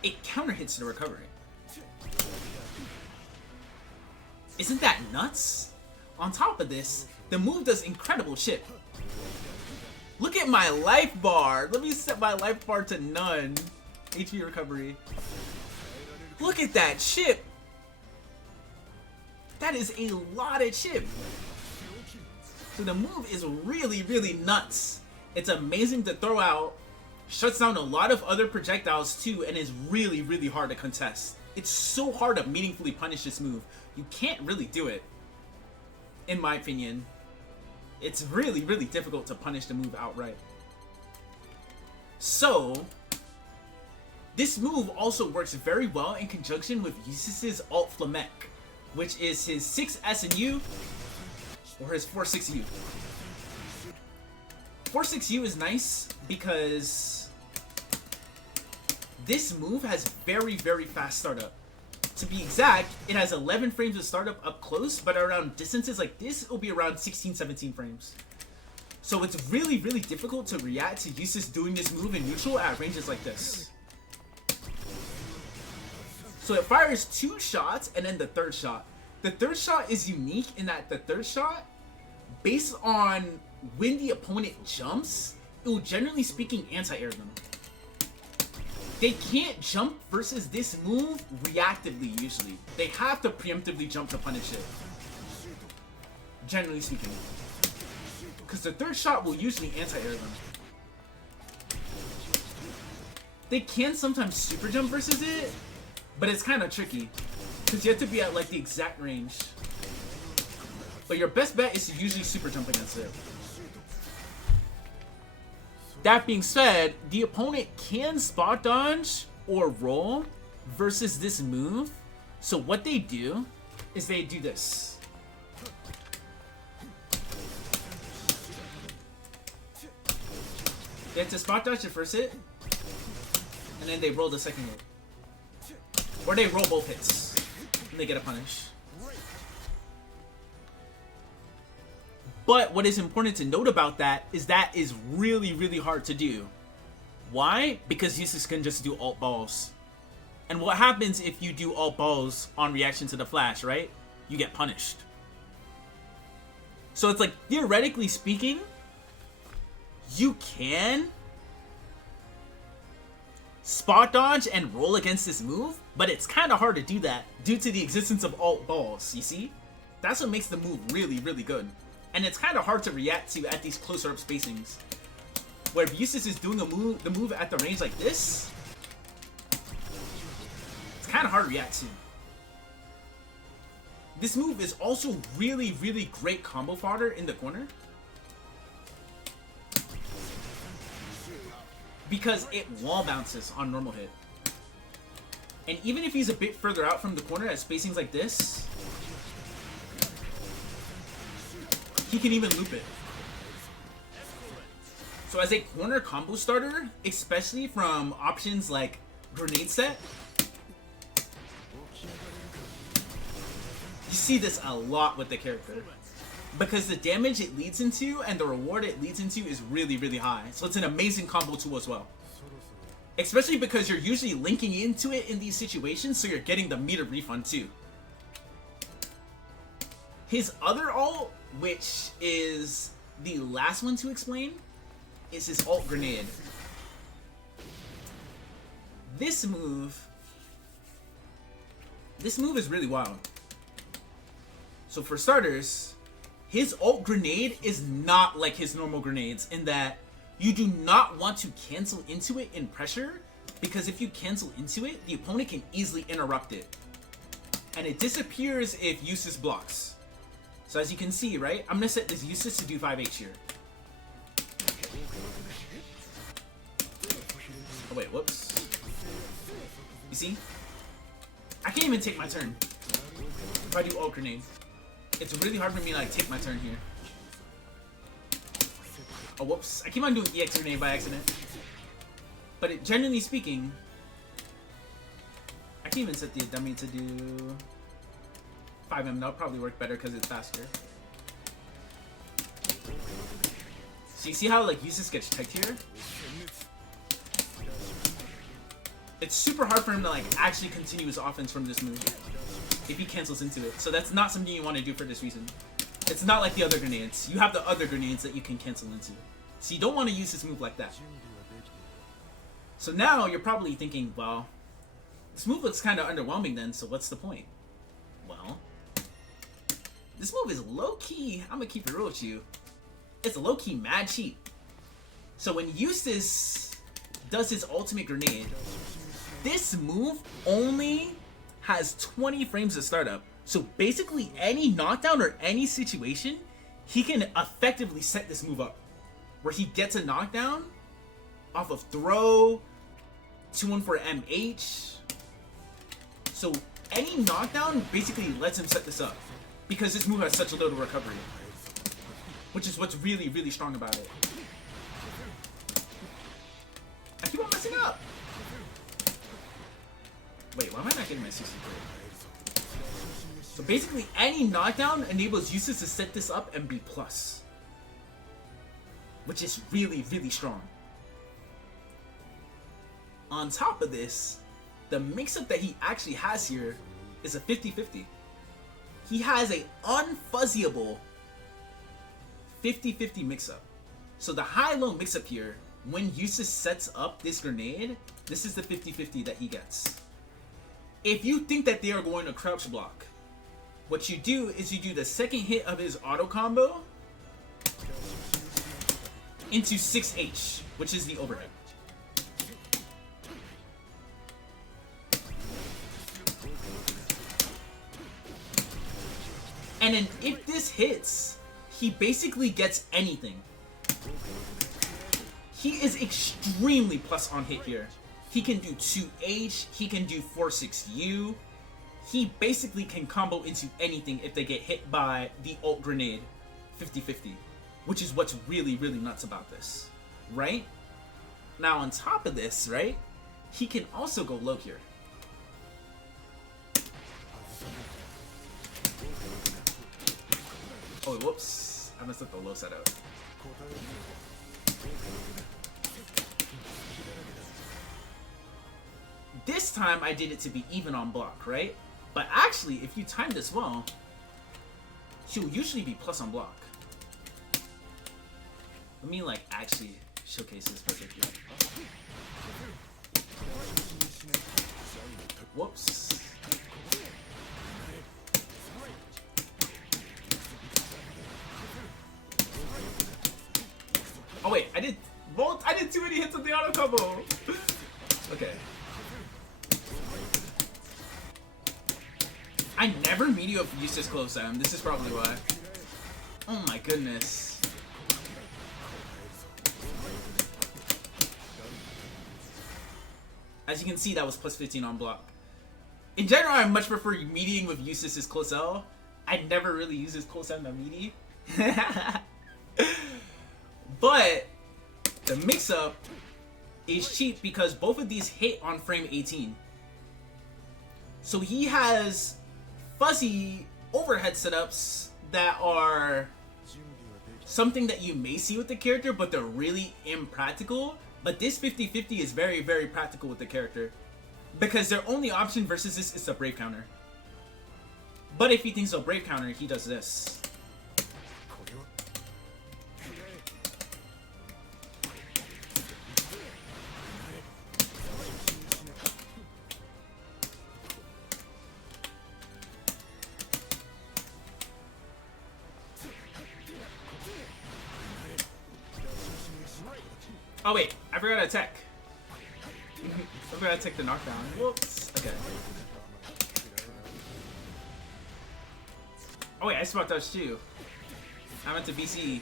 It counter hits the recovery. Isn't that nuts? On top of this, the move does incredible shit. Look at my life bar. Let me set my life bar to none. HP recovery. Look at that chip. That is a lot of chip. So the move is really, really nuts. It's amazing to throw out. Shuts down a lot of other projectiles too, and is really, really hard to contest. It's so hard to meaningfully punish this move. You can't really do it, in my opinion. It's really, really difficult to punish the move outright. So, this move also works very well in conjunction with Eustace's Alt Flamek, which is his 6S and U, or his 4-6U. 4-6U is nice because this move has very, very fast startup. To be exact, it has 11 frames of startup up close, but around distances like this, it will be around 16, 17 frames. So it's really, really difficult to react to Eustace doing this move in neutral at ranges like this. So it fires 2 shots and then the 3rd shot. The 3rd shot is unique in that the 3rd shot, based on when the opponent jumps, it will generally speaking anti-air them. They can't jump versus this move reactively usually. They have to preemptively jump to punish it. Generally speaking. Because the 3rd shot will usually anti-air them. They can sometimes super jump versus it, but it's kind of tricky. Because you have to be at like the exact range. But your best bet is to usually super jump against it. That being said, the opponent can spot dodge or roll versus this move. So what they do is they do this. They have to spot dodge the first hit, and then they roll the second hit. Or they roll both hits, and they get a punish. But what is important to note about that is really, really hard to do. Why? Because Eustace can just do alt balls. And what happens if you do alt balls on reaction to the flash, right? You get punished. So it's like, theoretically speaking, you can spot dodge and roll against this move, but it's kind of hard to do that due to the existence of alt balls, you see? That's what makes the move really, really good. And it's kind of hard to react to at these closer up spacings. Where if Eustace is doing the move at the range like this, it's kind of hard to react to. This move is also really, really great combo fodder in the corner. Because it wall bounces on normal hit. And even if he's a bit further out from the corner at spacings like this, he can even loop it. So as a corner combo starter, especially from options like grenade set, you see this a lot with the character. Because the damage it leads into and the reward it leads into is really, really high. So it's an amazing combo tool as well. Especially because you're usually linking into it in these situations, so you're getting the meter refund too. His other ult, which is the last one to explain, is his alt grenade. This move is really wild. So for starters, his alt grenade is not like his normal grenades in that you do not want to cancel into it in pressure, because if you cancel into it, the opponent can easily interrupt it. And it disappears if Eustace blocks. So as you can see, right, I'm gonna set this Eustace to do 5H here. Oh wait, whoops. You see? I can't even take my turn if I do alt grenade. It's really hard for me to like take my turn here. Oh whoops, I keep on doing EX grenade by accident. But generally speaking, I can even set the dummy to do 5M. That'll probably work better because it's faster. So you see how like Eustace gets checked here? It's super hard for him to like actually continue his offense from this move if he cancels into it. So that's not something you want to do for this reason. It's not like the other grenades. You have the other grenades that you can cancel into. So you don't want to use this move like that. 準備はできている So now you're probably thinking, well, this move looks kind of underwhelming then, so what's the point? Well, this move is low-key, I'm gonna keep it real with you, it's low-key mad cheap. So when Eustace does his ultimate grenade, this move only has 20 frames of startup. So basically any knockdown or any situation, he can effectively set this move up. Where he gets a knockdown off of throw, 2-1 for MH. So any knockdown basically lets him set this up. Because this move has such a little recovery. Which is what's really, really strong about it. I keep on messing up! Wait, why am I not getting my 63? So basically any knockdown enables Eustace to set this up and be plus. Which is really, really strong. On top of this, the mix-up that he actually has here is a 50-50. He has a unfuzzyable 50-50 mix-up. So the high-low mix-up here, when Eustace sets up this grenade, this is the 50-50 that he gets. If you think that they are going to crouch block, what you do is you do the second hit of his auto combo into 6H, which is the overhead. And then if this hits, he basically gets anything. He is extremely plus on hit here. He can do 2H, he can do 4-6U. He basically can combo into anything if they get hit by the ult grenade 50-50. Which is what's really, really nuts about this, right? Now on top of this, right, he can also go low here. Oh, whoops. I messed up the low setup. This time I did it to be even on block, right? But actually, if you time this well, he'll usually be plus on block. Let me like actually showcase this perfectly. Whoops. Oh wait, I did too many hits with the auto combo. Okay. I never meet you with Eustace close Sam. This is probably why. Oh my goodness. As you can see, that was plus 15 on block. In general, I much prefer meeting with Eustace's close L. I never really use his close L in my meaty. But the mix-up is cheap because both of these hit on frame 18. So he has fuzzy overhead setups that are something that you may see with the character, but they're really impractical. But this 50-50 is very, very practical with the character. Because their only option versus this is a Brave counter. But if he thinks of Brave counter, he does this. Oh wait, I forgot to attack. I forgot to take the knockdown. Whoops. Okay. Oh wait, I spot dodge too. I went to BC.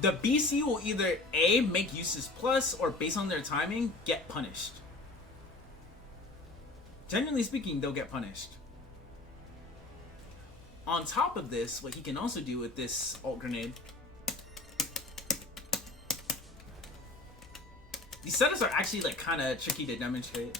The BC will either A, make Eustace plus, or based on their timing, get punished. Generally speaking, they'll get punished. On top of this, what he can also do with this ult grenade, these setups are actually like kind of tricky to demonstrate.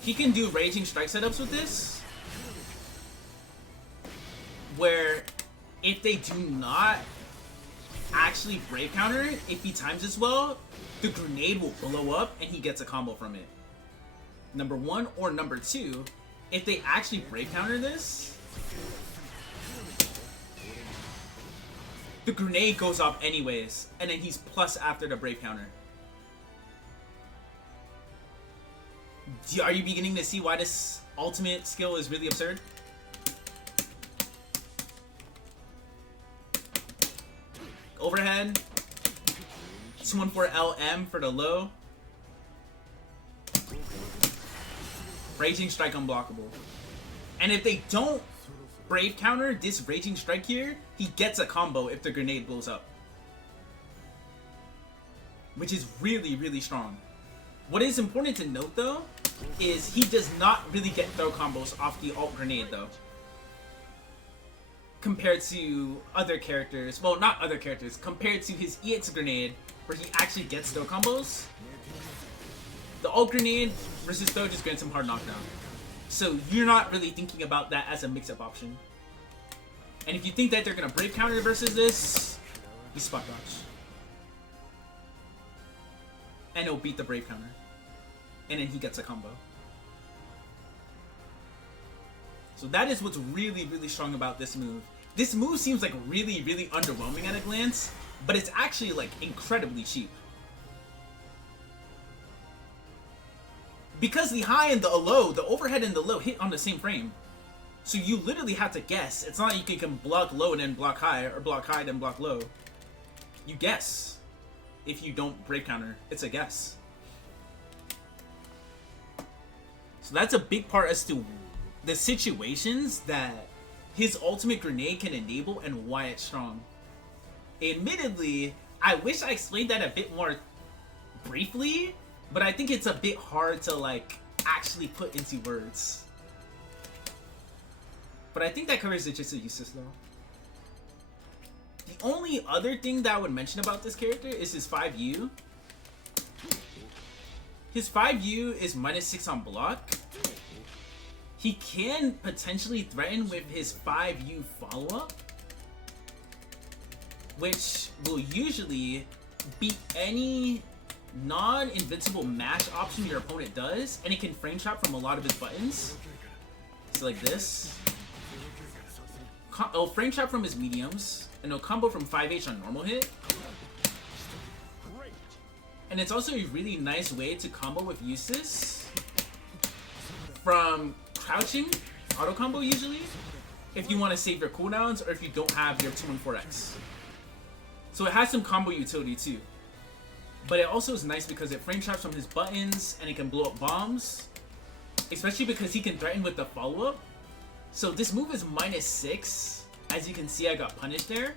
He can do raging strike setups with this, if they do not actually brave counter it, if he times this well, the grenade will blow up and he gets a combo from it. Number one, or number two, if they actually brave counter this, the grenade goes off anyways, and then he's plus after the brave counter. Are you beginning to see why this ultimate skill is really absurd? Overhead. 214 LM for the low. Raging Strike unblockable. And if they don't brave counter this Raging Strike here, he gets a combo if the grenade blows up. Which is really, really strong. What is important to note though, is he does not really get throw combos off the alt grenade though. Compared to other characters, well not other characters, compared to his EX grenade, where he actually gets throw combos. The alt grenade versus throw just grants him hard knockdown. So you're not really thinking about that as a mix-up option. And if you think that they're gonna brave counter versus this, you spot dodge. And it'll beat the brave counter. And then he gets a combo. So that is what's really, really strong about this move. This move seems like really, really underwhelming at a glance, but it's actually like incredibly cheap. Because the high and the low, the overhead and the low hit on the same frame. So you literally have to guess. It's not like you can block low and then block high, or block high then block low. You guess. If you don't brave counter, it's a guess. So that's a big part as to the situations that his ultimate grenade can enable and why it's strong. Admittedly, I wish I explained that a bit more briefly, but I think it's a bit hard to like actually put into words. But I think that covers the gist of Eustace though. The only other thing that I would mention about this character is his 5U. His 5U is -6 on block. He can potentially threaten with his 5U follow-up, which will usually beat any non-invincible mash option your opponent does, and it can frame trap from a lot of his buttons. So like this. It'll frame trap from his mediums, and it'll combo from 5H on normal hit. And it's also a really nice way to combo with Eustace from crouching, auto combo usually, if you want to save your cooldowns or if you don't have your 214X. So it has some combo utility too. But it also is nice because it frame traps from his buttons and it can blow up bombs. Especially because he can threaten with the follow-up. So this move is -6. As you can see, I got punished there.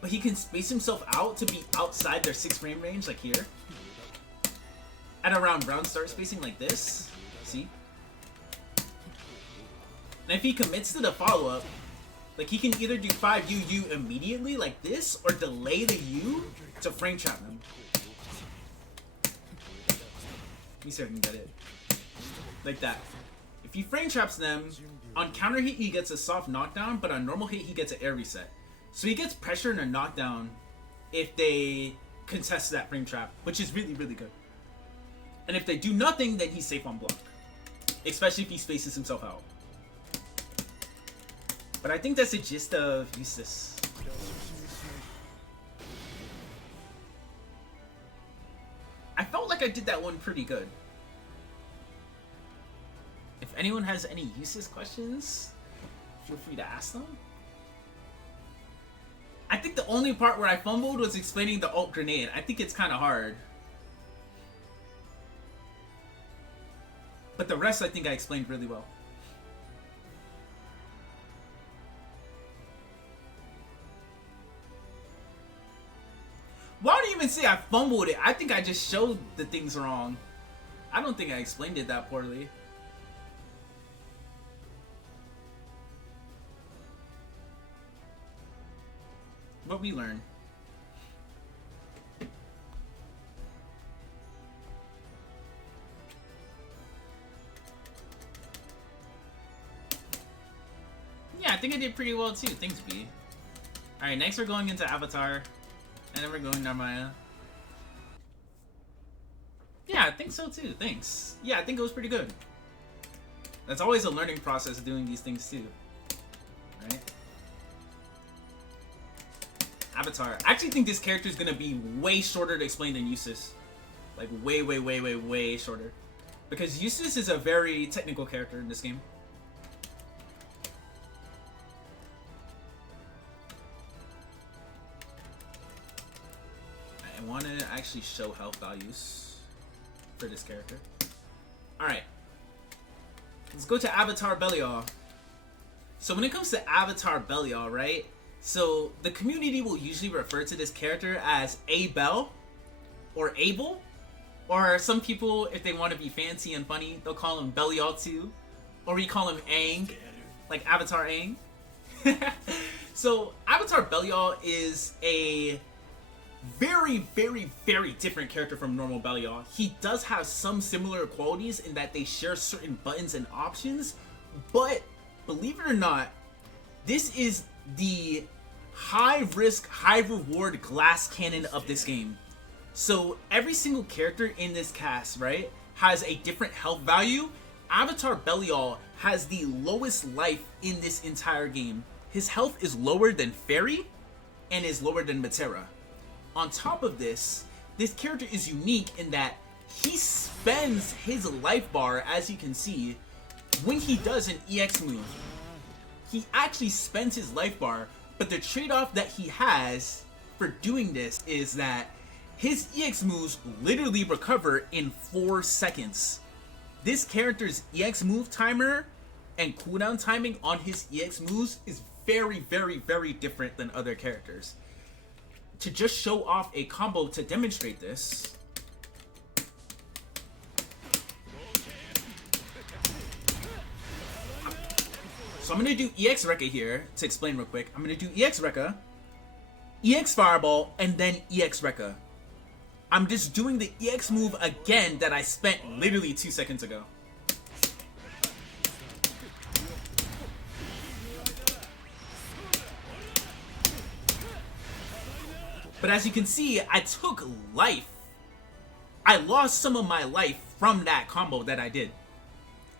But he can space himself out to be outside their 6 frame range, like here. At around round start spacing like this. See? And if he commits to the follow-up, like he can either do 5U immediately like this, or delay the U to frame trap them. Let me see if I can get it. Like that. If he frame traps them, on counter hit he gets a soft knockdown, but on normal hit he gets an air reset. So he gets pressure and a knockdown if they contest that frame trap, which is really, really good. And if they do nothing, then he's safe on block. Especially if he spaces himself out. But I think that's the gist of Eustace. I felt like I did that one pretty good. If anyone has any Eustace questions, feel free to ask them. I think the only part where I fumbled was explaining the ult grenade. I think it's kind of hard. But the rest I think I explained really well. Why do you even say I fumbled it? I think I just showed the things wrong. I don't think I explained it that poorly. What we learn. Yeah, I think I did pretty well too. Thanks, B. Alright, next we're going into Avatar. And then we're going Narmaya. Yeah, I think so too. Thanks. Yeah, I think it was pretty good. That's always a learning process doing these things too. Right? Avatar. I actually think this character is gonna be way shorter to explain than Eustace. Like way shorter. Because Eustace is a very technical character in this game. I want to actually show health values for this character. Alright. Let's go to Avatar Belial. So when it comes to Avatar Belial, right? So the community will usually refer to this character as Abel or Abel. Or some people, if they want to be fancy and funny, they'll call him Belial too. Or we call him Aang, like Avatar Aang. So Avatar Belial is a very different character from normal Belial. He does have some similar qualities in that they share certain buttons and options, but believe it or not, this is the high risk, high reward glass cannon of this game. So every single character in this cast, right, has a different health value. Avatar Belial has the lowest life in this entire game. His health is lower than Fairy and is lower than Matera. On top of this, this character is unique in that he spends his life bar, as you can see, when he does an EX move. He actually spends his life bar, but the trade-off that he has for doing this is that his EX moves literally recover in 4 seconds. This character's EX move timer and cooldown timing on his EX moves is very different than other characters. To just show off a combo to demonstrate this, so I'm gonna do EX Rekka here to explain real quick. I'm gonna do EX Rekka, EX Fireball, and then EX Rekka. I'm just doing the EX move again that I spent literally 2 seconds ago. But as you can see, I took life. I lost some of my life from that combo that I did.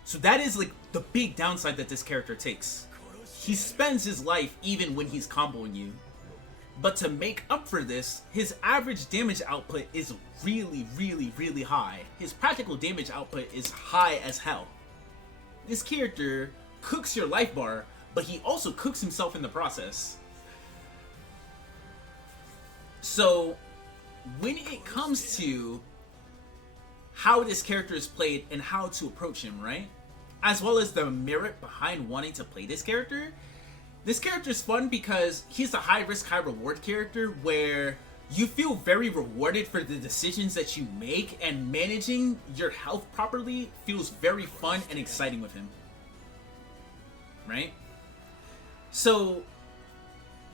So that is like the big downside that this character takes. He spends his life even when he's comboing you. But to make up for this, his average damage output is really high. His practical damage output is high as hell. This character cooks your life bar, but he also cooks himself in the process. So, when it comes to how this character is played and how to approach him, right? As well as the merit behind wanting to play this character is fun because he's a high risk, high reward character where you feel very rewarded for the decisions that you make, and managing your health properly feels very fun and exciting with him. Right? So,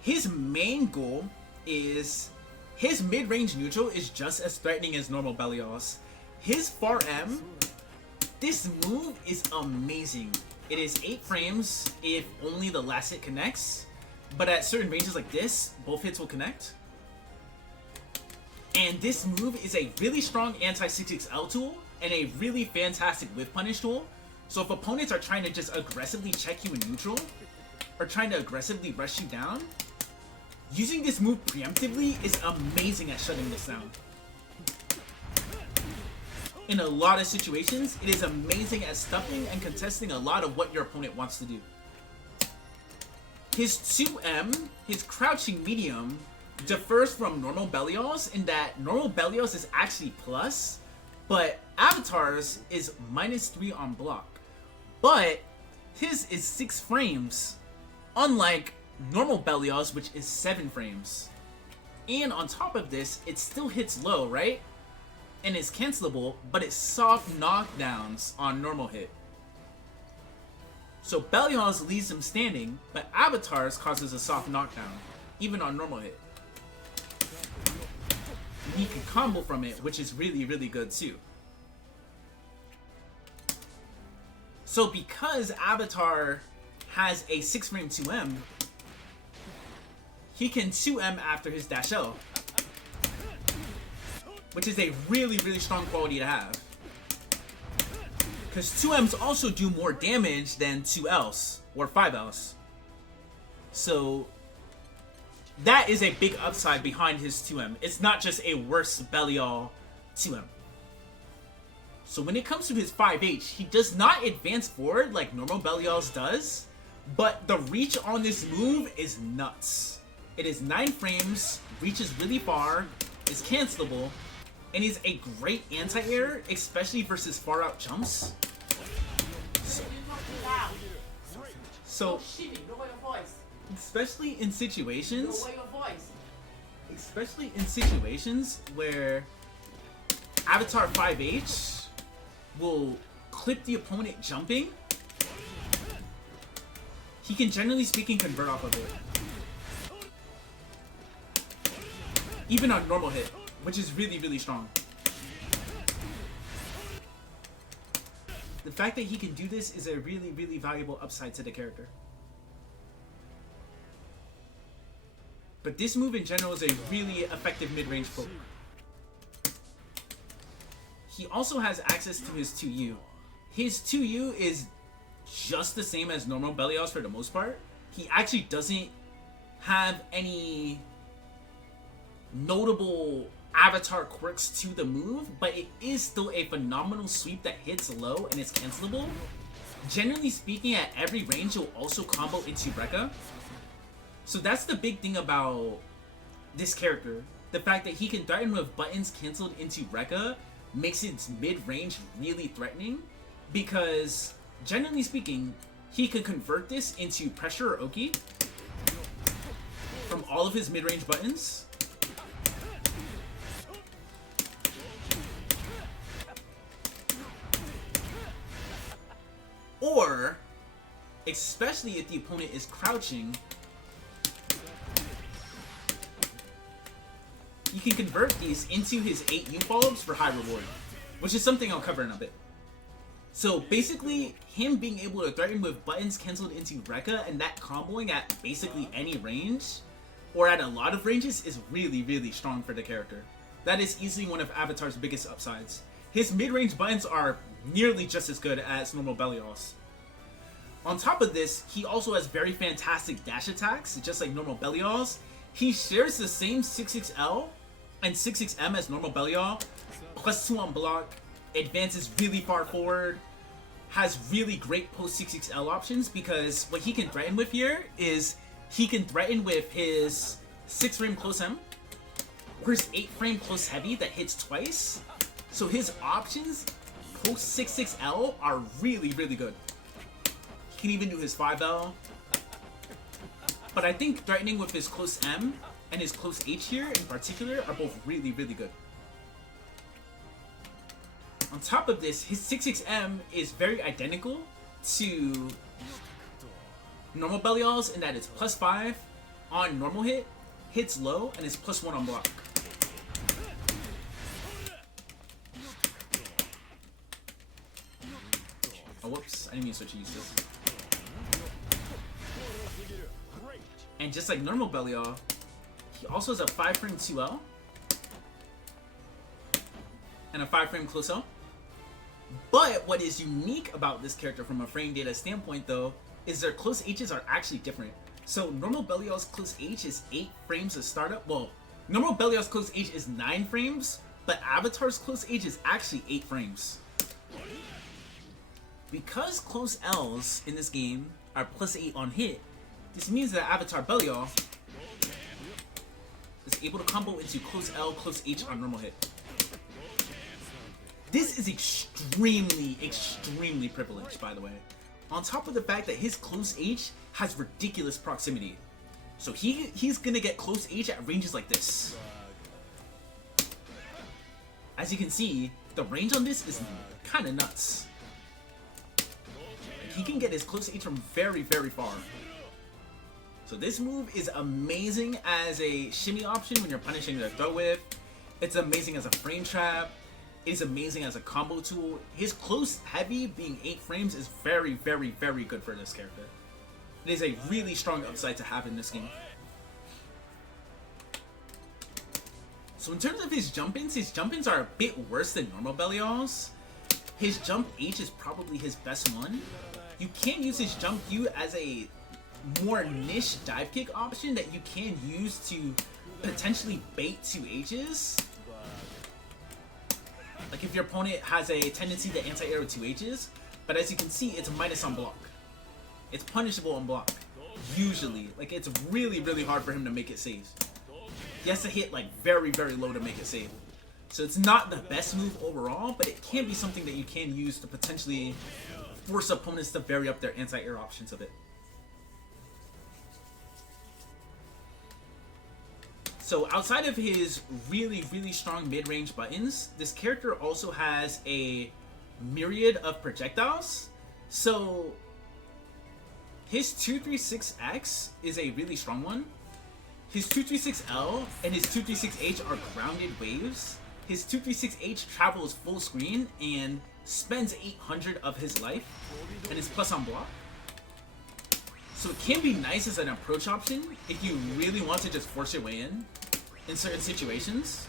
his main goal is his mid-range neutral is just as threatening as normal Belial's. His far M, this move is amazing. It is 8 frames if only the last hit connects, but at certain ranges like this, both hits will connect. And this move is a really strong anti-6XL tool and a really fantastic whiff punish tool. So if opponents are trying to just aggressively check you in neutral, or trying to aggressively rush you down, using this move preemptively is amazing at shutting this down. In a lot of situations, it is amazing at stuffing and contesting a lot of what your opponent wants to do. His 2M, his crouching medium, differs from normal Belial's in that normal Belial's is actually plus, but Avatar's is -3 on block. But his is 6 frames, unlike normal Belial's, which is 7 frames. And on top of this, it still hits low, right? And is cancelable, but it's soft knockdowns on normal hit. So Belial's leaves him standing, but Avatar's causes a soft knockdown, even on normal hit. And he can combo from it, which is really good too. So because Avatar has a 6 frame 2M, he can 2M after his dash L, which is a really, really strong quality to have. Because 2Ms also do more damage than 2Ls or 5Ls. So that is a big upside behind his 2M. It's not just a worse Belial 2M. So when it comes to his 5H, he does not advance forward like normal Belial's does, but the reach on this move is nuts. It is 9 frames, reaches really far, is cancelable, and is a great anti-air, especially versus far out jumps. So especially in situations where Avatar 5H will clip the opponent jumping, he can, generally speaking, convert off of it. Even on normal hit, which is really, really strong. The fact that he can do this is a really, really valuable upside to the character. But this move in general is a really effective mid-range poke. He also has access to his 2U. His 2U is just the same as normal Belial's for the most part. He actually doesn't have any notable Avatar quirks to the move, but it is still a phenomenal sweep that hits low and is cancelable. Generally speaking, at every range, it will also combo into Rekka. So that's the big thing about this character. The fact that he can threaten with buttons canceled into Rekka makes its mid-range really threatening, because generally speaking, he can convert this into pressure or Oki from all of his mid-range buttons. Or, especially if the opponent is crouching, you can convert these into his 8 U follow-ups for high reward, which is something I'll cover in a bit. So basically, him being able to threaten with buttons cancelled into Rekka and that comboing at basically any range, or at a lot of ranges, is really, really strong for the character. That is easily one of Avatar's biggest upsides. His mid-range buttons are nearly just as good as normal Belial's. On top of this, he also has very fantastic dash attacks, just like normal Belial's. He shares the same 6-6L and 6-6M as normal Belial, plus 2 on block, advances really far forward, has really great post 6-6L options, because what he can threaten with here is he can threaten with his 6 frame close M, or his 8 frame close heavy that hits twice. So his options post 6-6L are really, really good. He can even do his 5L. But I think threatening with his close M and his close H here in particular are both really, really good. On top of this, his 6-6M is very identical to normal Belial's in that it's plus 5 on normal hit, hits low, and is plus 1 on block. Oh, whoops, I didn't mean to switch Eustace. And just like normal Belial, he also has a 5 frame 2L and a 5 frame close L. But what is unique about this character from a frame data standpoint, though, is their close H's are actually different. So normal Belial's close H is 8 frames of startup. Well, normal Belial's close H is 9 frames, but Avatar's close H is actually 8 frames. Because close L's in this game are plus 8 on hit, this means that Avatar Belial is able to combo into close L, close H on normal hit. This is extremely, extremely privileged, by the way. On top of the fact that his close H has ridiculous proximity. So he's gonna get close H at ranges like this. As you can see, the range on this is kind of nuts. He can get his close H from very, very far. So this move is amazing as a shimmy option when you're punishing the throw whip. It's amazing as a frame trap. It is amazing as a combo tool. His close heavy being 8 frames is very, very, very good for this character. It is a really strong upside to have in this game. So in terms of his jump-ins are a bit worse than normal Belial's. His jump H is probably his best one. You can use his jump U as a more niche dive kick option that you can use to potentially bait 2H's. Like if your opponent has a tendency to anti-air with 2H's, but as you can see, it's minus on block. It's punishable on block, usually. Like it's really, really hard for him to make it save. He has to hit like very, very low to make it save. So it's not the best move overall, but it can be something that you can use to potentially force opponents to vary up their anti-air options a bit. So outside of his really, really strong mid-range buttons, this character also has a myriad of projectiles. So his 236X is a really strong one. His 236L and his 236H are grounded waves. His 236H travels full screen and spends 800 of his life and is plus on block. So it can be nice as an approach option if you really want to just force your way in certain situations.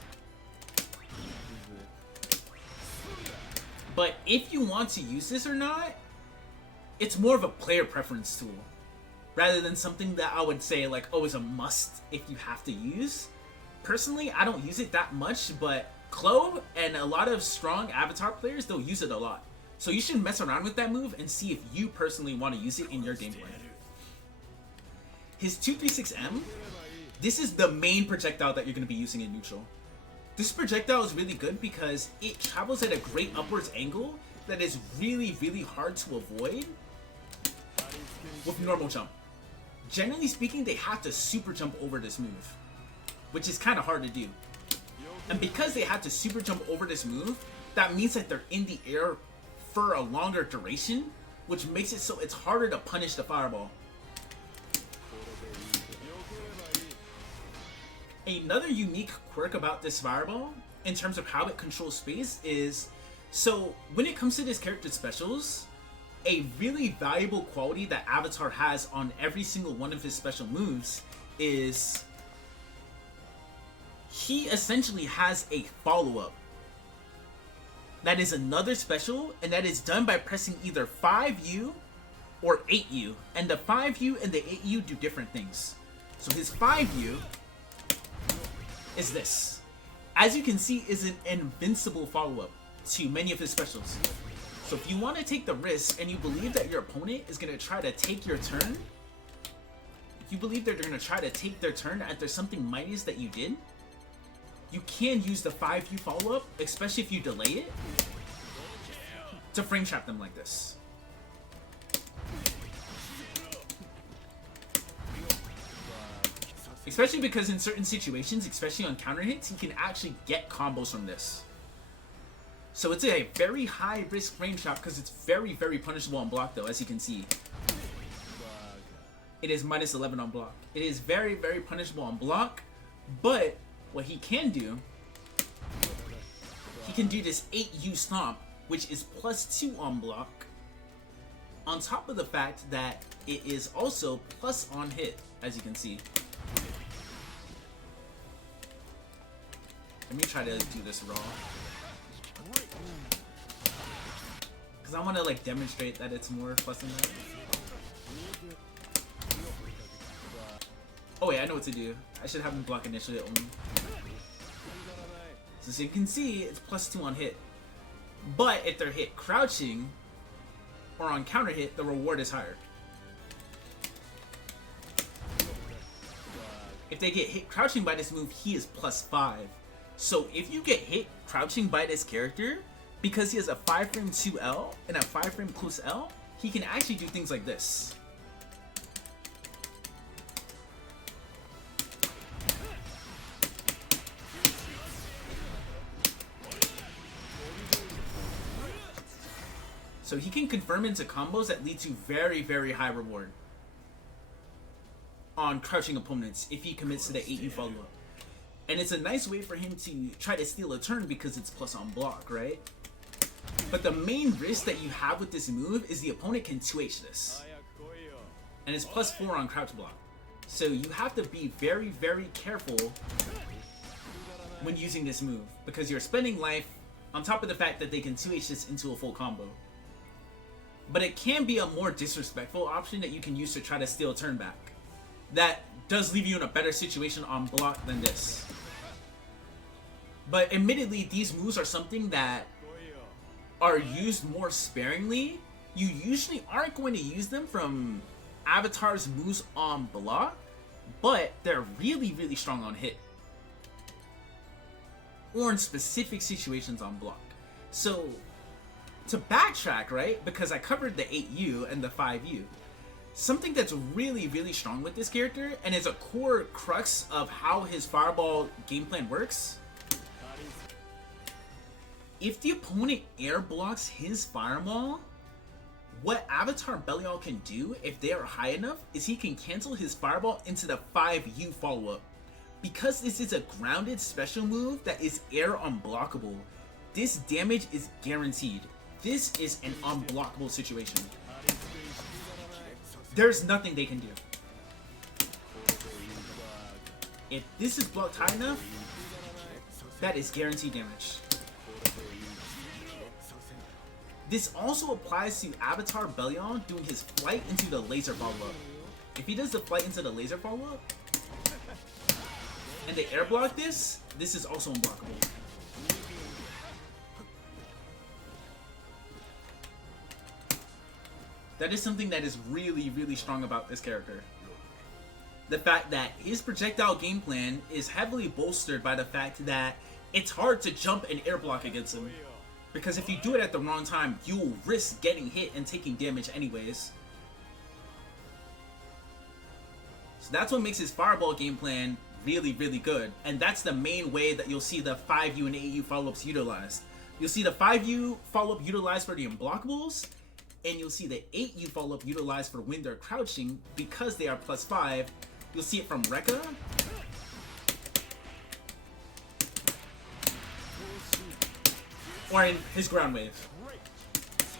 But if you want to use this or not, it's more of a player preference tool rather than something that I would say like, oh, is a must if you have to use. Personally, I don't use it that much, but Clove and a lot of strong Avatar players, they'll use it a lot. So you should mess around with that move and see if you personally want to use it in your gameplay. His 236M, this is the main projectile that you're going to be using in neutral. This projectile is really good because it travels at a great upwards angle that is really, really hard to avoid with normal jump. Generally speaking, they have to super jump over this move, which is kind of hard to do. And because they have to super jump over this move, that means that they're in the air for a longer duration, which makes it so it's harder to punish the fireball. Another unique quirk about this fireball, in terms of how it controls space, is so when it comes to this character's specials, a really valuable quality that Avatar has on every single one of his special moves is he essentially has a follow-up. That is another special, and that is done by pressing either 5U or 8U. And the 5U and the 8U do different things. So his 5U is this. As you can see, is an invincible follow-up to many of his specials. So if you want to take the risk and you believe that your opponent is going to try to take your turn, if you believe that they're going to try to take their turn after something minus that you did, you can use the 5U follow-up, especially if you delay it, to frame trap them like this. Especially because in certain situations, especially on counter hits, he can actually get combos from this. So it's a very high risk frame trap because it's very, very punishable on block though, as you can see. It is minus 11 on block. It is very, very punishable on block, but what he can do, he can do this 8U stomp, which is plus 2 on block, on top of the fact that it is also plus on hit, as you can see. Let me try to do this raw, because I want to like demonstrate that it's more plus than that. Oh wait, I know what to do. I should have him block initially only. So as you can see, it's plus 2 on hit. But if they're hit crouching or on counter hit, the reward is higher. If they get hit crouching by this move, he is plus 5. So if you get hit crouching by this character, because he has a 5 frame 2L and a 5 frame close L, he can actually do things like this. So he can confirm into combos that lead to very, very high reward on crouching opponents if he commits to the 8U follow-up. And it's a nice way for him to try to steal a turn because it's plus on block, right? But the main risk that you have with this move is the opponent can 2H this. and it's +4 on crouch block. So you have to be very, very careful when using this move, because you're spending life on top of the fact that they can 2H this into a full combo. But it can be a more disrespectful option that you can use to try to steal a turn back. That does leave you in a better situation on block than this. But admittedly, these moves are something that are used more sparingly. You usually aren't going to use them from Avatar's moves on block, but they're really, really strong on hit. Or in specific situations on block. So, to backtrack, right, because I covered the 8U and the 5U, something that's really, really strong with this character, and is a core crux of how his fireball game plan works, if the opponent air blocks his fireball, what Avatar Belial can do, if they are high enough, is he can cancel his fireball into the 5U follow-up. Because this is a grounded special move that is air unblockable, this damage is guaranteed. This is an unblockable situation. There's nothing they can do. If this is blocked high enough, that is guaranteed damage. This also applies to Avatar Belial doing his flight into the laser follow-up. If he does the flight into the laser follow-up, and they air block this, this is also unblockable. That is something that is really, really strong about this character. The fact that his projectile game plan is heavily bolstered by the fact that it's hard to jump and air block against him. Because if you do it at the wrong time, you'll risk getting hit and taking damage anyways. So that's what makes his fireball game plan really, really good. And that's the main way that you'll see the 5U and 8U follow-ups utilized. You'll see the 5U follow-up utilized for the unblockables, and you'll see the 8U follow-up utilized for when they're crouching because they are +5. You'll see it from Rekka. Or in his ground wave.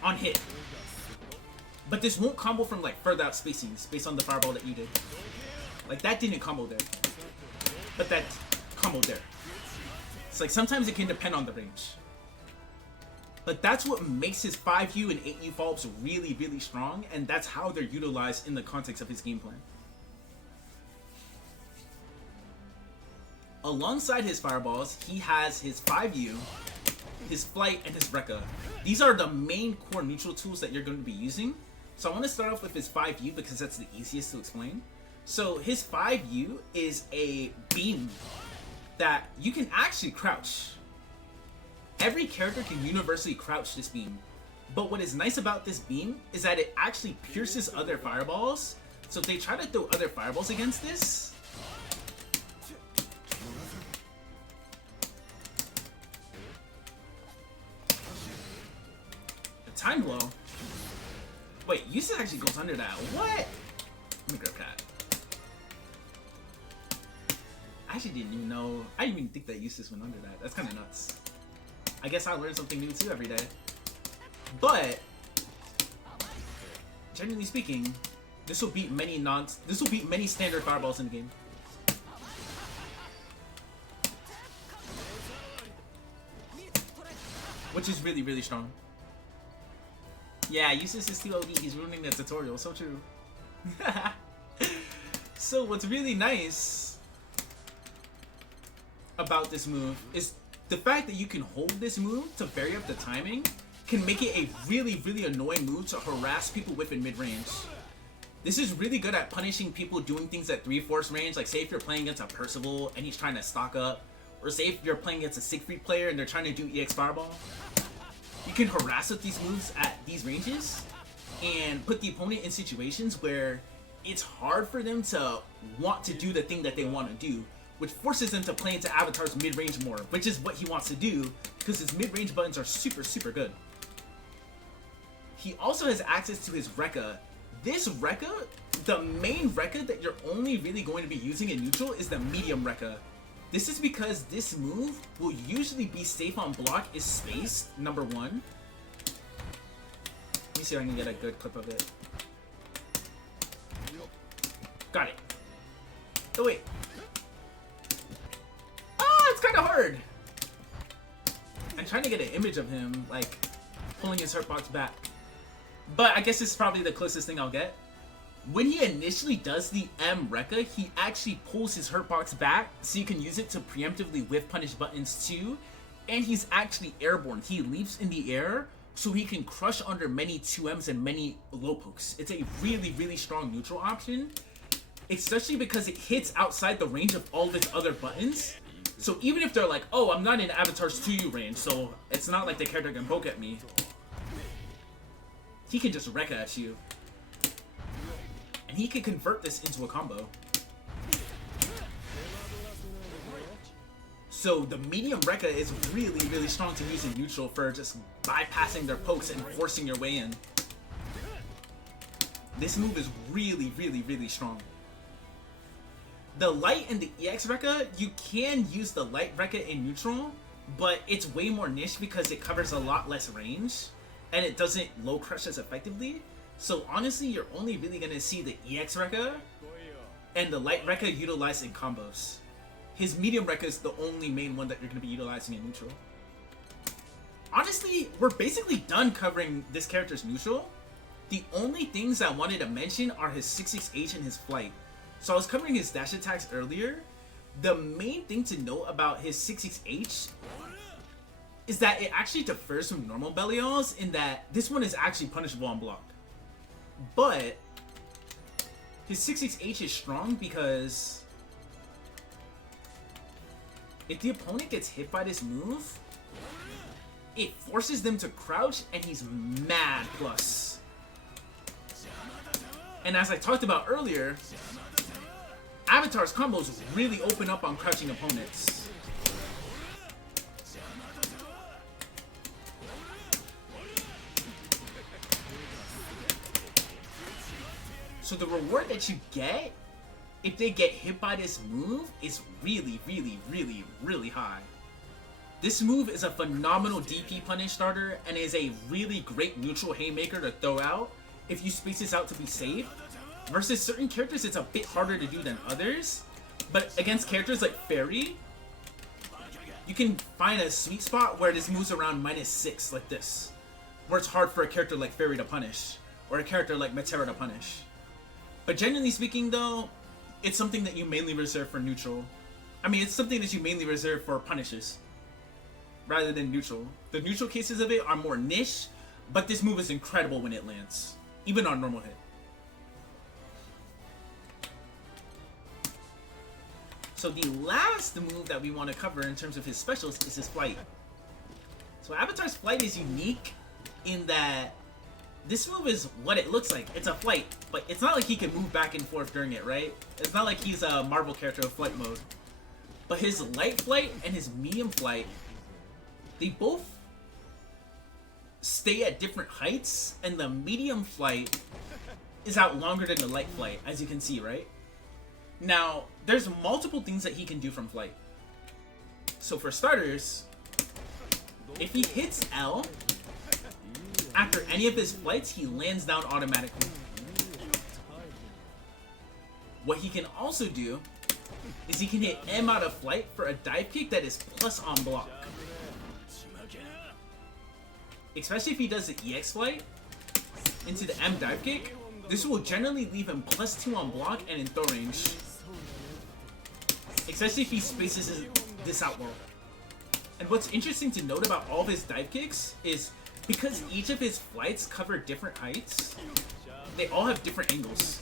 On hit. But this won't combo from like further out spacings based on the fireball that you did. Like that didn't combo there. But that combo there. It's like sometimes it can depend on the range. But that's what makes his 5U and 8U follow-ups really, really strong, and that's how they're utilized in the context of his game plan. Alongside his fireballs, he has his 5U, his flight, and his Rekka. These are the main core neutral tools that you're going to be using. So I want to start off with his 5U because that's the easiest to explain. So his 5U is a beam that you can actually crouch. Every character can universally crouch this beam. But what is nice about this beam is that it actually pierces other fireballs. So if they try to throw other fireballs against this, the time blow. Wait, Eustace actually goes under that. What? Let me grab that. I actually didn't even know. I didn't even think that Eustace went under that. That's kind of nuts. I guess I learn something new too every day. But generally speaking, this will beat many standard fireballs in the game. Which is really, really strong. Yeah, Eustace is too OD. He's ruining the tutorial. So true. So what's really nice about this move is the fact that you can hold this move to vary up the timing can make it a really, really annoying move to harass people with in mid-range. This is really good at punishing people doing things at 3/4 range, like say if you're playing against a Percival and he's trying to stock up, or say if you're playing against a Siegfried player and they're trying to do EX Fireball. You can harass with these moves at these ranges and put the opponent in situations where it's hard for them to want to do the thing that they want to do, which forces him to play into Avatar's mid-range more, which is what he wants to do, because his mid-range buttons are super, super good. He also has access to his Rekka. This Rekka, the main Rekka that you're only really going to be using in neutral is the medium Rekka. This is because this move will usually be safe on block, is spaced, number one. Let me see if I can get a good clip of it. Got it. Oh, wait. Ah, it's kind of hard. I'm trying to get an image of him, like, pulling his hurt box back. But I guess it's probably the closest thing I'll get. When he initially does the M Rekka, he actually pulls his hurt box back so you can use it to preemptively whiff punish buttons too. And he's actually airborne. He leaps in the air so he can crush under many 2Ms and many low pokes. It's a really, really strong neutral option, especially because it hits outside the range of all of his other buttons. So even if they're like, oh, I'm not in Avatar's 2U range, so it's not like the character can poke at me, he can just Rekka at you. And he can convert this into a combo. So the medium Rekka is really, really strong to use in neutral for just bypassing their pokes and forcing your way in. This move is really, really, really strong. The light and the EX Rekka, you can use the light Rekka in neutral, but it's way more niche because it covers a lot less range and it doesn't low crush as effectively. So honestly, you're only really going to see the EX Rekka and the light Rekka utilized in combos. His medium Rekka is the only main one that you're going to be utilizing in neutral. Honestly, we're basically done covering this character's neutral. The only things I wanted to mention are his 66H and his flight. So I was covering his dash attacks earlier. The main thing to know about his 66H is that it actually differs from normal Belial's in that this one is actually punishable on block. But his 66H is strong because if the opponent gets hit by this move, it forces them to crouch and he's mad plus. And as I talked about earlier, Avatar's combos really open up on crouching opponents. So the reward that you get if they get hit by this move is really, really, really, really high. This move is a phenomenal DP punish starter and is a really great neutral haymaker to throw out if you space this out to be safe. Versus certain characters, it's a bit harder to do than others. But against characters like Fairy, you can find a sweet spot where this moves around -6 like this. Where it's hard for a character like Fairy to punish, or a character like Metera to punish. But generally speaking though, it's something that you mainly reserve for neutral. I mean, it's something that you mainly reserve for punishes, rather than neutral. The neutral cases of it are more niche, but this move is incredible when it lands, even on normal hit. So the last move that we want to cover in terms of his specials is his flight. So Avatar's flight is unique in that this move is what it looks like. It's a flight, but it's not like he can move back and forth during it, right? It's not like he's a Marvel character of flight mode. But his light flight and his medium flight, they both stay at different heights, and the medium flight is out longer than the light flight, as you can see, right? Now, there's multiple things that he can do from flight. So for starters, if he hits L, after any of his flights, he lands down automatically. What he can also do is he can hit M out of flight for a dive kick that is plus on block. Especially if he does the EX flight into the M dive kick, this will generally leave him +2 on block and in throw range. Especially if he spaces this out well. And what's interesting to note about all of his dive kicks is because each of his flights cover different heights, they all have different angles.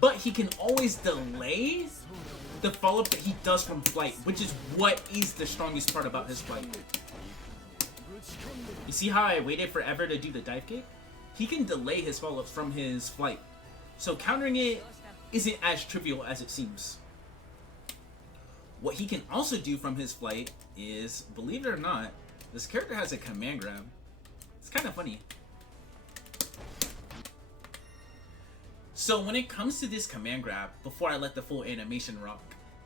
But he can always delay the follow-up that he does from flight, which is what is the strongest part about his flight. You see how I waited forever to do the dive kick? He can delay his follow-ups from his flight. So countering it isn't as trivial as it seems. What he can also do from his flight is, believe it or not, this character has a command grab. It's kind of funny. So when it comes to this command grab, before I let the full animation rock,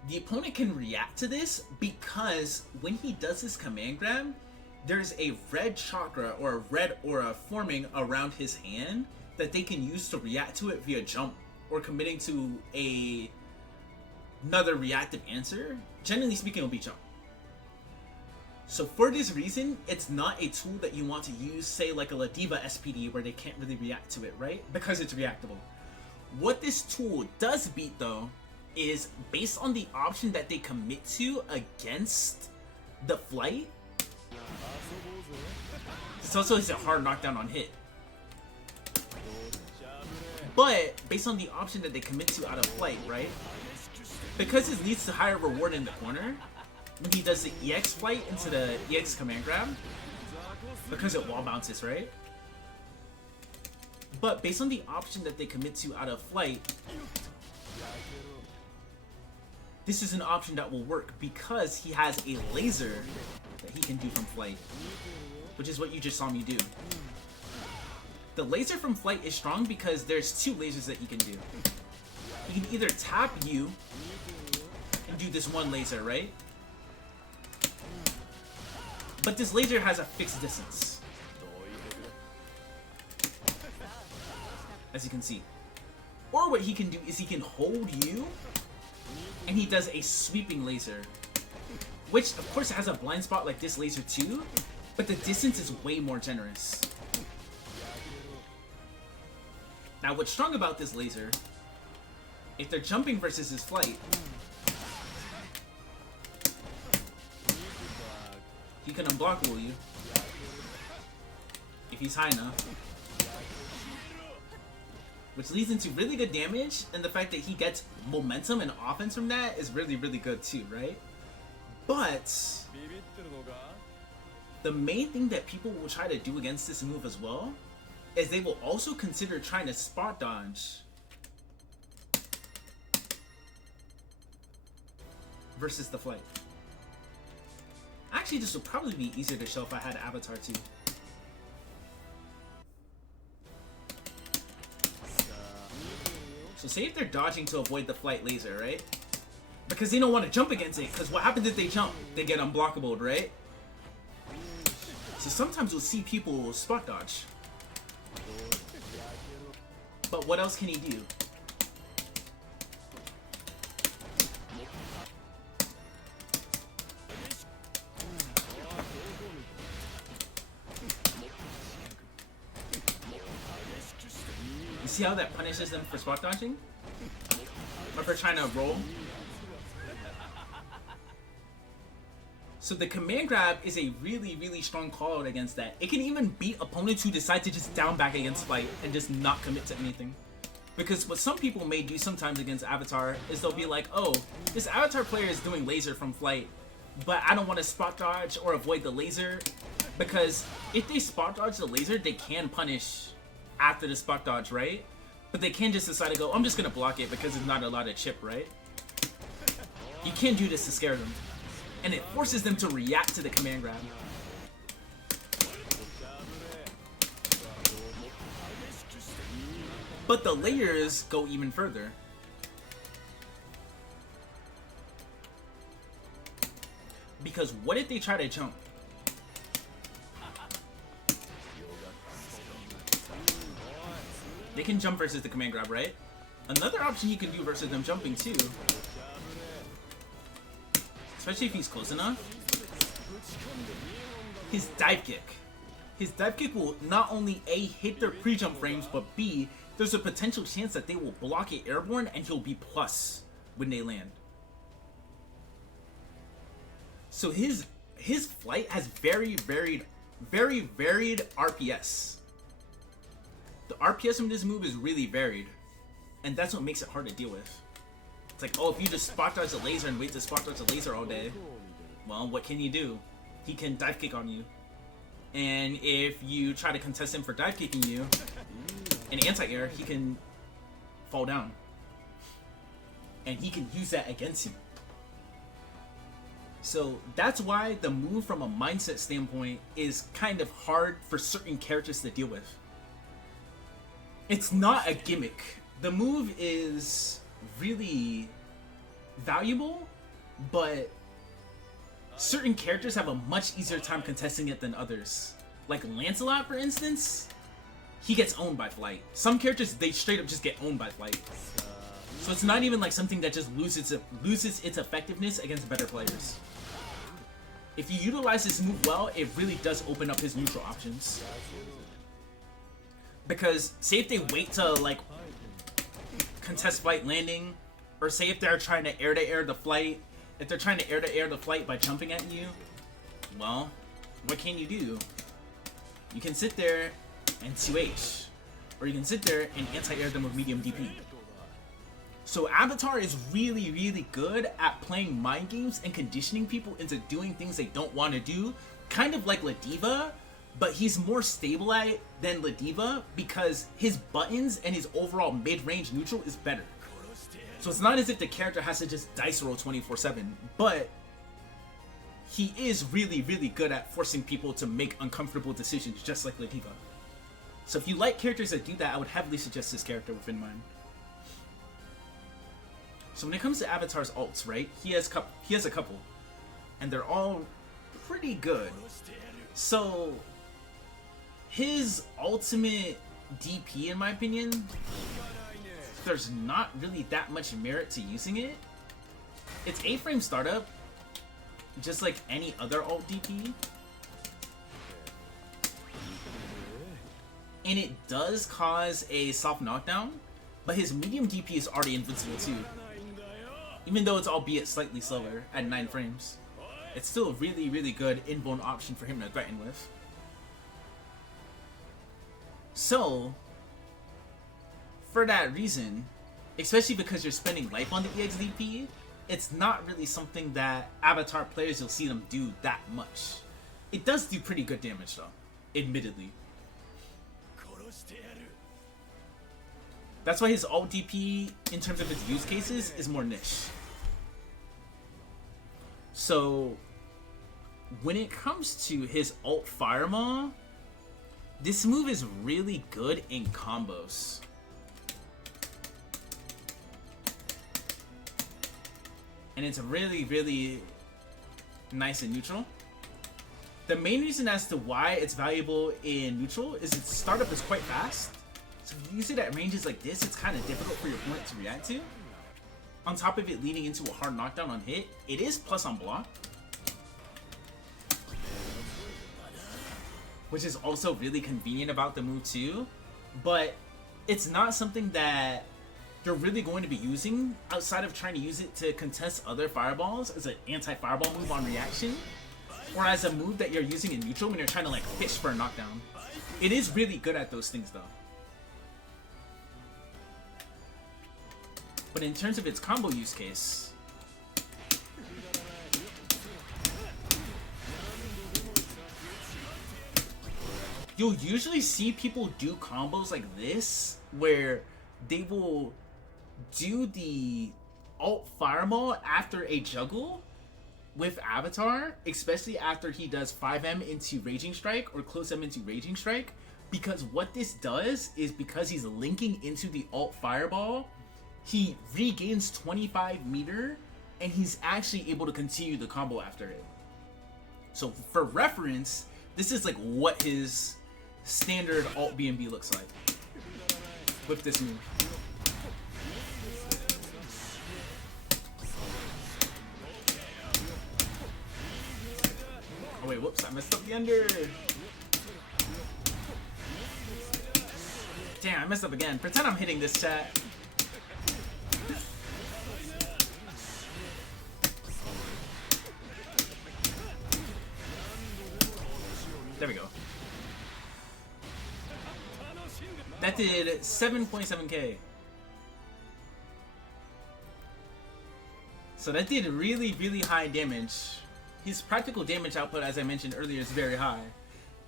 the opponent can react to this because when he does his command grab, there's a red chakra or a red aura forming around his hand that they can use to react to it via jump or committing to another reactive answer. Generally speaking, it'll be jump. So for this reason, it's not a tool that you want to use, say like a Ladiva SPD, where they can't really react to it, right? Because it's reactable. What this tool does beat, though, is based on the option that they commit to against the flight. This also is a hard knockdown on hit. But based on the option that they commit to out of flight, right? Because it leads to higher reward in the corner, when he does the EX flight into the EX command grab, because it wall bounces, right? But based on the option that they commit to out of flight, this is an option that will work because he has a laser that he can do from flight, which is what you just saw me do. The laser from flight is strong because there's two lasers that he can do. He can either tap you and do this one laser, right? But this laser has a fixed distance, as you can see. Or what he can do is he can hold you, and he does a sweeping laser, which of course has a blind spot like this laser too, but the distance is way more generous. Now what's strong about this laser, if they're jumping versus his flight, he can unblockable you if he's high enough, which leads into really good damage, and the fact that he gets momentum and offense from that is really, really good too, right? But the main thing that people will try to do against this move as well is they will also consider trying to spot dodge versus the flight. Actually, this would probably be easier to show if I had Avatar too. So say if they're dodging to avoid the flight laser, right? Because they don't want to jump against it, because what happens if they jump? They get unblockable, right? So sometimes we'll see people spot dodge. But what else can he do? You see how that punishes them for spot dodging? Or for trying to roll? So the command grab is a really, really strong call out against that. It can even beat opponents who decide to just down back against flight and just not commit to anything. Because what some people may do sometimes against Avatar is they'll be like, oh, this Avatar player is doing laser from flight, but I don't want to spot dodge or avoid the laser, because if they spot dodge the laser, they can punish after the spot dodge, right? But they can just decide to go, I'm just going to block it because there's not a lot of chip, right? You can't do this to scare them. And it forces them to react to the command grab. But the layers go even further. Because what if they try to jump? They can jump versus the command grab, right? Another option he can do versus them jumping too, especially if he's close enough, his dive kick. His dive kick will not only A, hit their pre-jump frames, but B, there's a potential chance that they will block it airborne and he'll be plus when they land. So his flight has very varied RPS. The RPS from this move is really varied, and that's what makes it hard to deal with. It's like, oh, if you just spot dodge the laser and wait to spot dodge the laser all day, well, what can you do? He can dive kick on you. And if you try to contest him for dive kicking you, in anti-air, he can fall down. And he can use that against you. So that's why the move from a mindset standpoint is kind of hard for certain characters to deal with. It's not a gimmick. The move is really valuable, but certain characters have a much easier time contesting it than others. Like Lancelot, for instance, he gets owned by flight. Some characters, they straight up just get owned by flight. So it's not even like something that just loses its effectiveness against better players. If you utilize this move well, it really does open up his neutral options. Because say if they wait to like contest flight landing, or say if they're trying to air the flight, if they're trying to air the flight by jumping at you, well, what can you do? You can sit there and 2H, or you can sit there and anti-air them with medium DP. So Avatar is really, really good at playing mind games and conditioning people into doing things they don't want to do, kind of like Ladiva, but he's more stable at it than Ladiva because his buttons and his overall mid-range neutral is better. So it's not as if the character has to just dice roll 24/7, but he is really, really good at forcing people to make uncomfortable decisions just like Ladiva. So if you like characters that do that, I would heavily suggest this character with in mind. So when it comes to Avatar's alts, right, he has a couple, and they're all pretty good. So his ultimate DP, in my opinion, there's not really that much merit to using it. It's A-frame startup, just like any other alt DP. And it does cause a soft knockdown, but his medium DP is already invincible too. Even though it's albeit slightly slower at 9 frames. It's still a really, really good invuln option for him to threaten with. So, for that reason, especially because you're spending life on the EXDP, it's not really something that Avatar players, you'll see them do that much. It does do pretty good damage though, admittedly. That's why his alt DP, in terms of its use cases, is more niche. So, when it comes to his alt Fireball, this move is really good in combos. And it's really, really nice in neutral. The main reason as to why it's valuable in neutral is its startup is quite fast. So if you use it at ranges like this, it's kind of difficult for your opponent to react to. On top of it leading into a hard knockdown on hit, it is plus on block. Which is also really convenient about the move too. But it's not something that you're really going to be using outside of trying to use it to contest other fireballs as an anti-fireball move on reaction. Or as a move that you're using in neutral when you're trying to like fish for a knockdown. It is really good at those things though. But in terms of its combo use case, you'll usually see people do combos like this, where they will do the alt fireball after a juggle with Avatar, especially after he does 5M into Raging Strike or close M into Raging Strike, because what this does is because he's linking into the alt fireball, he regains 25 meter and he's actually able to continue the combo after it. So for reference, this is like what his standard alt BNB looks like with this move. Oh wait, whoops, I messed up the under. Damn, I messed up again. Pretend I'm hitting this, chat. There we go. That did 7.7k. So that did really, really high damage. His practical damage output, as I mentioned earlier, is very high.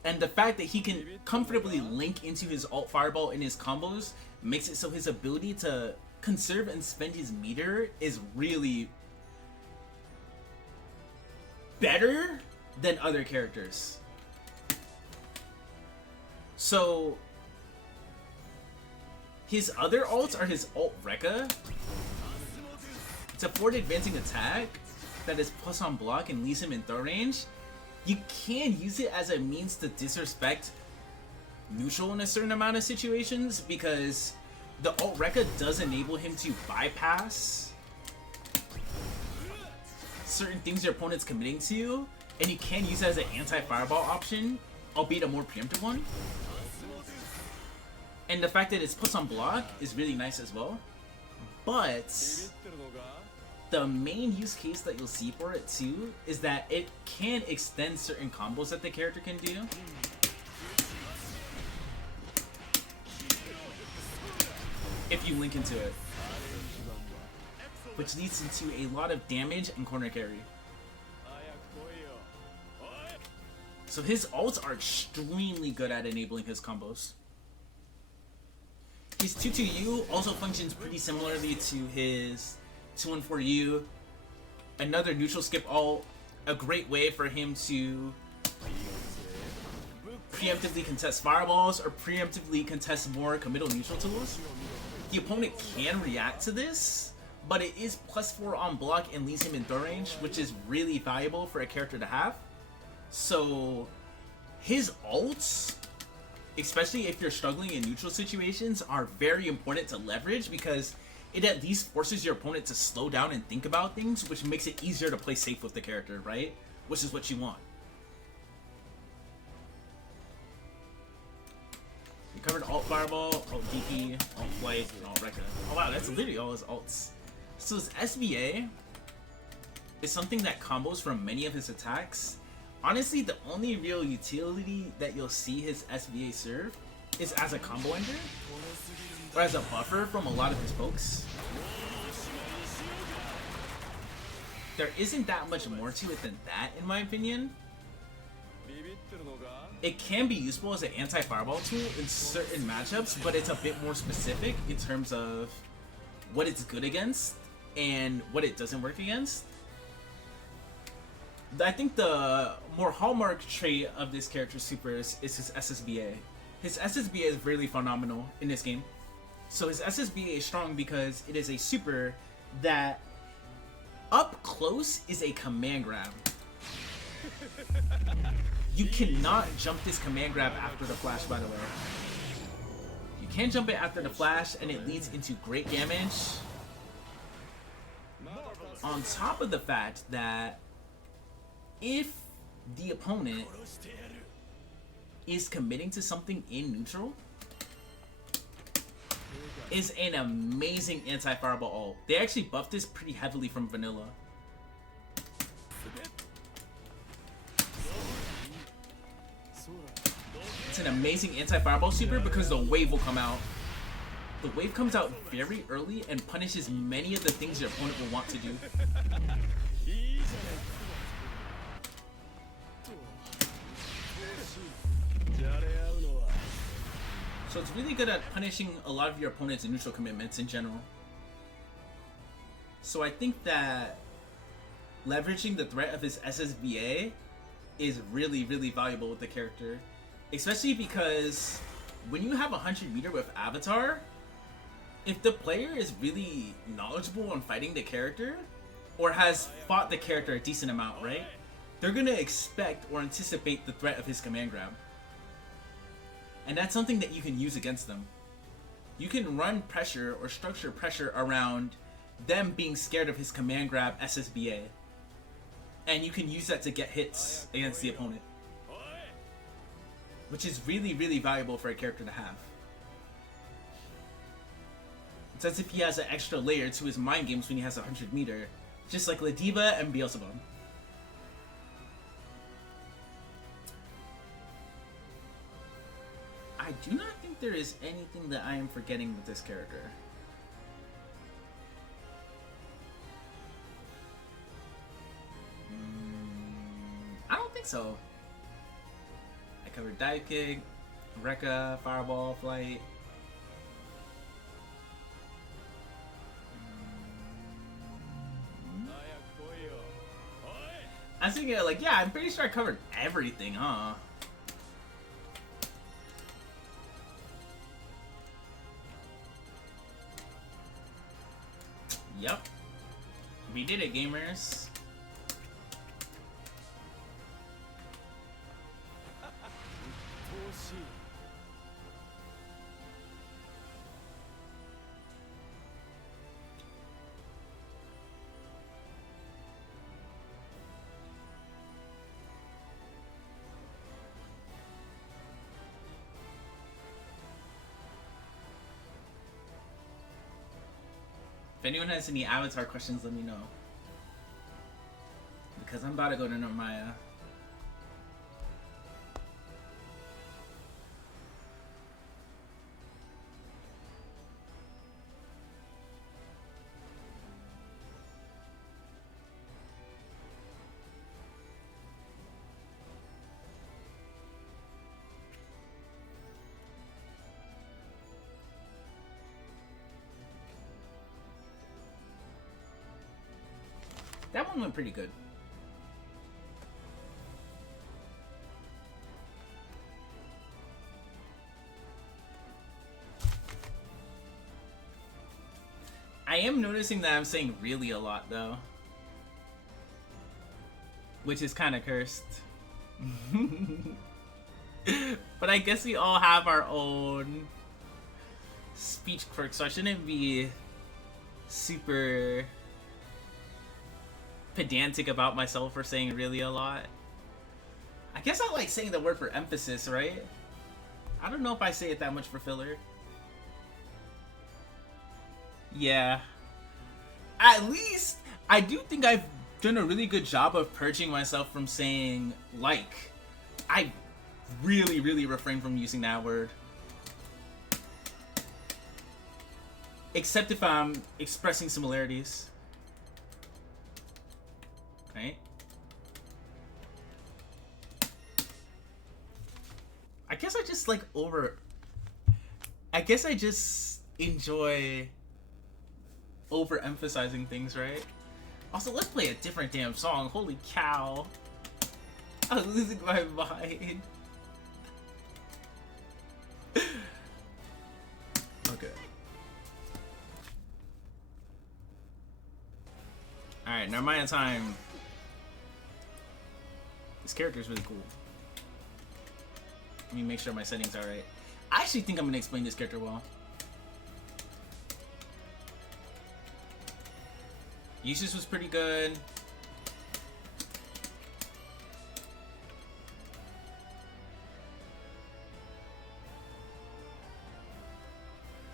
And the fact that he can comfortably link into his alt fireball in his combos makes it so his ability to conserve and spend his meter is really better than other characters. So his other alts are his alt Rekka. It's a forward advancing attack, that is plus on block and leaves him in throw range, you can use it as a means to disrespect neutral in a certain amount of situations, because the alt Rekka does enable him to bypass certain things your opponent's committing to, and you can use it as an anti-fireball option, albeit a more preemptive one. And the fact that it's plus on block is really nice as well. But the main use case that you'll see for it too is that it can extend certain combos that the character can do. If you link into it. Which leads into a lot of damage and corner carry. So his ults are extremely good at enabling his combos. His 2-2U also functions pretty similarly to his 2-1-4U. Another neutral skip ult, a great way for him to preemptively contest fireballs or preemptively contest more committal neutral tools. The opponent can react to this, but it is +4 on block and leaves him in throw range, which is really valuable for a character to have. So his ults, especially if you're struggling in neutral situations, are very important to leverage, because it at least forces your opponent to slow down and think about things, which makes it easier to play safe with the character, right? Which is what you want. We covered alt fireball, alt DP, alt flight, and alt Rekka. Oh wow, that's literally all his alts. So his SBA is something that combos from many of his attacks. Honestly, the only real utility that you'll see his SBA serve is as a combo ender, or as a buffer from a lot of his pokes. There isn't that much more to it than that, in my opinion. It can be useful as an anti-fireball tool in certain matchups, but it's a bit more specific in terms of what it's good against and what it doesn't work against. I think the more hallmark trait of this character's supers is his SSBA. His SSBA is really phenomenal in this game. So his SSBA is strong because it is a super that up close is a command grab. You cannot jump this command grab after the flash, by the way. You can jump it after the flash, and it leads into great damage. On top of the fact that if the opponent is committing to something in neutral, is an amazing anti-fireball ult. They actually buffed this pretty heavily from vanilla. It's an amazing anti-fireball super because the wave will come out. The wave comes out very early and punishes many of the things your opponent will want to do. So it's really good at punishing a lot of your opponent's neutral commitments in general. So I think that leveraging the threat of his SSBA is really, really valuable with the character. Especially because when you have a 100-meter with Avatar, if the player is really knowledgeable on fighting the character, or has fought the character a decent amount, right? They're gonna expect or anticipate the threat of his command grab. And that's something that you can use against them. You can run pressure or structure pressure around them being scared of his command grab SSBA. And you can use that to get hits against the opponent. Which is really, really valuable for a character to have. It's as if he has an extra layer to his mind games when he has a 100-meter. Just like Ladiva and Beelzebub. I do not think there is anything that I am forgetting with this character. I don't think so. I covered dive kick, Rekka, fireball, flight. I was thinking, like, yeah, I'm pretty sure I covered everything, huh? Yep. We did it, gamers. If anyone has any Avatar questions, let me know. Because I'm about to go to Narmaya. That one went pretty good. I am noticing that I'm saying really a lot though. Which is kind of cursed. But I guess we all have our own speech quirks, so I shouldn't be super pedantic about myself for saying really a lot. I guess I like saying the word for emphasis, right? I don't know if I say it that much for filler. Yeah. At least, I do think I've done a really good job of purging myself from saying like. I really, really refrain from using that word. Except if I'm expressing similarities. Right? I guess I just like I guess I just enjoy overemphasizing things, right? Also, let's play a different damn song. Holy cow. I was losing my mind. Okay. Alright, Narmaya time. This character is really cool. Let me make sure my settings are right. I actually think I'm going to explain this character well. Eustace was pretty good.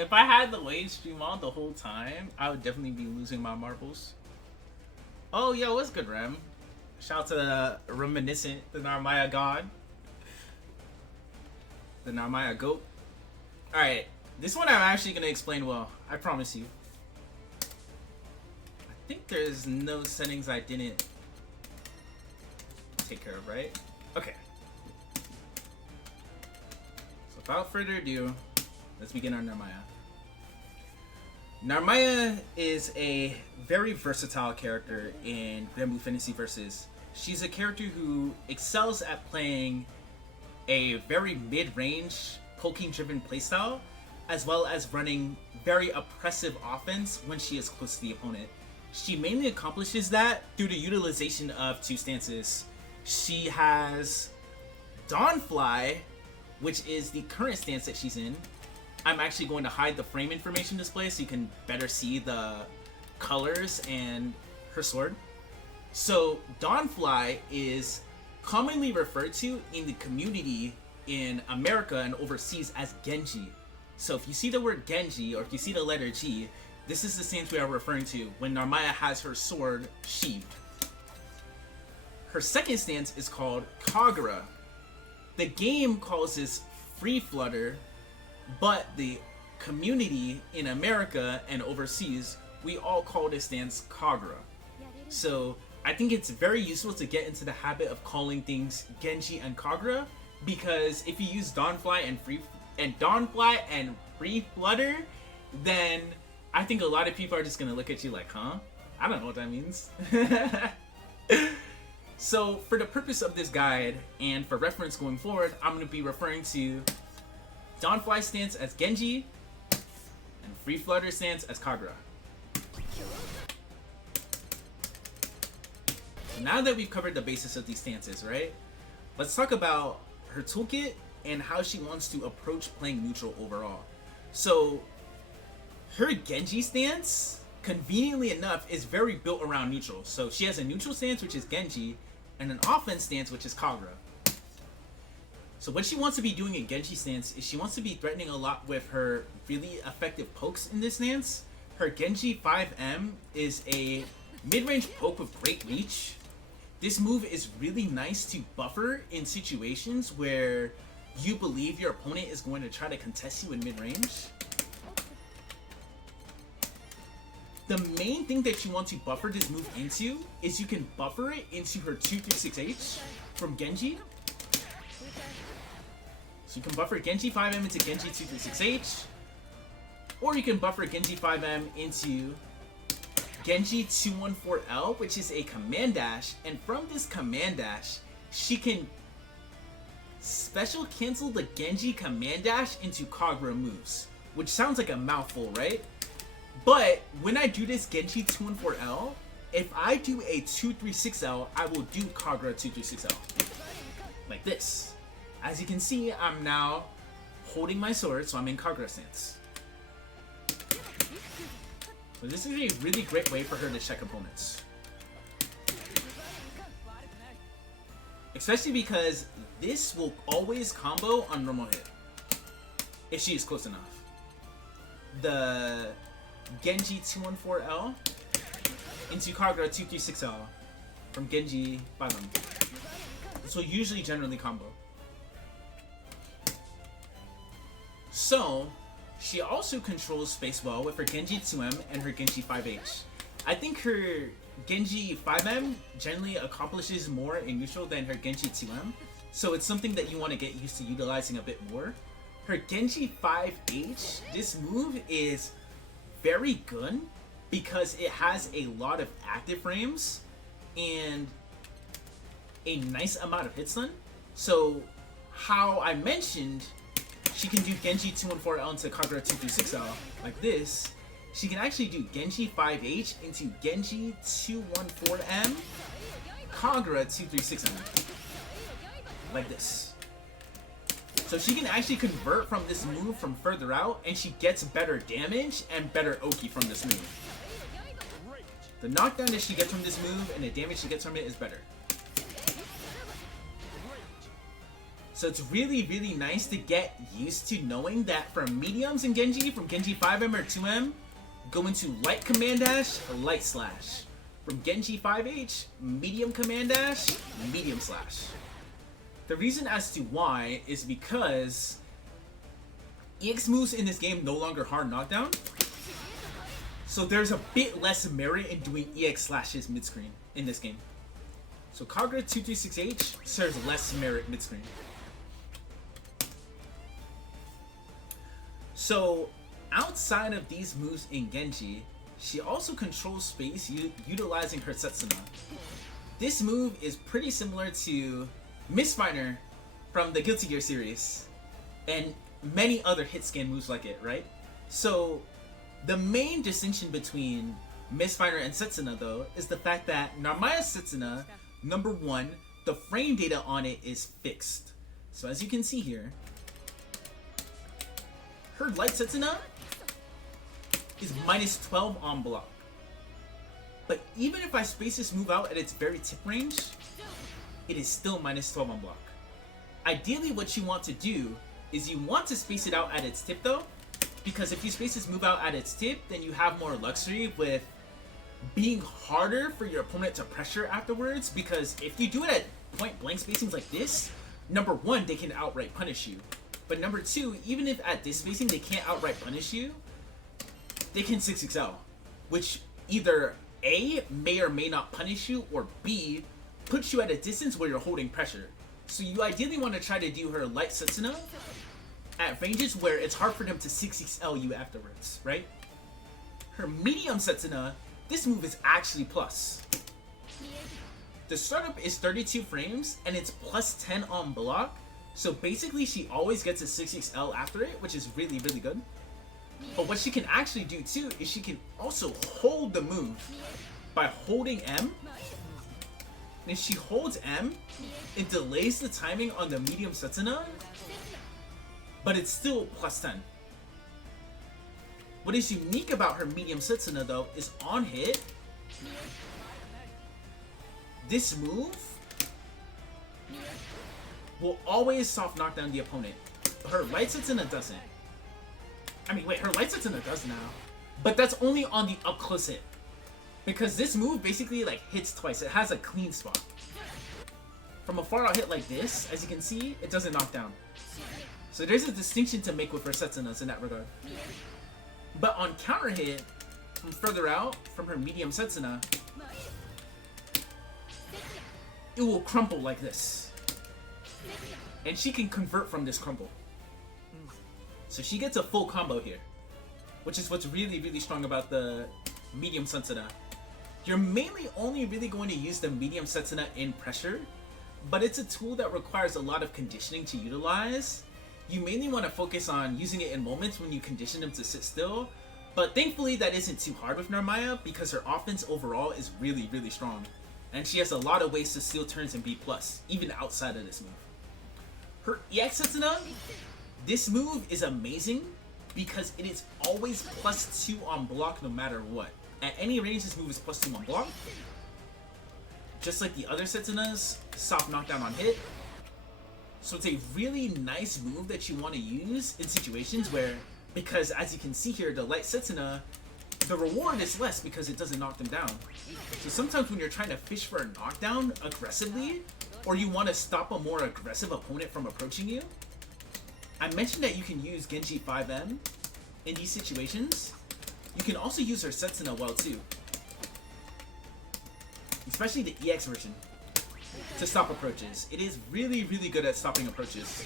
If I had the wage stream on the whole time, I would definitely be losing my marbles. Oh, yo, what's good, Rem? Shout out to the Reminiscent, the Narmaya god. The Narmaya goat. Alright, this one I'm actually going to explain well. I promise you. I think there's no settings I didn't take care of, right? Okay. So without further ado, let's begin our Narmaya. Narmaya is a very versatile character in Granblue Fantasy Versus. She's a character who excels at playing a very mid-range, poking-driven playstyle, as well as running very oppressive offense when she is close to the opponent. She mainly accomplishes that through the utilization of two stances. She has Dawnfly, which is the current stance that she's in. I'm actually going to hide the frame information display so you can better see the colors and her sword. So Dawnfly is commonly referred to in the community in America and overseas as Genji. So if you see the word Genji or if you see the letter G, this is the stance we are referring to when Narmaya has her sword sheathed. Her second stance is called Kagura. The game calls this Free Flutter, but the community in America and overseas, we all call this stance Kagura. So I think it's very useful to get into the habit of calling things Genji and Kagura, because if you use Dawnfly and Free Flutter, then I think a lot of people are just gonna look at you like, huh? I don't know what that means. So for the purpose of this guide and for reference going forward, I'm gonna be referring to Dawnfly stance as Genji and Free Flutter stance as Kagura. So now that we've covered the basis of these stances, right? Let's talk about her toolkit and how she wants to approach playing neutral overall. So her Genji stance, conveniently enough, is very built around neutral. So she has a neutral stance, which is Genji, and an offense stance, which is Kagura. So what she wants to be doing in Genji stance is she wants to be threatening a lot with her really effective pokes in this stance. Her Genji 5M is a mid-range poke with great reach. This move is really nice to buffer in situations where you believe your opponent is going to try to contest you in mid-range. The main thing that you want to buffer this move into is you can buffer it into her 236H from Genji. So you can buffer Genji 5M into Genji 236H, or you can buffer Genji 5M into Genji 214L, which is a command dash, and from this command dash, she can special cancel the Genji command dash into Kagura moves, which sounds like a mouthful, right? But when I do this Genji 214L, if I do a 236L, I will do Kagura 236L. Like this. As you can see, I'm now holding my sword, so I'm in Kagura stance. So this is a really great way for her to check opponents. Especially because this will always combo on normal hit. If she is close enough. The Genji 214L into Kagura 236L from Genji 5M. This will usually generally combo. So, she also controls space well with her Genji 2M and her Genji 5H. I think her Genji 5M generally accomplishes more in neutral than her Genji 2M, so it's something that you want to get used to utilizing a bit more. Her Genji 5H, this move is very good because it has a lot of active frames and a nice amount of hit stun. So, how I mentioned she can do Genji 214L into Kagura 236L like this. She can actually do Genji 5H into Genji 214M, Kagura 236M. Like this. So she can actually convert from this move from further out, and she gets better damage and better Oki from this move. The knockdown that she gets from this move and the damage she gets from it is better. So it's really, really nice to get used to knowing that from mediums in Genji, from Genji 5M or 2M, go into light command dash, light slash. From Genji 5H, medium command dash, medium slash. The reason as to why is because EX moves in this game no longer hard knockdown. So there's a bit less merit in doing EX slashes mid-screen in this game. So Kagura 236H serves less merit mid-screen. So, outside of these moves in Genji, she also controls space utilizing her Setsuna. This move is pretty similar to Mistfighter from the Guilty Gear series, and many other hit scan moves like it, right? So, the main distinction between Mistfighter and Setsuna, though, is the fact that Narmaya Setsuna, number one, the frame data on it is fixed. So, as you can see here, her light Setsuna is minus 12 on block. But even if I space this move out at its very tip range, it is still minus 12 on block. Ideally, what you want to do is you want to space it out at its tip though, because if you space this move out at its tip, then you have more luxury with being harder for your opponent to pressure afterwards, because if you do it at point blank spacings like this, number one, they can outright punish you. But number two, even if at this spacing they can't outright punish you, they can 6XL, which either A, may or may not punish you, or B, puts you at a distance where you're holding pressure. So you ideally want to try to do her light Setsuna at ranges where it's hard for them to 6XL you afterwards, right? Her medium Setsuna, this move is actually plus. The startup is 32 frames, and it's plus 10 on block. So basically, she always gets a 6XL after it, which is really, really good. But what she can actually do too is she can also hold the move by holding M. And if she holds M, it delays the timing on the medium Setsuna, but it's still plus 10. What is unique about her medium Setsuna though is on hit, this move will always soft knock down the opponent. Her light Setsuna doesn't. I mean, wait, her light Setsuna does now, but that's only on the up close hit. Because this move basically like hits twice. It has a clean spot. From a far out hit like this, as you can see, it doesn't knock down. So there's a distinction to make with her Setsunas in that regard. But on counter hit, from further out, from her medium Setsuna, it will crumple like this. And she can convert from this crumple. So she gets a full combo here. Which is what's really, really strong about the medium Setsuna. You're mainly only really going to use the medium Setsuna in pressure, but it's a tool that requires a lot of conditioning to utilize. You mainly want to focus on using it in moments when you condition them to sit still, but thankfully that isn't too hard with Narmaya because her offense overall is really, really strong. And she has a lot of ways to steal turns and B+, even outside of this move. Her EX Setsuna, this move is amazing because it is always +2 on block no matter what. At any range, this move is +2 on block. Just like the other Setsunas, soft knockdown on hit. So it's a really nice move that you want to use in situations where, because as you can see here, the light Setsuna, the reward is less because it doesn't knock them down. So sometimes when you're trying to fish for a knockdown aggressively, or you want to stop a more aggressive opponent from approaching you, I mentioned that you can use Genji 5M in these situations. You can also use her Setsuna well too. Especially the EX version. To stop approaches. It is really, really good at stopping approaches.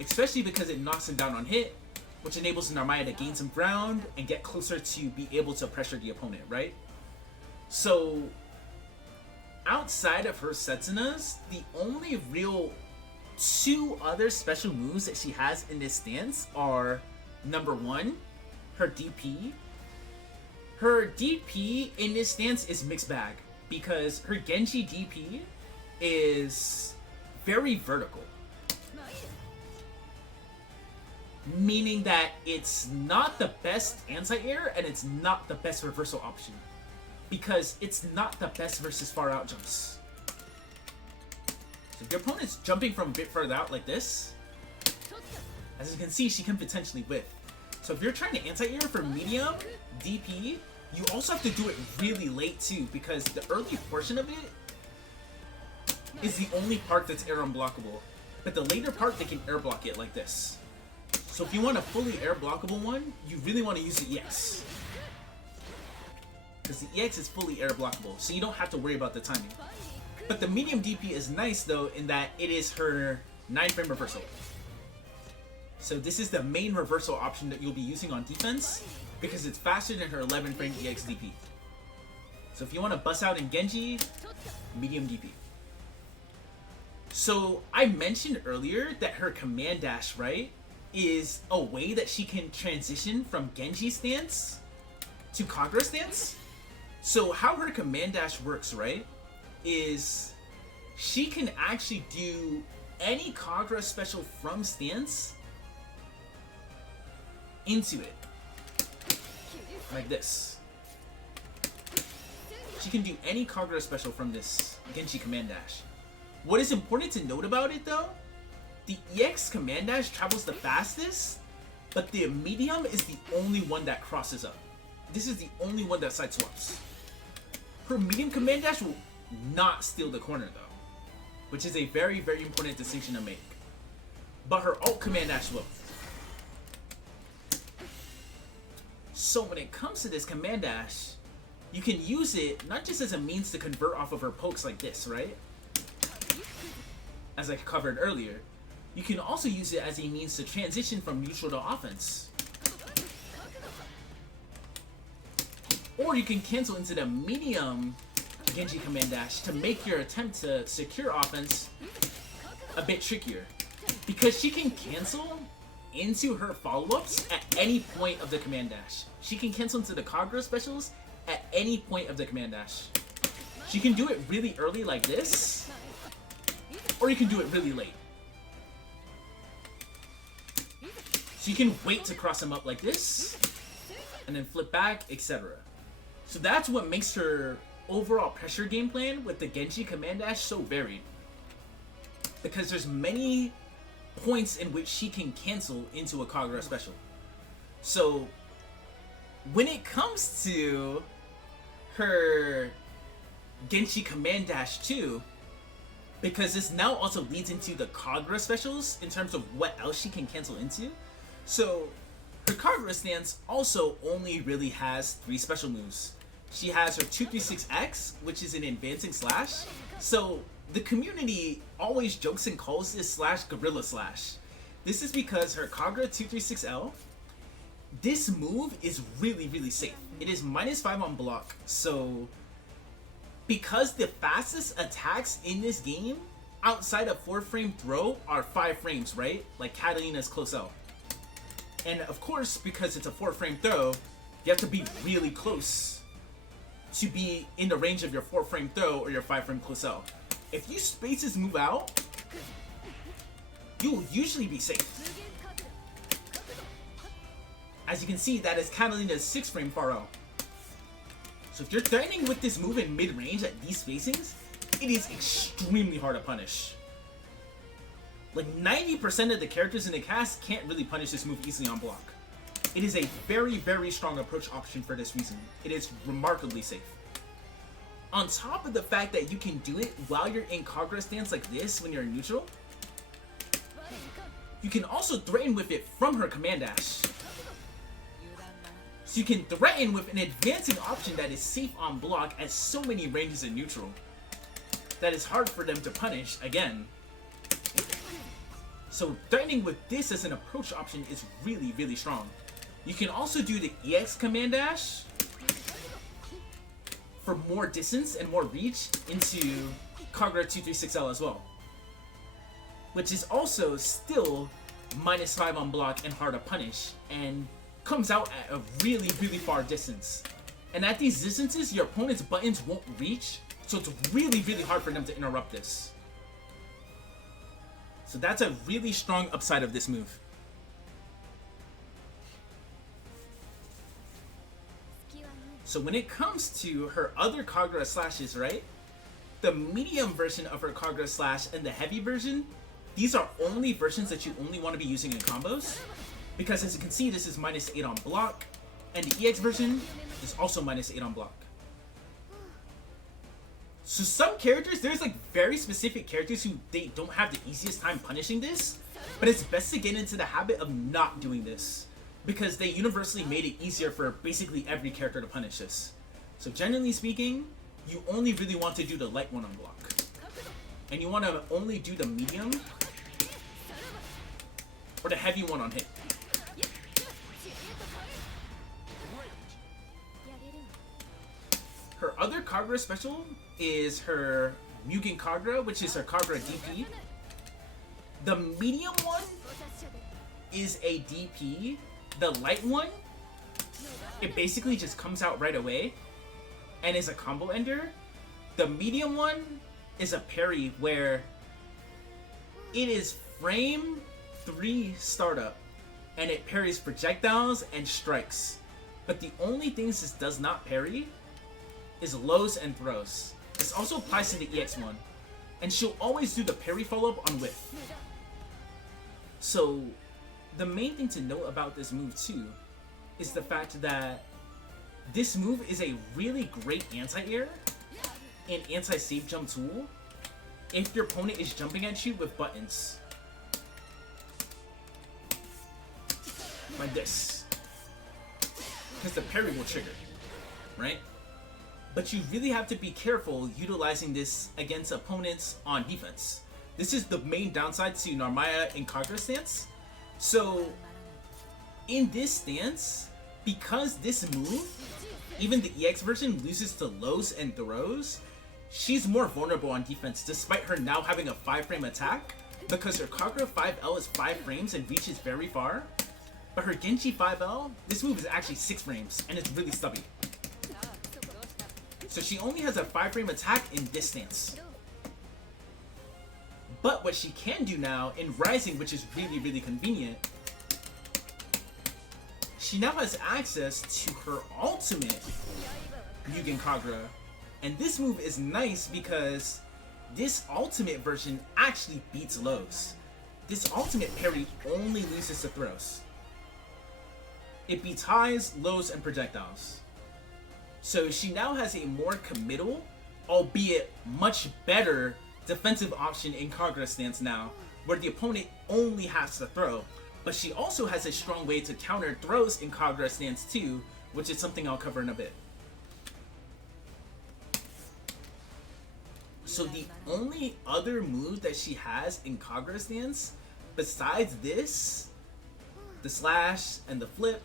Especially because it knocks him down on hit, which enables Narmaya to gain some ground and get closer to be able to pressure the opponent, right? So, outside of her Setsunas, the only real 2 other special moves that she has in this stance are, number 1, her DP. Her DP in this stance is mixed bag because her Genji DP is very vertical. Meaning that it's not the best anti-air and it's not the best reversal option. Because it's not the best versus far out jumps. So if your opponent's jumping from a bit further out like this, as you can see, she can potentially whiff. So if you're trying to anti-air for medium DP, you also have to do it really late too, because the early portion of it is the only part that's air unblockable. But the later part, they can air block it like this. So if you want a fully air blockable one, you really want to use the EX. Because the EX is fully air blockable, so you don't have to worry about the timing. But the medium DP is nice though, in that it is her 9-frame reversal. So this is the main reversal option that you'll be using on defense, because it's faster than her 11-frame EX DP. So if you want to bust out in Genji, medium DP. So I mentioned earlier that her command dash, right, is a way that she can transition from Genji stance to Kagura stance. So how her command dash works, right, is she can actually do any Kagura special from stance into it. Like this. She can do any Kagura special from this Genji command dash. What is important to note about it though, the EX command dash travels the fastest, but the medium is the only one that crosses up. This is the only one that side swaps. Her medium command dash will not steal the corner though, which is a very, very important distinction to make. But her alt command dash will. So when it comes to this command dash, you can use it not just as a means to convert off of her pokes like this, right? As I covered earlier. You can also use it as a means to transition from neutral to offense. Or you can cancel into the medium Genji command dash to make your attempt to secure offense a bit trickier. Because she can cancel into her follow-ups at any point of the command dash. She can cancel into the Kagura specials at any point of the command dash. She can do it really early like this, or you can do it really late. So you can wait to cross him up like this, and then flip back, etc. So that's what makes her overall pressure game plan with the Genji command dash so varied. Because there's many points in which she can cancel into a Kagura special. So when it comes to her Genji command dash 2, because this now also leads into the Kagura specials in terms of what else she can cancel into. So her Kagura stance also only really has 3 special moves. She has her 236X, which is an advancing slash. So the community always jokes and calls this slash Gorilla Slash. This is because her Kagura 236L, this move is really, really safe. It is -5 on block, so because the fastest attacks in this game outside of 4-frame throw are 5 frames, right? Like Catalina's close out. And of course, because it's a 4-frame throw, you have to be really close to be in the range of your 4-frame throw or your 5-frame close out. If you space this move out, you'll usually be safe. As you can see, that is Catalina's 6-frame far out. So if you're threatening with this move in mid-range at these spacings, it is extremely hard to punish. Like 90% of the characters in the cast can't really punish this move easily on block. It is a very, very strong approach option for this reason. It is remarkably safe. On top of the fact that you can do it while you're in Kagura stance like this when you're in neutral, you can also threaten with it from her command dash. So you can threaten with an advancing option that is safe on block at so many ranges in neutral that is hard for them to punish again. So threatening with this as an approach option is really, really strong. You can also do the EX command dash for more distance and more reach into Kagura 236L as well, which is also still -5 on block and hard to punish, and comes out at a really, really far distance. And at these distances, your opponent's buttons won't reach, so it's really, really hard for them to interrupt this. So that's a really strong upside of this move. So when it comes to her other Kagura slashes, right? The medium version of her Kagura slash and the heavy version, these are only versions that you only want to be using in combos. Because as you can see, this is -8 on block, and the EX version is also -8 on block. So some characters, there's like very specific characters who they don't have the easiest time punishing this, but it's best to get into the habit of not doing this, because they universally made it easier for basically every character to punish this. So generally speaking, you only really want to do the light one on block, and you want to only do the medium or the heavy one on hit. Her other Kagura special is her Mugen Kagura, which is her Kagura DP. The medium one is a DP. The light one, it basically just comes out right away and is a combo ender. The medium one is a parry where it is frame 3 startup and it parries projectiles and strikes. But the only things this does not parry is lows and throws. This also applies to the EX one, and she'll always do the parry follow-up on whiff. So the main thing to note about this move too is the fact that this move is a really great anti-air and anti-safe jump tool if your opponent is jumping at you with buttons like this, because the parry will trigger, right? But you really have to be careful utilizing this against opponents on defense. This is the main downside to Narmaya in Kagura stance. So in this stance, because this move, even the EX version, loses to lows and throws, she's more vulnerable on defense despite her now having a 5-frame attack, because her Kagura 5L is 5 frames and reaches very far. But her Genji 5L, this move is actually 6 frames and it's really stubby. So she only has a 5-frame attack in this stance. But what she can do now in Rising, which is really, really convenient, she now has access to her ultimate Mugen Kagura. And this move is nice because this ultimate version actually beats lows. This ultimate parry only loses to throws. It beats highs, lows, and projectiles. So she now has a more committal, albeit much better, defensive option in Kagura stance now, where the opponent only has to throw. But she also has a strong way to counter throws in Kagura stance too, which is something I'll cover in a bit. So the only other move that she has in Kagura stance, besides this, the slash and the flip,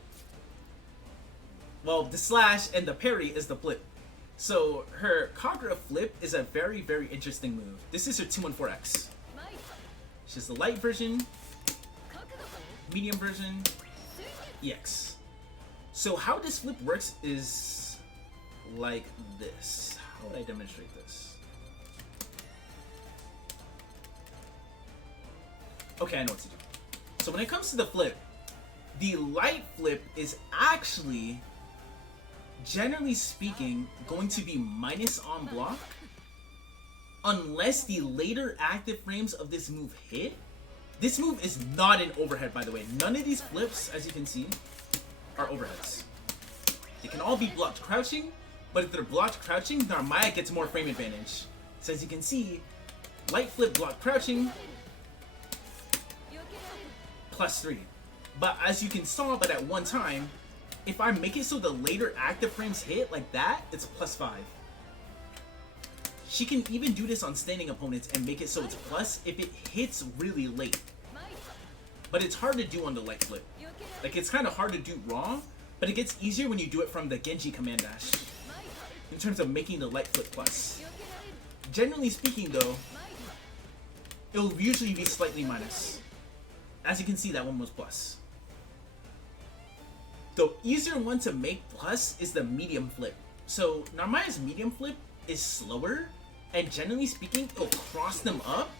well, the slash and the parry is the flip. So her Kagura flip is a very, very interesting move. This is her 214X. She has the light version, medium version, EX. So how this flip works is like this. How would I demonstrate this? Okay, I know what to do. So when it comes to the flip, the light flip is actually, generally speaking, going to be minus on block unless the later active frames of this move hit. This move is not an overhead, by the way. None of these flips, as you can see, are overheads. They can all be blocked crouching, but if they're blocked crouching, Narmaya gets more frame advantage. So as you can see, light flip block crouching, +3. But as you can saw, but at one time, if I make it so the later active frames hit like that, it's +5. She can even do this on standing opponents and make it so it's plus if it hits really late. But it's hard to do on the light flip. Like, it's kind of hard to do wrong, but it gets easier when you do it from the Genji command dash, in terms of making the light flip plus. Generally speaking though, it'll usually be slightly minus. As you can see, that one was plus. The easier one to make plus is the medium flip. So Narmaya's medium flip is slower, and generally speaking, it'll cross them up,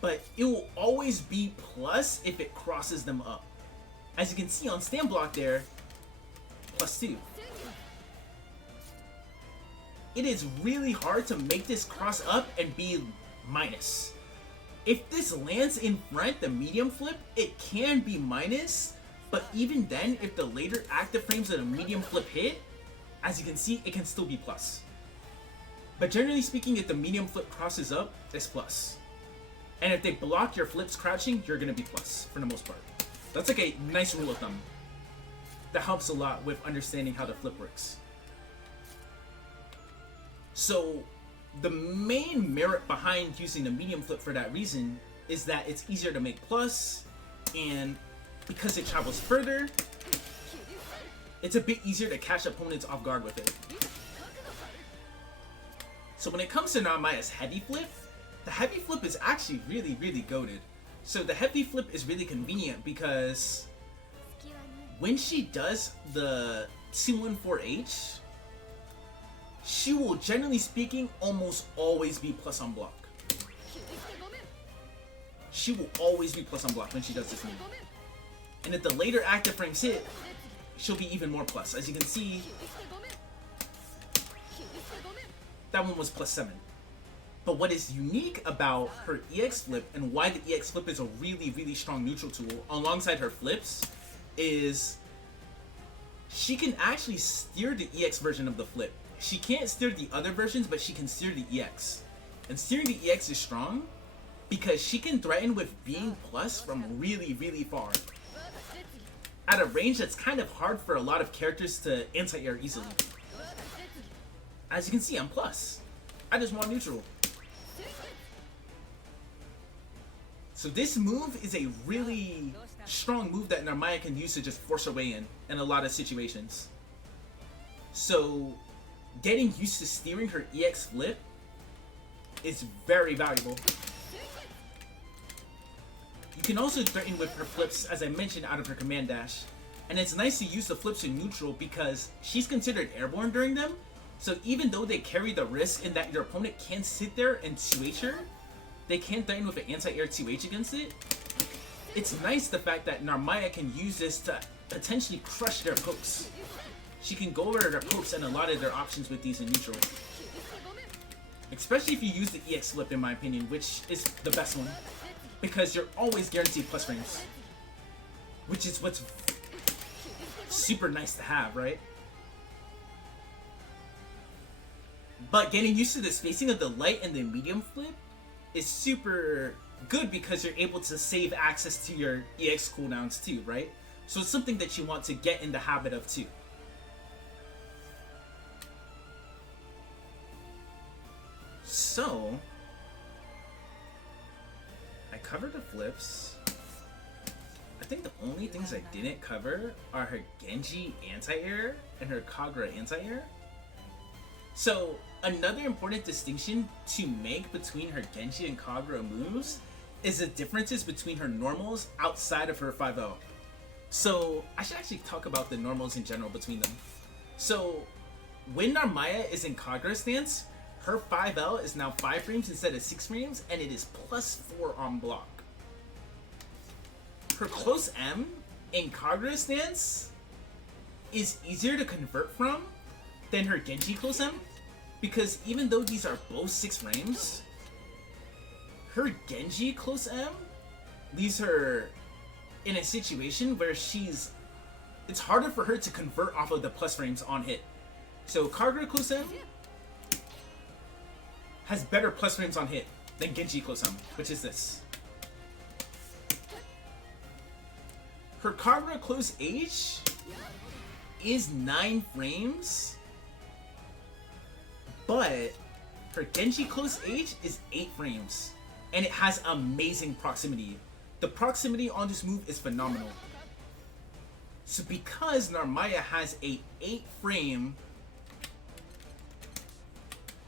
but it will always be plus if it crosses them up. As you can see on stand block there, +2. It is really hard to make this cross up and be minus. If this lands in front, the medium flip, it can be minus, but even then, if the later active frames of the medium flip hit, as you can see, it can still be plus. But generally speaking, if the medium flip crosses up, it's plus. And if they block your flips crouching, you're gonna be plus, for the most part. That's like a nice rule of thumb. That helps a lot with understanding how the flip works. So, the main merit behind using the medium flip for that reason is that it's easier to make plus, and because it travels further, it's a bit easier to catch opponents off guard with it. So when it comes to Narmaya's heavy flip, the heavy flip is actually really, really goated. So the heavy flip is really convenient because when she does the 214H, she will, generally speaking, almost always be plus on block. She will always be plus on block when she does this move. And if the later active frames hit, she'll be even more plus. As you can see, that one was +7. But what is unique about her EX flip, and why the EX flip is a really, really strong neutral tool alongside her flips, is she can actually steer the EX version of the flip. She can't steer the other versions, but she can steer the EX. And steering the EX is strong because she can threaten with being plus from really, really far, at a range that's kind of hard for a lot of characters to anti-air easily. As you can see, I'm plus. I just want neutral. So this move is a really strong move that Narmaya can use to just force her way in a lot of situations. So getting used to steering her EX flip is very valuable. You can also threaten with her flips, as I mentioned, out of her command dash. And it's nice to use the flips in neutral because she's considered airborne during them. So even though they carry the risk in that your opponent can sit there and 2H her, they can threaten with an anti-air 2H against it. It's nice the fact that Narmaya can use this to potentially crush their pokes. She can go over their pokes and a lot of their options with these in neutral. Especially if you use the EX flip, in my opinion, which is the best one. Because you're always guaranteed plus frames. Which is what's super nice to have, right? But getting used to the spacing of the light and the medium flip is super good because you're able to save access to your EX cooldowns too, right? So it's something that you want to get in the habit of too. So, I covered the flips. I think the only things I didn't cover are her Genji anti-air and her Kagura anti-air. So, another important distinction to make between her Genji and Kagura moves is the differences between her normals outside of her 5L. So, I should actually talk about the normals in general between them. So, when Narmaya is in Kagura stance, her 5L is now 5 frames instead of 6 frames, and it is +4 on block. Her close M in Kagura stance is easier to convert from than her Genji close M, because even though these are both 6 frames, her Genji close M leaves her in a situation where it's harder for her to convert off of the plus frames on hit. So Kagura close M has better plus frames on hit than Genji close M, which is this. Her Kagura close H is 9 frames, but her Genji close H is 8 frames, and it has amazing proximity. The proximity on this move is phenomenal. So because Narmaya has a 8 frame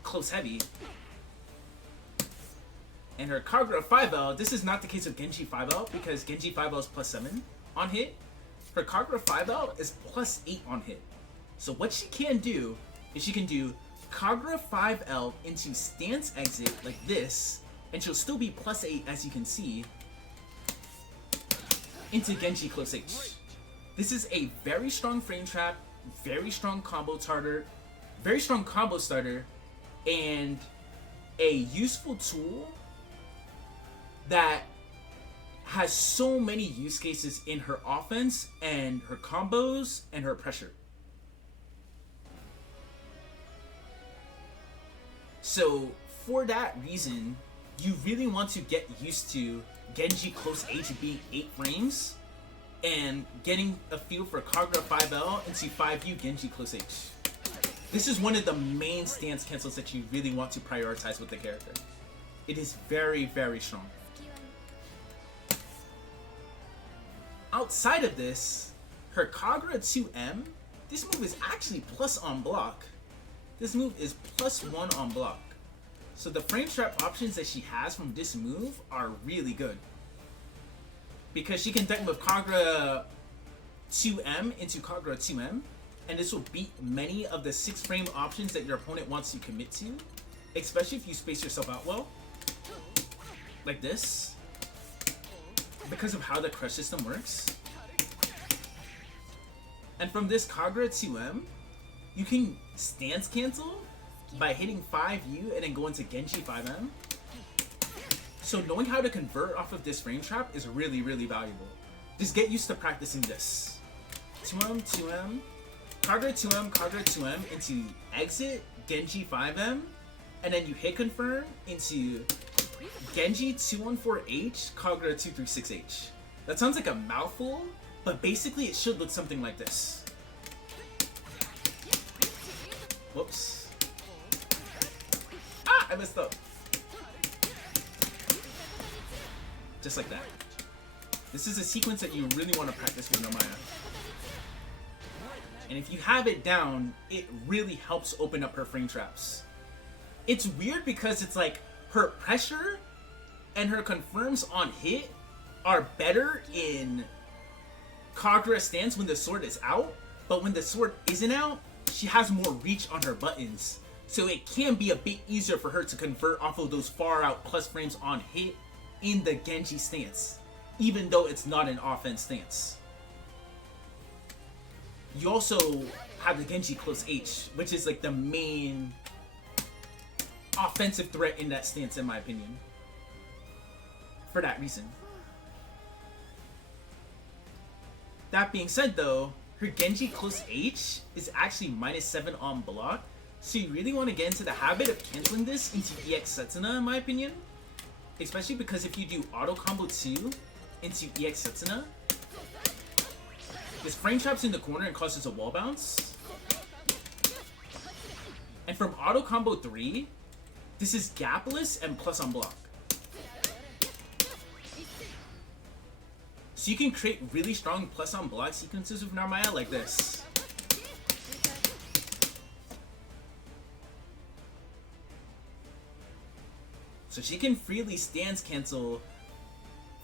close heavy, and her Kagura 5L, this is not the case with Genji 5L because Genji 5L is +7 on hit. Her Kagura 5L is +8 on hit. So what she can do is she can do Kagura 5L into stance exit like this, and she'll still be +8 as you can see, into Genji close H. This is a very strong frame trap, very strong combo starter, and a useful tool that has so many use cases in her offense and her combos and her pressure. So for that reason, you really want to get used to Genji close H being 8 frames and getting a feel for Kagura 5L into 5U Genji close H. This is one of the main stance cancels that you really want to prioritize with the character. It is very, very strong. Outside of this, her Kagura 2M, this move is actually plus on block. This move is +1 on block. So the frame trap options that she has from this move are really good. Because she can deck with Kagura 2M into Kagura 2M, and this will beat many of the 6 frame options that your opponent wants to commit to, especially if you space yourself out well. Like this. Because of how the crush system works. And from this Kagura 2M, you can stance cancel by hitting 5U and then go into Genji 5M. So knowing how to convert off of this frame trap is really, really valuable. Just get used to practicing this. 2M, 2M, Kagura 2M, Kagura 2M into exit, Genji 5M, and then you hit confirm into Genji 214H, Kagura 236H. That sounds like a mouthful, but basically it should look something like this. Whoops. Ah, I messed up. Just like that. This is a sequence that you really want to practice with Narmaya. And if you have it down, it really helps open up her frame traps. It's weird because it's like her pressure and her confirms on hit are better in Kagura stance when the sword is out, but when the sword isn't out, she has more reach on her buttons. So it can be a bit easier for her to convert off of those far out plus frames on hit in the Genji stance, even though it's not an offense stance. you also have the Genji close H, which is like the main offensive threat in that stance, in my opinion. For that reason. That being said, though, her Genji close H is actually -7 on block, so you really want to get into the habit of canceling this into EX Setsuna, in my opinion. Especially because if you do auto combo 2 into EX Setsuna, this frame traps in the corner and causes a wall bounce. And from auto combo 3, this is gapless and plus on block. So you can create really strong plus on block sequences with Narmaya like this. So she can freely stance cancel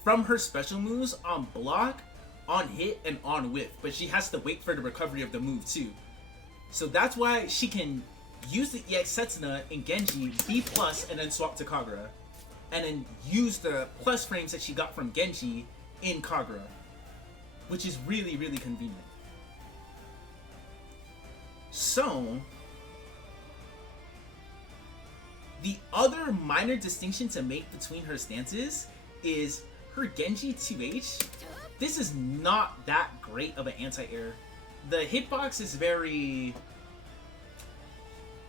from her special moves on block, on hit, and on whiff, but she has to wait for the recovery of the move too. So that's why she can use the EX Setsuna in Genji, B+, and then swap to Kagura. And then use the plus frames that she got from Genji in Kagura, which is really, really convenient. So, the other minor distinction to make between her stances is her Genji 2H. This is not that great of an anti-air. The hitbox is very...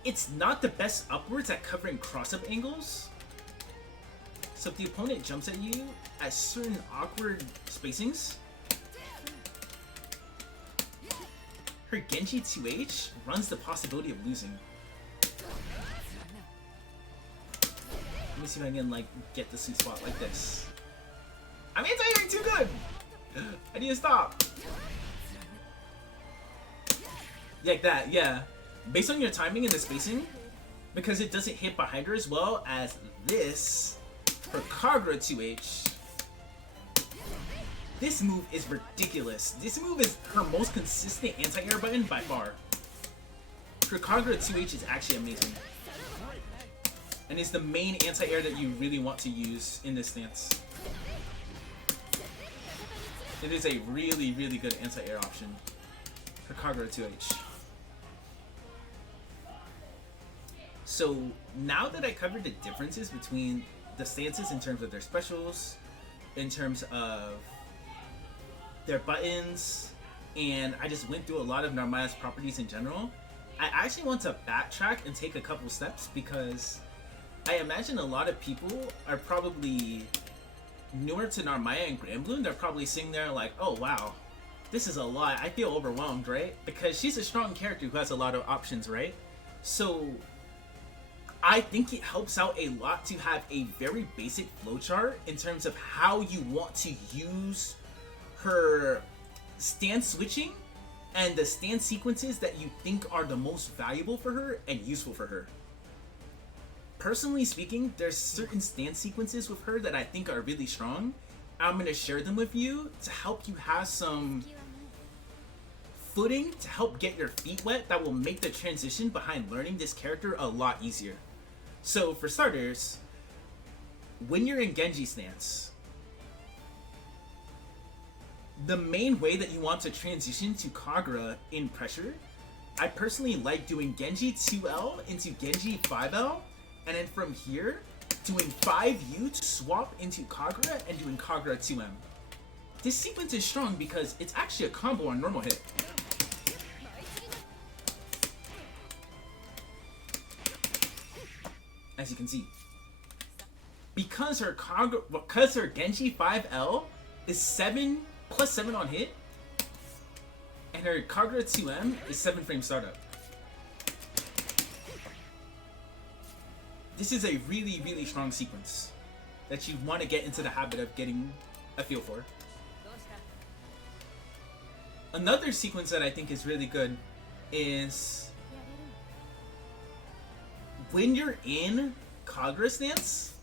It's not the best upwards at covering cross-up angles. So if the opponent jumps at you at certain awkward spacings, her Genji 2H runs the possibility of losing. Let me see if I can like get the sweet spot like this. I'm anti-airing too good! I need to stop. Like that, yeah. Based on your timing and the spacing, because it doesn't hit behind her as well as this, her Kagura 2H, this move is ridiculous. This move is her most consistent anti-air button by far. Her Kagura 2H is actually amazing. And it's the main anti-air that you really want to use in this stance. It is a really, really good anti-air option. Her Kagura 2H. So now that I covered the differences between the stances in terms of their specials, in terms of their buttons, and I just went through a lot of Narmaya's properties in general, I actually want to backtrack and take a couple steps because I imagine a lot of people are probably newer to Narmaya and Granblue. They're probably sitting there like, oh wow, this is a lot. I feel overwhelmed, right? Because she's a strong character who has a lot of options, right? So I think it helps out a lot to have a very basic flowchart in terms of how you want to use her stance switching and the stance sequences that you think are the most valuable for her and useful for her. Personally speaking, there's certain stance sequences with her that I think are really strong. I'm going to share them with you to help you have some footing to help get your feet wet that will make the transition behind learning this character a lot easier. So for starters, when you're in Genji stance, the main way that you want to transition to Kagura in pressure, I personally like doing Genji 2L into Genji 5L, and then from here, doing 5U to swap into Kagura and doing Kagura 2M. This sequence is strong because it's actually a combo on normal hit. As you can see. Because her Genji 5L is 7 plus 7 on hit, and her Kagura 2M is 7 frame startup. This is a really, really strong sequence that you want to get into the habit of getting a feel for. Another sequence that I think is really good is when you're in Kagura stance,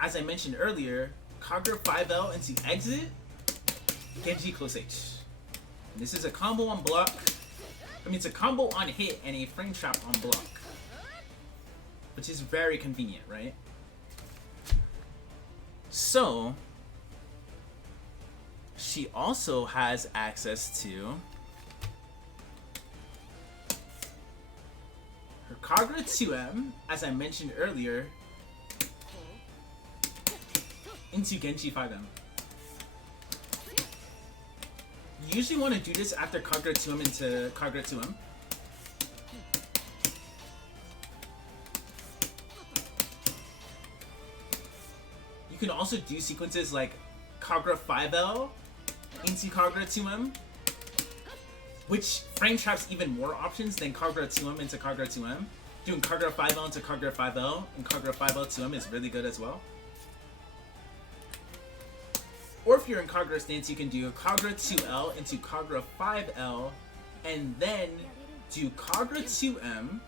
as I mentioned earlier, Kagura 5L into exit, Genji close H. And this is a combo on block. I mean, it's a combo on hit and a frame trap on block, which is very convenient, right? So, she also has access to Her Kagura 2M, as I mentioned earlier, into Genji 5M. You usually want to do this after Kagura 2M into Kagura 2M. You can also do sequences like Kagura 5L into Kagura 2M, which frame traps even more options than Kagura 2M into Kagura 2M. Doing Kagura 5L into Kagura 5L and Kagura 5L 2M is really good as well. Or if you're in Kagura stance, you can do Kagura 2L into Kagura 5L and then do Kagura 2M,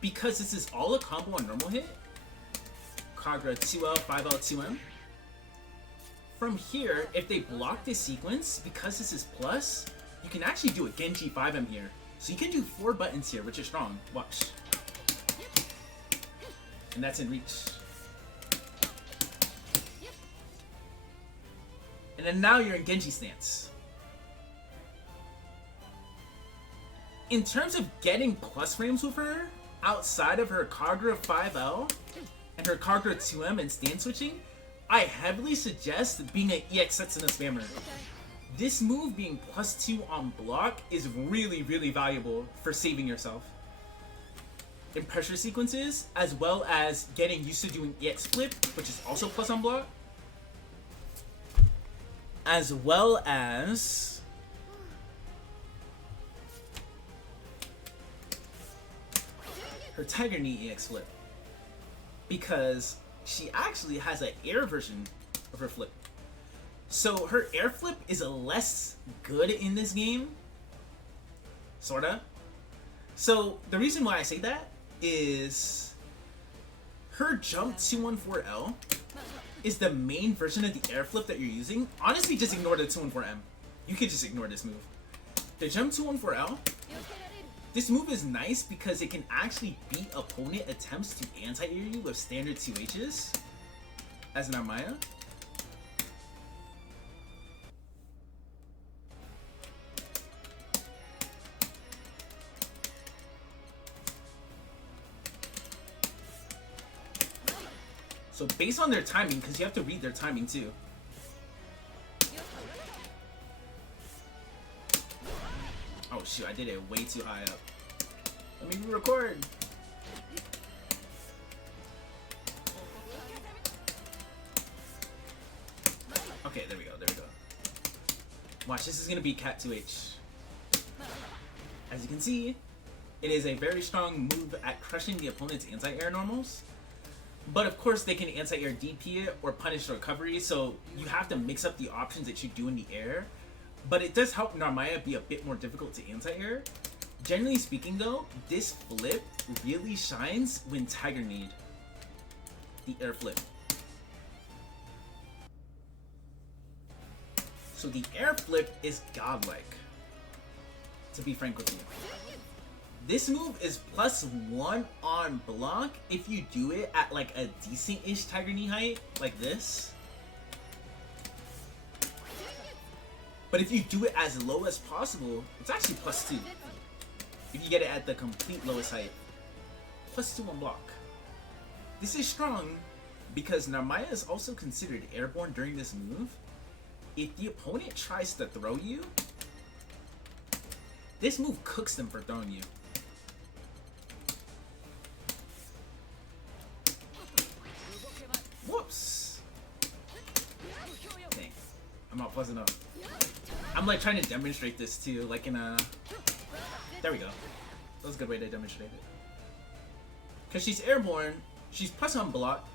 because this is all a combo on normal hit. Kagura 2L, 5L, 2M. From here, if they block this sequence, because this is plus, you can actually do a Genji 5M here. So you can do 4 buttons here, which is strong. Watch. And that's in reach. And then now you're in Genji stance. In terms of getting plus frames with her, outside of her Kagura 5L and her Kagura 2M and stance switching, I heavily suggest being an EX Setsuna spammer. This move being +2 on block is really, really valuable for saving yourself in pressure sequences, as well as getting used to doing EX flip, which is also plus on block, as well as her Tiger Knee EX flip, because she actually has an air version of her flip. So her air flip is less good in this game, sorta. So the reason why I say that is her jump 214L is the main version of the air flip that you're using. Honestly, just ignore the 214M. You could just ignore this move. The jump 214L, this move is nice because it can actually beat opponent attempts to anti-air you with standard 2Hs as Narmaya. So based on their timing, because you have to read their timing too. Oh shoot, I did it way too high up. Let me record. Okay, there we go, there we go. Watch, this is gonna be Cat 2H. As you can see, it is a very strong move at crushing the opponent's anti-air normals. But of course, they can anti-air DP it or punish the recovery, so you have to mix up the options that you do in the air. But it does help Narmaya be a bit more difficult to anti-air. Generally speaking though, this flip really shines when Tiger Need the air flip. So the air flip is godlike, to be frank with you. This move is +1 on block if you do it at like a decent-ish Tiger Knee height, like this. But if you do it as low as possible, it's actually +2. If you get it at the complete lowest height. +2 on block. This is strong because Narmaya is also considered airborne during this move. If the opponent tries to throw you, this move cooks them for throwing you. Whoops! Dang. I'm not plus enough. I'm like trying to demonstrate this too, like in a... There we go. That was a good way to demonstrate it. Because she's airborne, she's plus on block,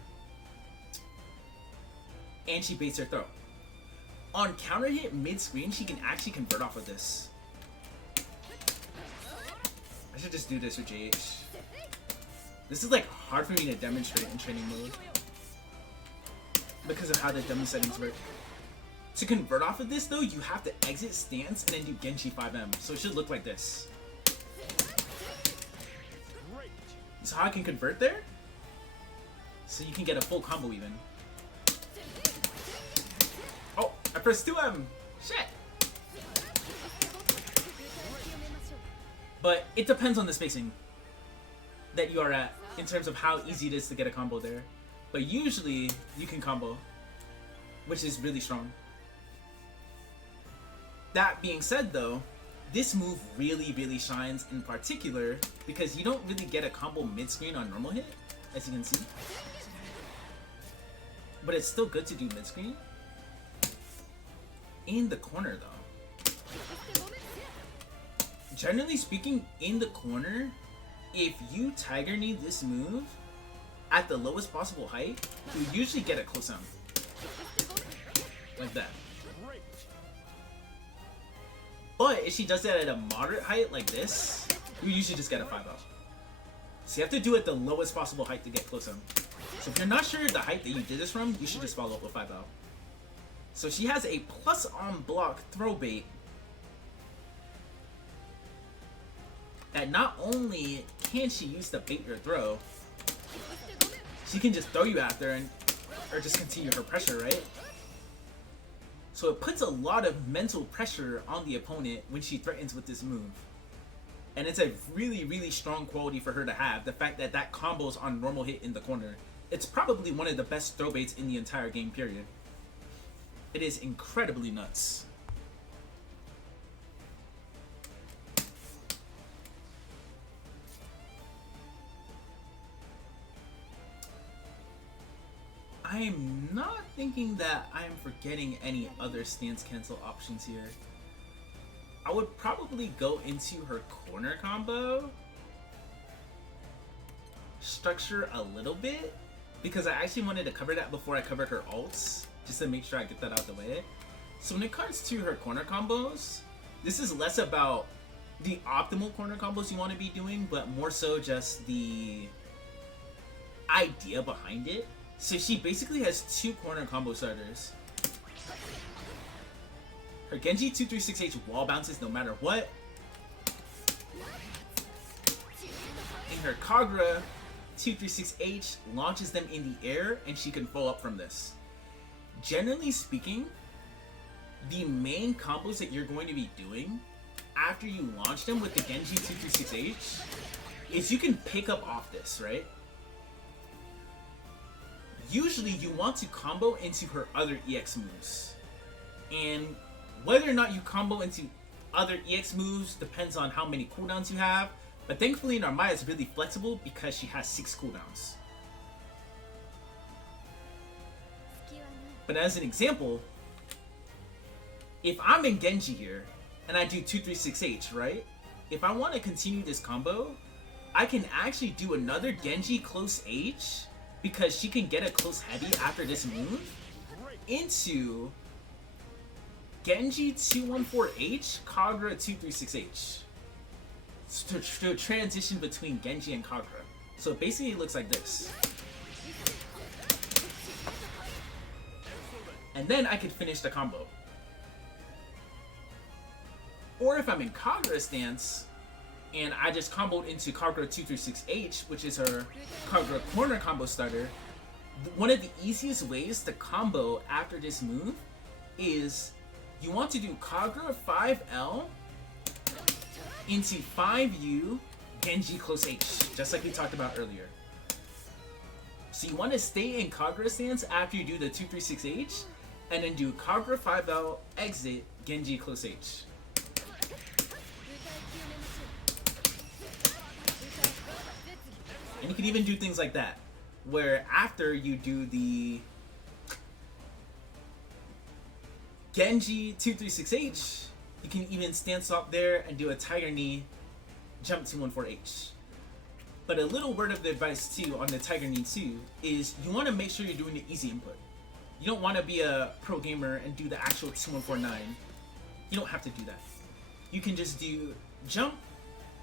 and she baits her throw. On counter hit mid-screen, she can actually convert off of this. I should just do this with JH. This is like hard for me to demonstrate in training mode because of how the demo settings work. To convert off of this though, you have to exit stance and then do Genji 5M. So it should look like this. So how I can convert there? So you can get a full combo even. Oh, I pressed 2M! Shit! But it depends on the spacing. that you are at in terms of how easy it is to get a combo there. But usually you can combo, which is really strong. That being said though, this move really shines in particular because you don't really get a combo mid-screen on normal hit, as you can see. But it's still good to do mid-screen. In the corner though. Generally speaking, in the corner, if you Tiger Knee this move at the lowest possible height, you usually get a close sound. Like that. But if she does that at a moderate height like this, you usually just get a 5-0. So you have to do it the lowest possible height to get close sound. So if you're not sure the height that you did this from, you should just follow up with 5-0. So she has a plus on block throw bait that not only can she use to bait your throw, she can just throw you after and or just continue her pressure, right? So it puts a lot of mental pressure on the opponent when she threatens with this move. And it's a really strong quality for her to have, the fact that that combos on normal hit in the corner. It's probably one of the best throw baits in the entire game, period. It is incredibly nuts. I'm not thinking that I'm forgetting any other stance cancel options here. I would probably go into her corner combo structure a little bit because I actually wanted to cover that before I covered her ults, just to make sure I get that out of the way. So when it comes to her corner combos, this is less about the optimal corner combos you want to be doing, but more so just the idea behind it. So she basically has two corner combo starters. Her Genji 236H wall bounces no matter what. And her Kagura 236H launches them in the air and she can follow up from this. Generally speaking, the main combos that you're going to be doing after you launch them with the Genji 236H is you can pick up off this, right? Usually you want to combo into her other EX moves. And whether or not you combo into other EX moves depends on how many cooldowns you have. But thankfully Narmaya is really flexible because she has 6 cooldowns. But as an example, if I'm in Genji here and I do 236H, right? If I want to continue this combo, I can actually do another Genji close H because she can get a close heavy after this move into Genji 214H, Kagura 236H. To transition between Genji and Kagura. So basically it looks like this. And then I could finish the combo. Or if I'm in Kagura stance, and I just comboed into Kagura 236H, which is her Kagura corner combo starter, one of the easiest ways to combo after this move is you want to do Kagura 5L into 5U Genji close H, just like we talked about earlier. So you want to stay in Kagura stance after you do the 236H, and then do Kagura 5L exit Genji close H. And you can even do things like that, where after you do the Genji 236H, you can even stance up there and do a Tiger Knee jump 214H. But a little word of advice too on the Tiger Knee too is you want to make sure you're doing the easy input. You don't want to be a pro gamer and do the actual 2149. You don't have to do that. You can just do jump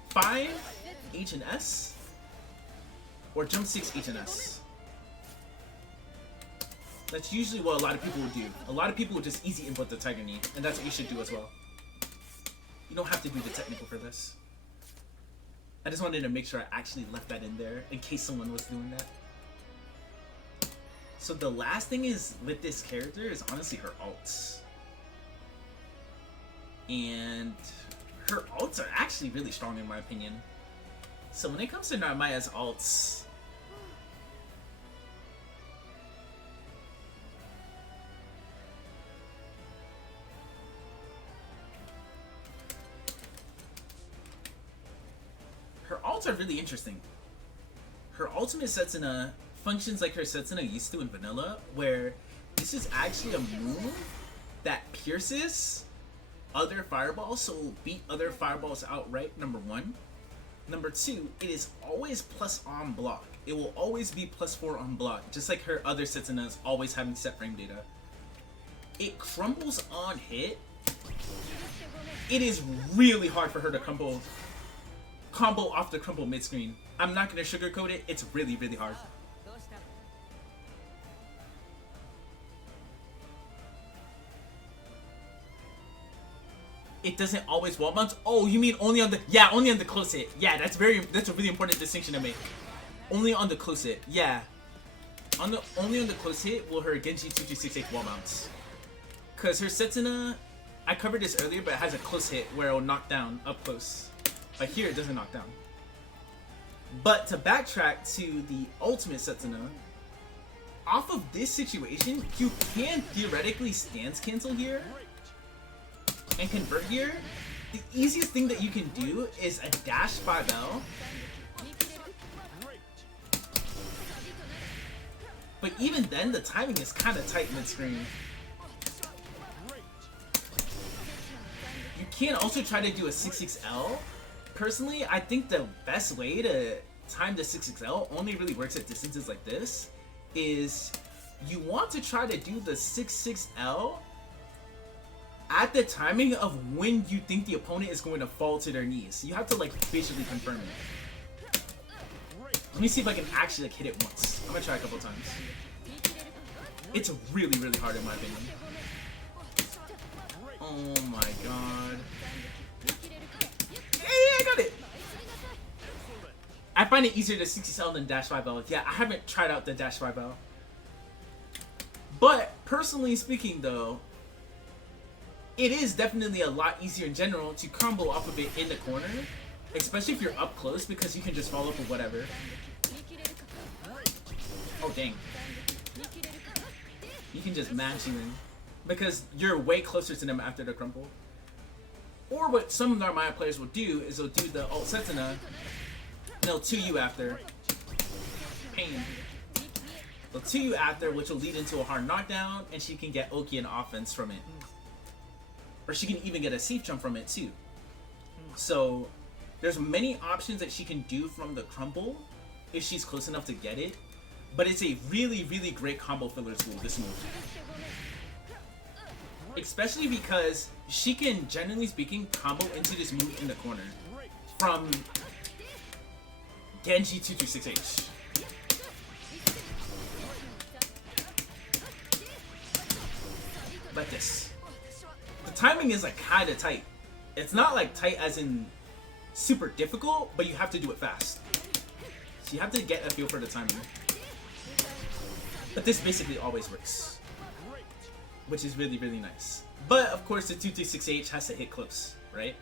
5 H and S or jump 6 H and S. That's usually what a lot of people would do. A lot of people would just easy input the Tiger Knee, and that's what you should do as well. You don't have to do the technical for this. I just wanted to make sure I actually left that in there in case someone was doing that. So the last thing is with this character is honestly her ults. And her ults are actually really strong in my opinion. So when it comes to Narmaya's alts, her alts are really interesting. Her ultimate Setsuna functions like her Setsuna used to in vanilla, where this is actually a move that pierces other fireballs, so it will beat other fireballs outright, number one. Number two, it is always plus on block. It will always be +4 on block, just like her other Setsunas always having set frame data. It crumbles on hit. It is really hard for her to combo off the crumble mid-screen. I'm not going to sugarcoat it, it's really, really hard. どうした It doesn't always wall bounce. Oh, you mean only on the... Yeah, only on the close hit. Yeah, that's a really important distinction to make. Only on the close hit. Yeah. Only on the close hit will her Genji 2268 wall bounce. Because her Setsuna... I covered this earlier, but it has a close hit where it will knock down up close. But here it doesn't knock down. But to backtrack to the ultimate Setsuna, off of this situation, you can theoretically stance cancel here and convert here. The easiest thing that you can do is a dash 5L. But even then, the timing is kind of tight mid-screen. You can also try to do a 6XL. Personally, I think the best way to time the 6XL only really works at distances like this is you want to try to do the 6XL at the timing of when you think the opponent is going to fall to their knees. You have to like visually confirm it. Let me see if I can actually like hit it once. I'm gonna try a couple times. It's really, really hard in my opinion. Oh my god. Hey, I got it! I find it easier to 60L than dash 5L. Yeah, I haven't tried out the dash 5L. But, personally speaking though, it is definitely a lot easier in general to combo off of it in the corner. Especially if you're up close, because you can just follow up with whatever. Oh dang. You can just mash even. Because you're way closer to them after the crumple. Or what some Narmaya players will do is they'll do the ult Setsuna, and they'll 2U after. Pain. They'll 2U after, which will lead into a hard knockdown, and she can get Oki and offense from it. Or she can even get a safe jump from it too. So there's many options that she can do from the crumple if she's close enough to get it. But it's a really, really great combo filler tool, this move. Especially because she can, generally speaking, combo into this move in the corner. From Genji 226H. Like this. The timing is like kinda tight. It's not like tight as in super difficult, but you have to do it fast. So you have to get a feel for the timing. But this basically always works. Which is really, really nice. But of course the 226H has to hit close, right?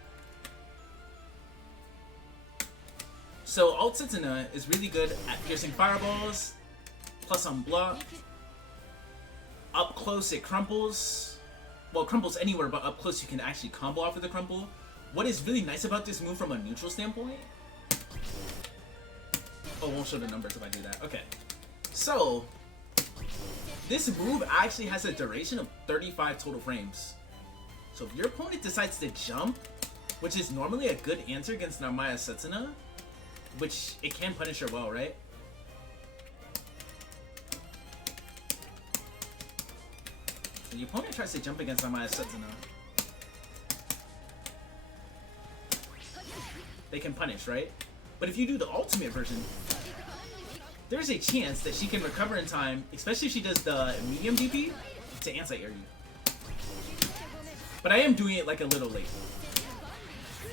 So Alt Setsuna is really good at piercing fireballs, plus on block. Up close it crumples. Well, it crumples anywhere, but up close you can actually combo off of the crumple. What is really nice about this move from a neutral standpoint... Oh, it won't show the numbers if I do that. Okay. So, this move actually has a duration of 35 total frames. So if your opponent decides to jump, which is normally a good answer against Narmaya Setsuna, which it can punish her well, right? So the opponent tries to jump against Narmaya Setsuna. They can punish, right? But if you do the ultimate version, there's a chance that she can recover in time, especially if she does the medium DP, to anti-air you. But I am doing it like a little late.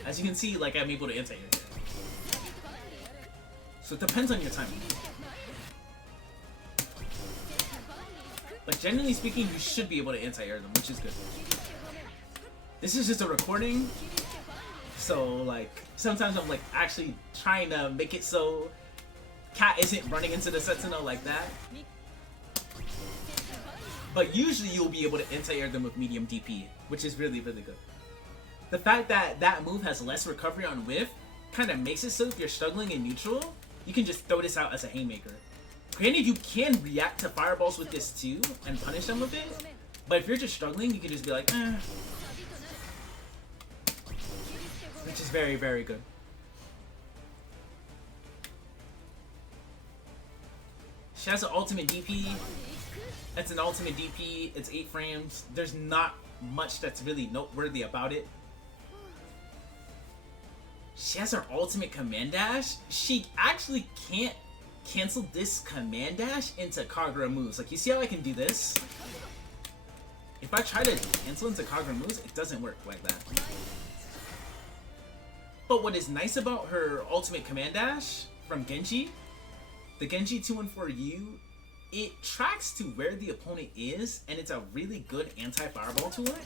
As you can see, like I'm able to anti-air. So it depends on your timing. But generally speaking, you should be able to anti-air them, which is good. This is just a recording, So like sometimes I'm like actually trying to make it so Cat isn't running into the Sentinel like that. But usually you'll be able to anti-air them with medium DP, which is really, really good. The fact that that move has less recovery on whiff kind of makes it so if you're struggling in neutral, you can just throw this out as a haymaker. Granted, you can react to fireballs with this too and punish them with it, but if you're just struggling, you can just be like, eh. Which is very, very good. She has an ultimate DP. It's an ultimate DP. It's 8 frames. There's not much that's really noteworthy about it. She has her ultimate command dash. She actually can't cancel this command dash into Kagura moves. Like, you see how I can do this? If I try to cancel into Kagura moves, it doesn't work like that. But what is nice about her ultimate command dash from Genji, the Genji 214U, it tracks to where the opponent is, and it's a really good anti-fireball to it.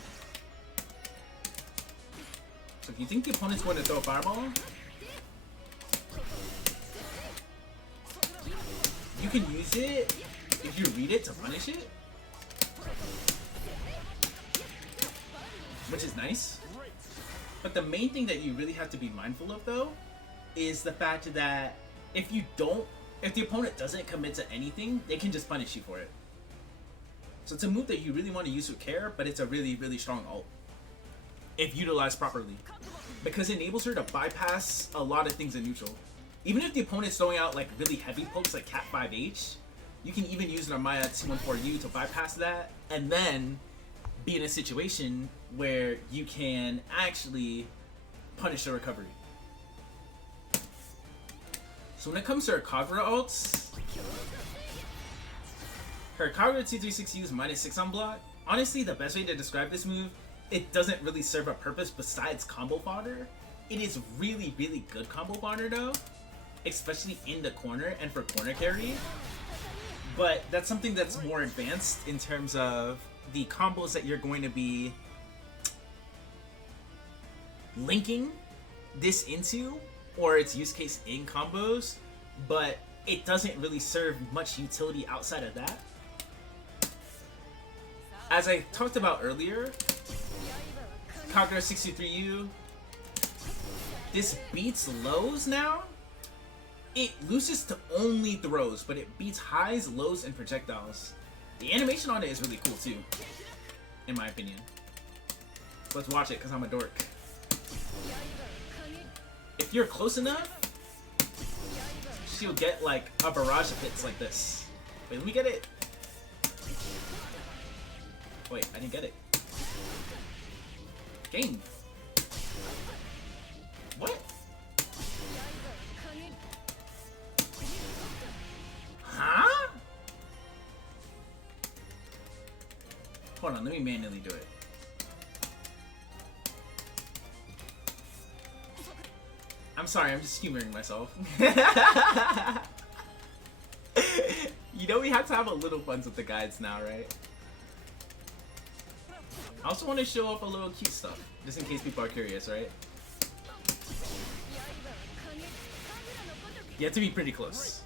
So if you think the opponent's going to throw a fireball, you can use it if you read it to punish it, which is nice. But the main thing that you really have to be mindful of though is the fact that if the opponent doesn't commit to anything, they can just punish you for it. So it's a move that you really want to use with care, but it's a really, really strong ult if utilized properly, because it enables her to bypass a lot of things in neutral. Even if the opponent's throwing out like really heavy pokes like Cat 5H, you can even use Narmaya 214U to bypass that, and then be in a situation where you can actually punish the recovery. So when it comes to her Kagura ults, her Kagura 236U is -6 on block. Honestly, the best way to describe this move, it doesn't really serve a purpose besides combo fodder. It is really, really good combo fodder though, especially in the corner and for corner carry. But that's something that's more advanced in terms of the combos that you're going to be linking this into, or its use case in combos, but it doesn't really serve much utility outside of that. As I talked about earlier, Kagura 63U, this beats lows now. It loses to only throws, but it beats highs, lows, and projectiles. The animation on it is really cool too, in my opinion. Let's watch it because I'm a dork. If you're close enough, she'll get like a barrage of hits like this. Wait, let me get it. Wait, I didn't get it. Game. What? Huh? Hold on, let me manually do it. I'm sorry, I'm just humoring myself. You know we have to have a little fun with the guides now, right? I also want to show off a little cute stuff, just in case people are curious, right? You have to be pretty close.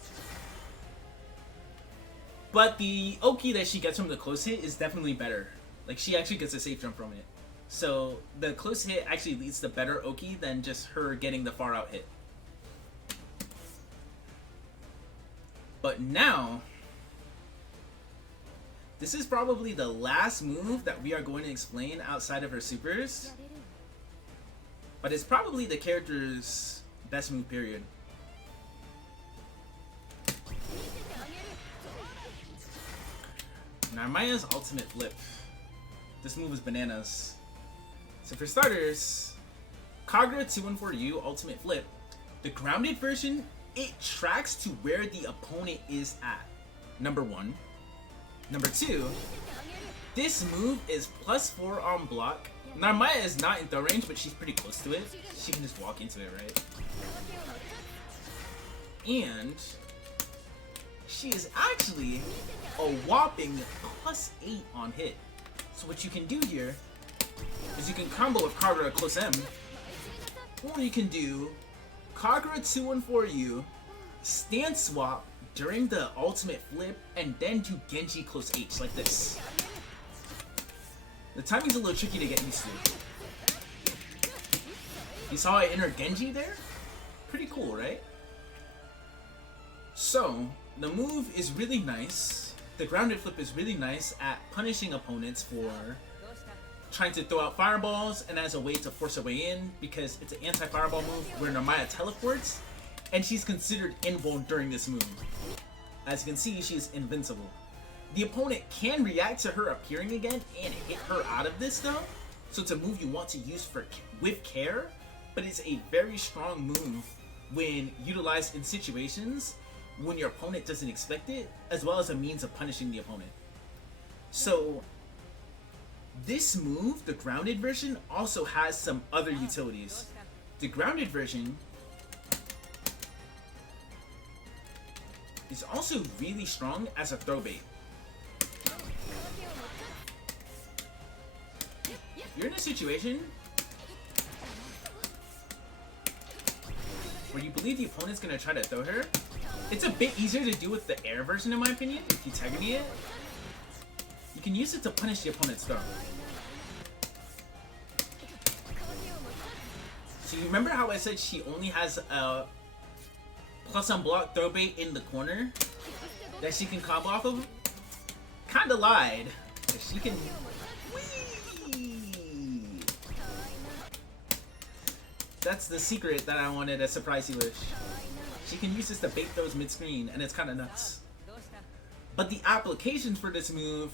But the Oki that she gets from the close hit is definitely better. Like, she actually gets a safe jump from it. So the close hit actually leads to better Oki than just her getting the far out hit. But now, this is probably the last move that we are going to explain outside of her supers. But it's probably the character's best move, period. Narmaya's ultimate flip. This move is bananas. So for starters, Kagura 214U ultimate flip. The grounded version, it tracks to where the opponent is at. Number 1. Number 2, this move is +4 on block. Narmaya is not in throw range, but she's pretty close to it. She can just walk into it, right? And she is actually a whopping +8 on hit. So what you can do here is you can combo with Kagura close M, Or you can do Kagura 2-1-4U, stand swap during the ultimate flip, and then do Genji close H like this. The timing's a little tricky to get used to. You saw I enter Genji there? Pretty cool, right? So, the move is really nice. The grounded flip is really nice at punishing opponents for trying to throw out fireballs and as a way to force her way in, because it's an anti-fireball move where Narmaya teleports and she's considered invuln during this move. As you can see, she is invincible. The opponent can react to her appearing again and hit her out of this though, so it's a move you want to use with care, but it's a very strong move when utilized in situations when your opponent doesn't expect it, as well as a means of punishing the opponent. So this move, the grounded version, also has some other utilities. The grounded version is also really strong as a throw bait. You're in a situation where you believe the opponent's gonna try to throw her. It's a bit easier to do with the air version in my opinion, if you Tegony it. You can use it to punish the opponent's throw. So you remember how I said she only has a plus unblock throw bait in the corner that she can combo off of? Kinda lied. She can... Whee! That's the secret that I wanted to surprise you with. She can use this to bait throws mid-screen, and it's kinda nuts. But the applications for this move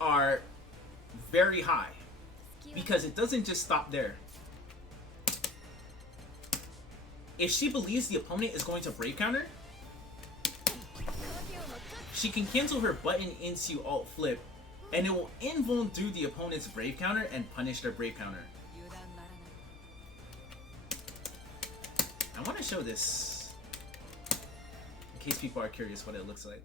are very high, because it doesn't just stop there. If she believes the opponent is going to brave counter, she can cancel her button into alt flip, and it will invuln through the opponent's brave counter and punish their brave counter. I want to show this in case people are curious what it looks like.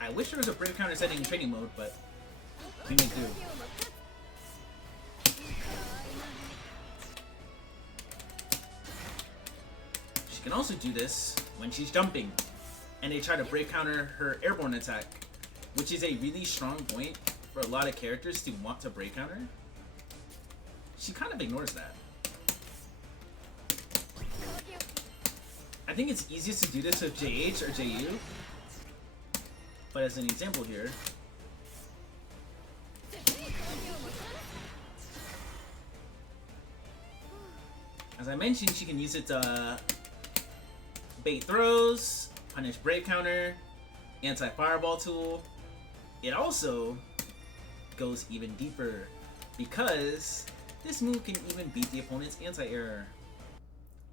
I wish there was a brave counter setting in training mode, but we need to. She can also do this when she's jumping and they try to brave counter her airborne attack, which is a really strong point for a lot of characters to want to brave counter. She kind of ignores that. I think it's easiest to do this with JH or JU. But as an example here, as I mentioned, she can use it to bait throws, punish brave counter, anti-fireball tool. It also goes even deeper because this move can even beat the opponent's anti-air,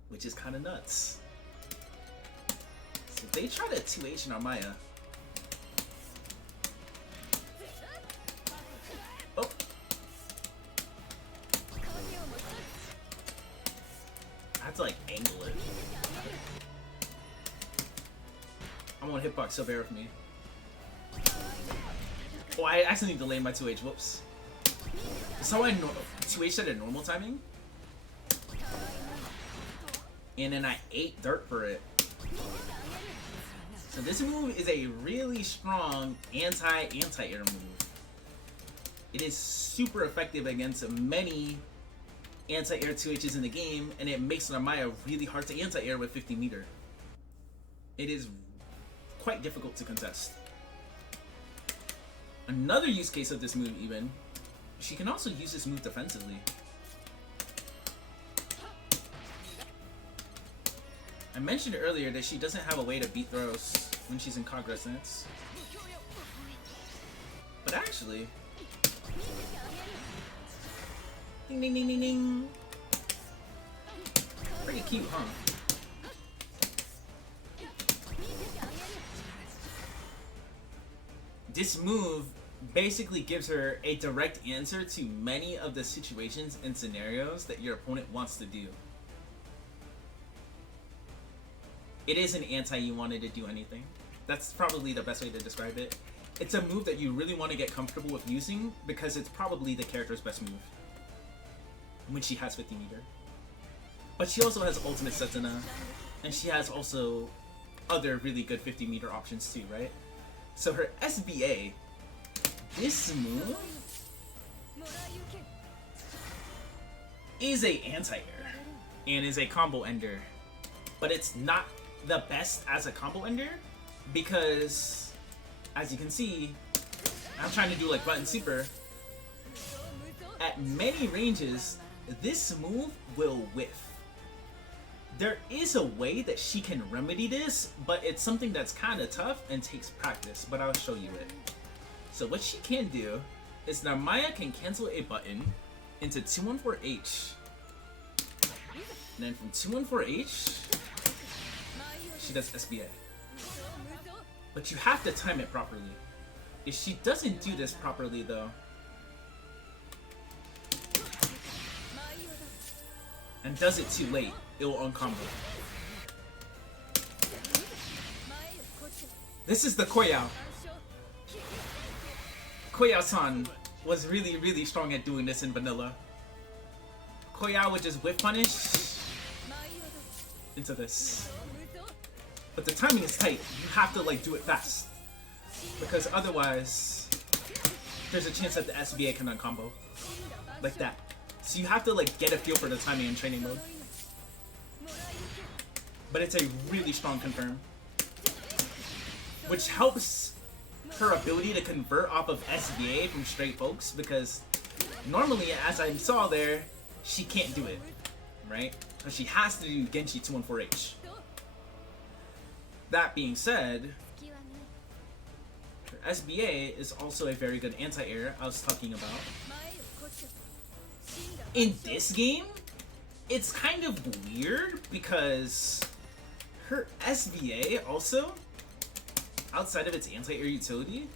which is kind of nuts. So they try to 2H Narmaya. Oh. I have to like angle it. I'm on hitbox, so bear with me. Oh, I accidentally delayed my 2H, whoops. That's how I 2H at a normal timing. And then I ate dirt for it. So this move is a really strong anti-air move. It is super effective against many anti-air 2Hs in the game, and it makes Narmaya really hard to anti-air with 50 meter. It is quite difficult to contest. Another use case of this move even, she can also use this move defensively. I mentioned earlier that she doesn't have a way to beat throws when she's in Cruxis. But actually, ding ding ding ding ding. Pretty cute, huh? This move basically gives her a direct answer to many of the situations and scenarios that your opponent wants to do. it is an anti you wanted to do anything. That's probably the best way to describe it. It's a move that you really want to get comfortable with using because it's probably the character's best move when she has 50 meter. But she also has ultimate Setsuna, and she has also other really good 50 meter options too, right? So her SBA, this move is a anti-air and is a combo ender, but it's not the best as a combo ender because, as you can see, I'm trying to do like button super. At many ranges, this move will whiff. There is a way that she can remedy this, but it's something that's kind of tough and takes practice, but I'll show you it. So what she can do is Narmaya can cancel a button into 214H. And then from 214H, she does SBA. But you have to time it properly. If she doesn't do this properly though, and does it too late, it will uncombo. This is the Koyao. Koyao-san was really, really strong at doing this in vanilla. Koyao would just whip punish into this. But the timing is tight. You have to like do it fast. Because otherwise, there's a chance that the SBA can uncombo. Like that. So you have to like get a feel for the timing in training mode. But it's a really strong confirm. Which helps her ability to convert off of SBA from straight folks, because normally, as I saw there, she can't do it, right? Because she has to do Genshi 214H. That being said, her SBA is also a very good anti-air I was talking about. In this game, it's kind of weird because her SBA also, outside of its anti-air utility,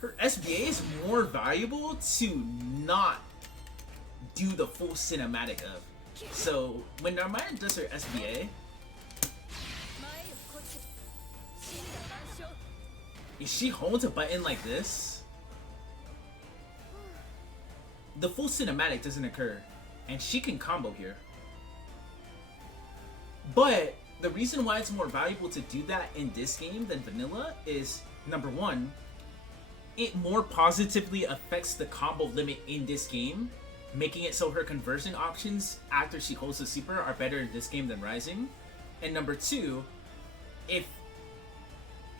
her SBA is more valuable to not do the full cinematic of. So when Narmaya does her SBA, if she holds a button like this, the full cinematic doesn't occur, and she can combo here. But the reason why it's more valuable to do that in this game than vanilla is, number one, it more positively affects the combo limit in this game, making it so her conversion options after she holds the super are better in this game than Rising. And number two, if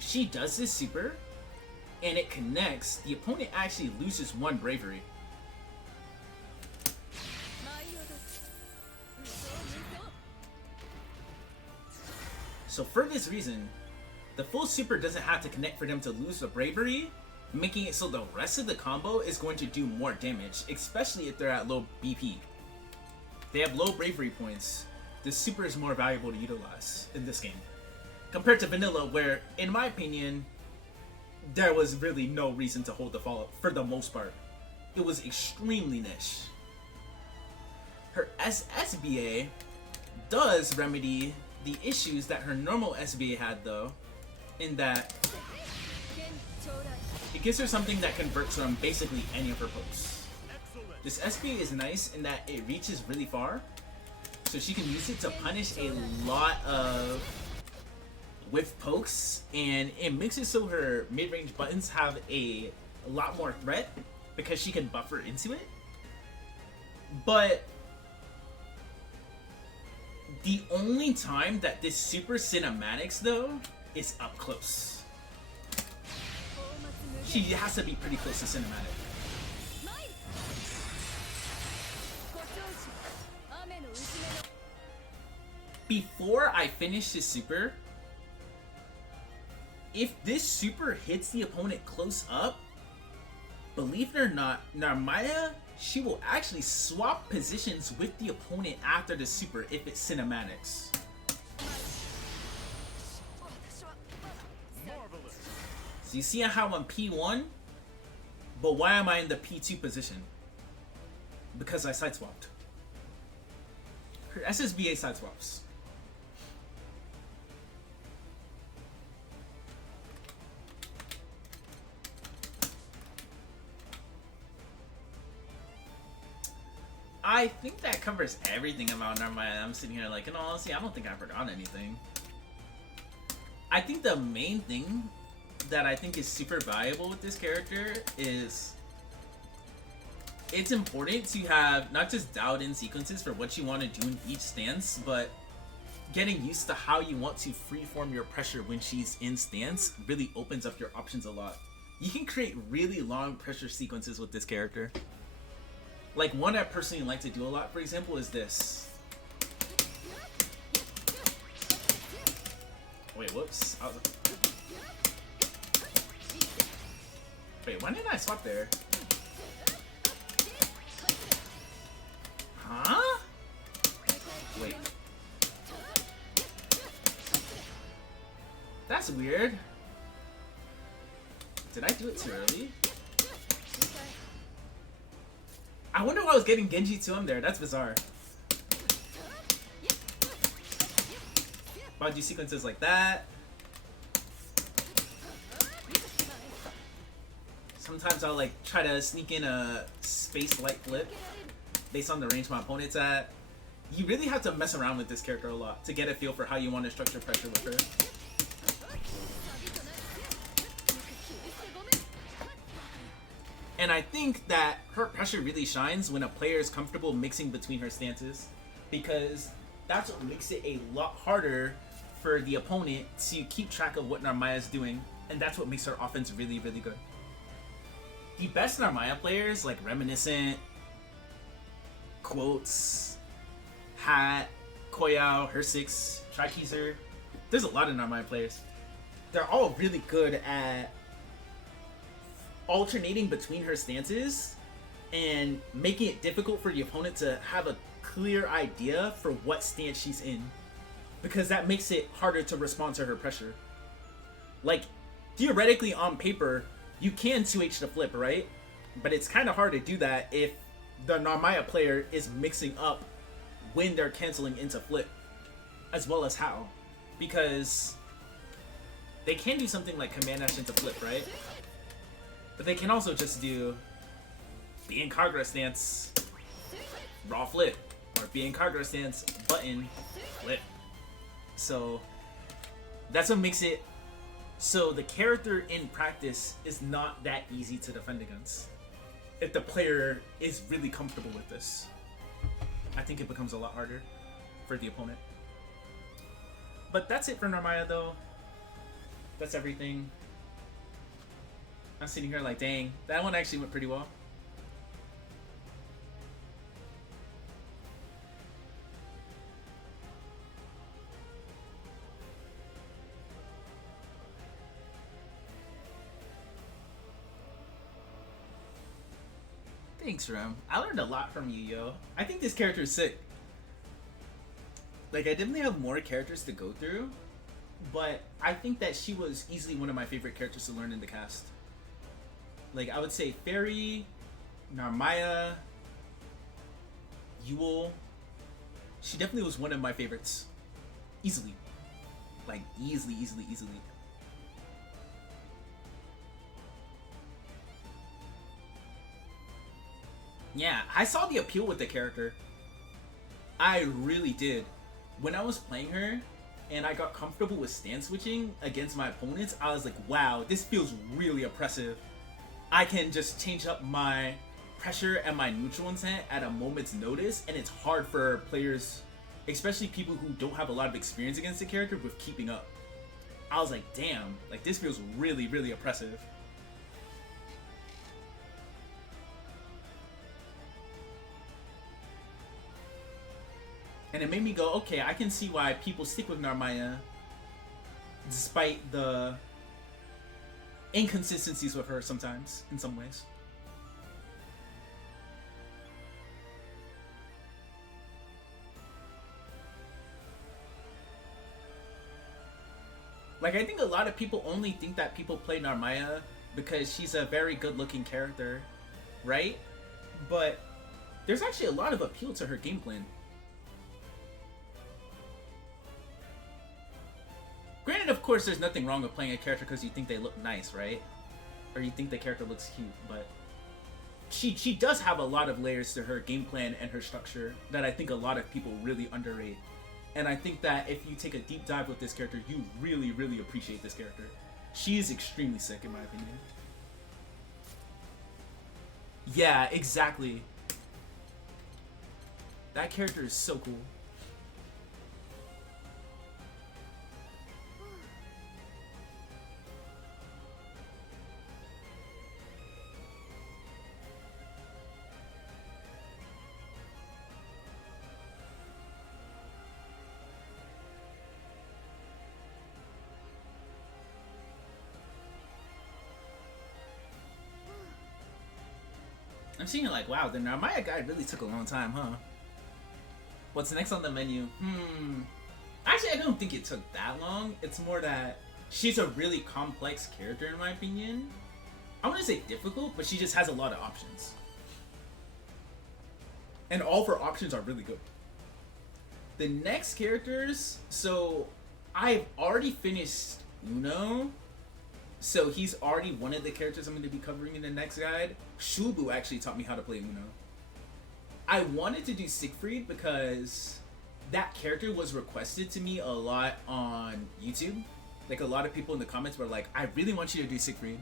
she does this super and it connects, the opponent actually loses one bravery. So for this reason, the full super doesn't have to connect for them to lose the bravery, making it so the rest of the combo is going to do more damage, especially if they're at low BP. They have low bravery points. This super is more valuable to utilize in this game, compared to vanilla, where, in my opinion, there was really no reason to hold the follow-up for the most part. It was extremely niche. Her SBA does remedy the issues that her normal SBA had though, in that it gives her something that converts from basically any of her pokes. This SBA is nice in that it reaches really far, so she can use it to punish a lot of whiff pokes, and it makes it so her mid-range buttons have a lot more threat because she can buffer into it. But the only time that this super cinematics though is up close. She has to be pretty close to cinematic. Before I finish this super, if this super hits the opponent close up, believe it or not, Narmaya, she will actually swap positions with the opponent after the super if it's cinematics. So you see how I'm P1, but why am I in the P2 position? Because I sideswapped. Her SSBA sideswaps. I think that covers everything about Narmaya. I'm sitting here like, in all honesty, I don't think I forgot anything. I think the main thing that I think is super valuable with this character is it's important to have not just dialed in sequences for what you want to do in each stance, but getting used to how you want to freeform your pressure when she's in stance really opens up your options a lot. You can create really long pressure sequences with this character. Like one I personally like to do a lot, for example, is this. Wait, whoops. Wait, when did I swap there? Huh? Wait. That's weird. Did I do it too early? I wonder why I was getting Genji to him there. That's bizarre. I'll do sequences like that. Sometimes I'll like try to sneak in a space light flip based on the range my opponent's at. You really have to mess around with this character a lot to get a feel for how you want to structure pressure with her. And I think that her pressure really shines when a player is comfortable mixing between her stances, because that's what makes it a lot harder for the opponent to keep track of what Narmaya is doing, and that's what makes her offense really, really good. The best Narmaya players, like Reminiscent, Quotes, Hatt, Koyao, Her6, Trikeezer, there's a lot of Narmaya players. They're all really good at alternating between her stances and making it difficult for the opponent to have a clear idea for what stance she's in, because that makes it harder to respond to her pressure. Like, theoretically on paper, you can 2H the flip, right? But it's kind of hard to do that if the Narmaya player is mixing up when they're canceling into flip, as well as how. Because they can do something like command dash into flip, right? But they can also just do be in Kagura stance, raw flip, or be in Kagura stance, button, flip. So that's what makes it so the character in practice is not that easy to defend against. If the player is really comfortable with this, I think it becomes a lot harder for the opponent. But that's it for Narmaya though. That's everything. I'm sitting here like, dang, that one actually went pretty well. Thanks, Rem. I learned a lot from you, yo. I think this character is sick. Like, I definitely have more characters to go through, but I think that she was easily one of my favorite characters to learn in the cast. Like, I would say Fairy, Narmaya, Yule. She definitely was one of my favorites. Easily. Like, easily. Yeah, I saw the appeal with the character. I really did. When I was playing her, and I got comfortable with stance switching against my opponents, I was like, wow, this feels really oppressive. I can just change up my pressure and my neutral intent at a moment's notice, and it's hard for players, especially people who don't have a lot of experience against the character, with keeping up. I was like, damn, like this feels really, really oppressive. And it made me go, okay, I can see why people stick with Narmaya despite the inconsistencies with her sometimes, in some ways. Like, I think a lot of people only think that people play Narmaya because she's a very good-looking character, right? But there's actually a lot of appeal to her game plan. Granted, of course, there's nothing wrong with playing a character because you think they look nice, right? Or you think the character looks cute, but she does have a lot of layers to her game plan and her structure that I think a lot of people really underrate. And I think that if you take a deep dive with this character, you really, really appreciate this character. She is extremely sick, in my opinion. Yeah, exactly. That character is so cool. I'm seeing like, wow, the Narmaya guy really took a long time, huh? What's next on the menu? Actually, I don't think it took that long. It's more that she's a really complex character, in my opinion. I wouldn't say difficult, but she just has a lot of options. And all of her options are really good. The next characters, so I've already finished Uno. So he's already one of the characters I'm going to be covering in the next guide. Shubu actually taught me how to play Uno. I wanted to do Siegfried because that character was requested to me a lot on YouTube. Like, a lot of people in the comments were like, I really want you to do Siegfried.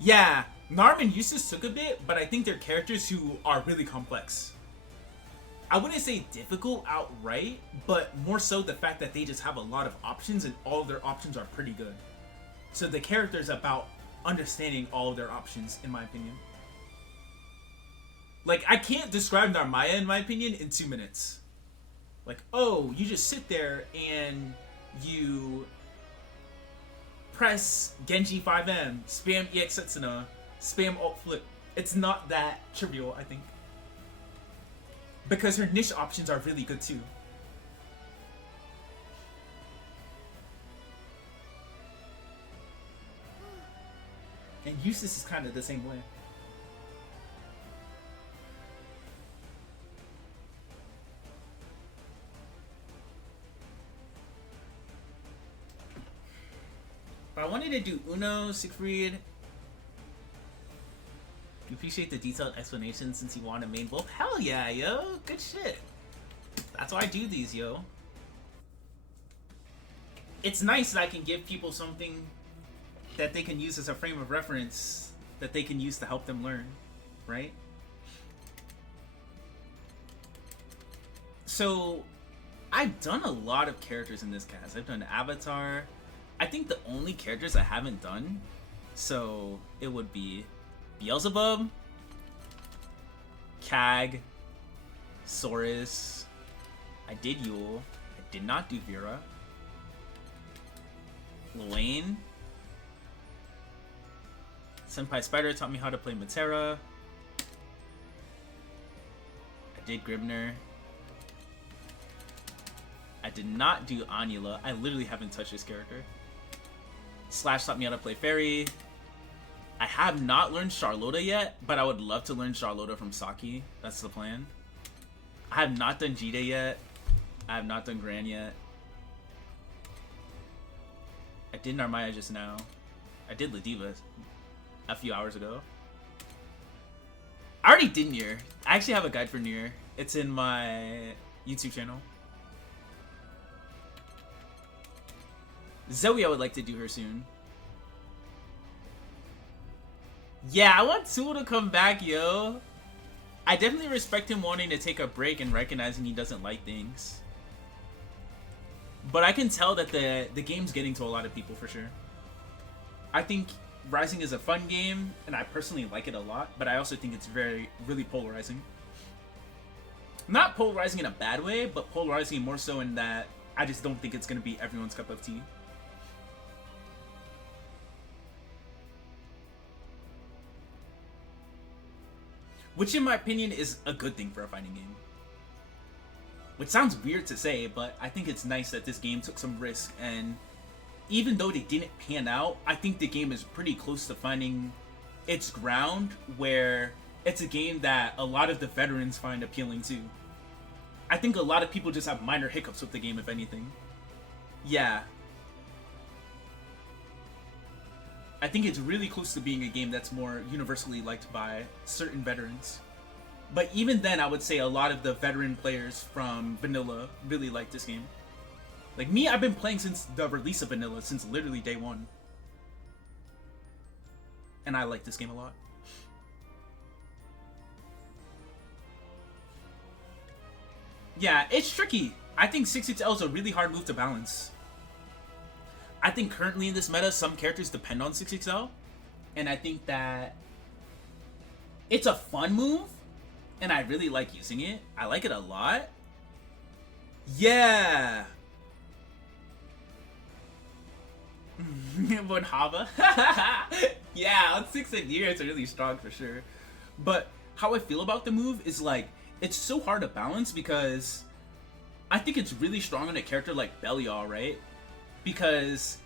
Yeah, Narm and Eustace took a bit, but I think they're characters who are really complex. I wouldn't say difficult outright, but more so the fact that they just have a lot of options and all of their options are pretty good. So the character's about understanding all of their options, in my opinion. Like, I can't describe Narmaya, in my opinion, in 2 minutes. Like, oh, you just sit there and you press Genji 5M, spam EX Setsuna, spam alt flip. It's not that trivial, I think. Because her niche options are really good too. And Eustace is kind of the same way. But I wanted to do Uno, Siegfried. You appreciate the detailed explanation since you want a main wolf? Hell yeah, yo! Good shit. That's why I do these, yo. It's nice that I can give people something that they can use as a frame of reference that they can use to help them learn, right? So, I've done a lot of characters in this cast. I've done Avatar. I think the only characters I haven't done, so it would be Beelzebub, Kag, Saurus. I did Yule. I did not do Vera. Lane. Senpai Spider taught me how to play Matera. I did Grimner. I did not do Anula. I literally haven't touched this character. Slash taught me how to play Fairy. I have not learned Charlotta yet, but I would love to learn Charlotta from Saki. That's the plan. I have not done Jide yet. I have not done Gran yet. I did Narmaya just now. I did Ladiva a few hours ago. I already did Nier. I actually have a guide for Nier. It's in my YouTube channel. Zoe, I would like to do her soon. Yeah, I want Tool to come back, yo. I definitely respect him wanting to take a break and recognizing he doesn't like things. But I can tell that the game's getting to a lot of people for sure. I think Rising is a fun game, and I personally like it a lot, but I also think it's really polarizing. Not polarizing in a bad way, but polarizing more so in that I just don't think it's going to be everyone's cup of tea. Which, in my opinion, is a good thing for a fighting game. Which sounds weird to say, but I think it's nice that this game took some risk, and even though they didn't pan out, I think the game is pretty close to finding its ground, where it's a game that a lot of the veterans find appealing too. I think a lot of people just have minor hiccups with the game, if anything. Yeah. I think it's really close to being a game that's more universally liked by certain veterans. But even then, I would say a lot of the veteran players from Vanilla really like this game. Like me, I've been playing since the release of Vanilla, since literally day one. And I like this game a lot. Yeah, it's tricky. I think 6XL is a really hard move to balance. I think currently in this meta, some characters depend on 6XL. And I think that it's a fun move. And I really like using it. I like it a lot. Yeah. What Hava? Yeah, on 6 and year, it's really strong for sure. But how I feel about the move is like, it's so hard to balance because I think it's really strong on a character like Belial, right? Because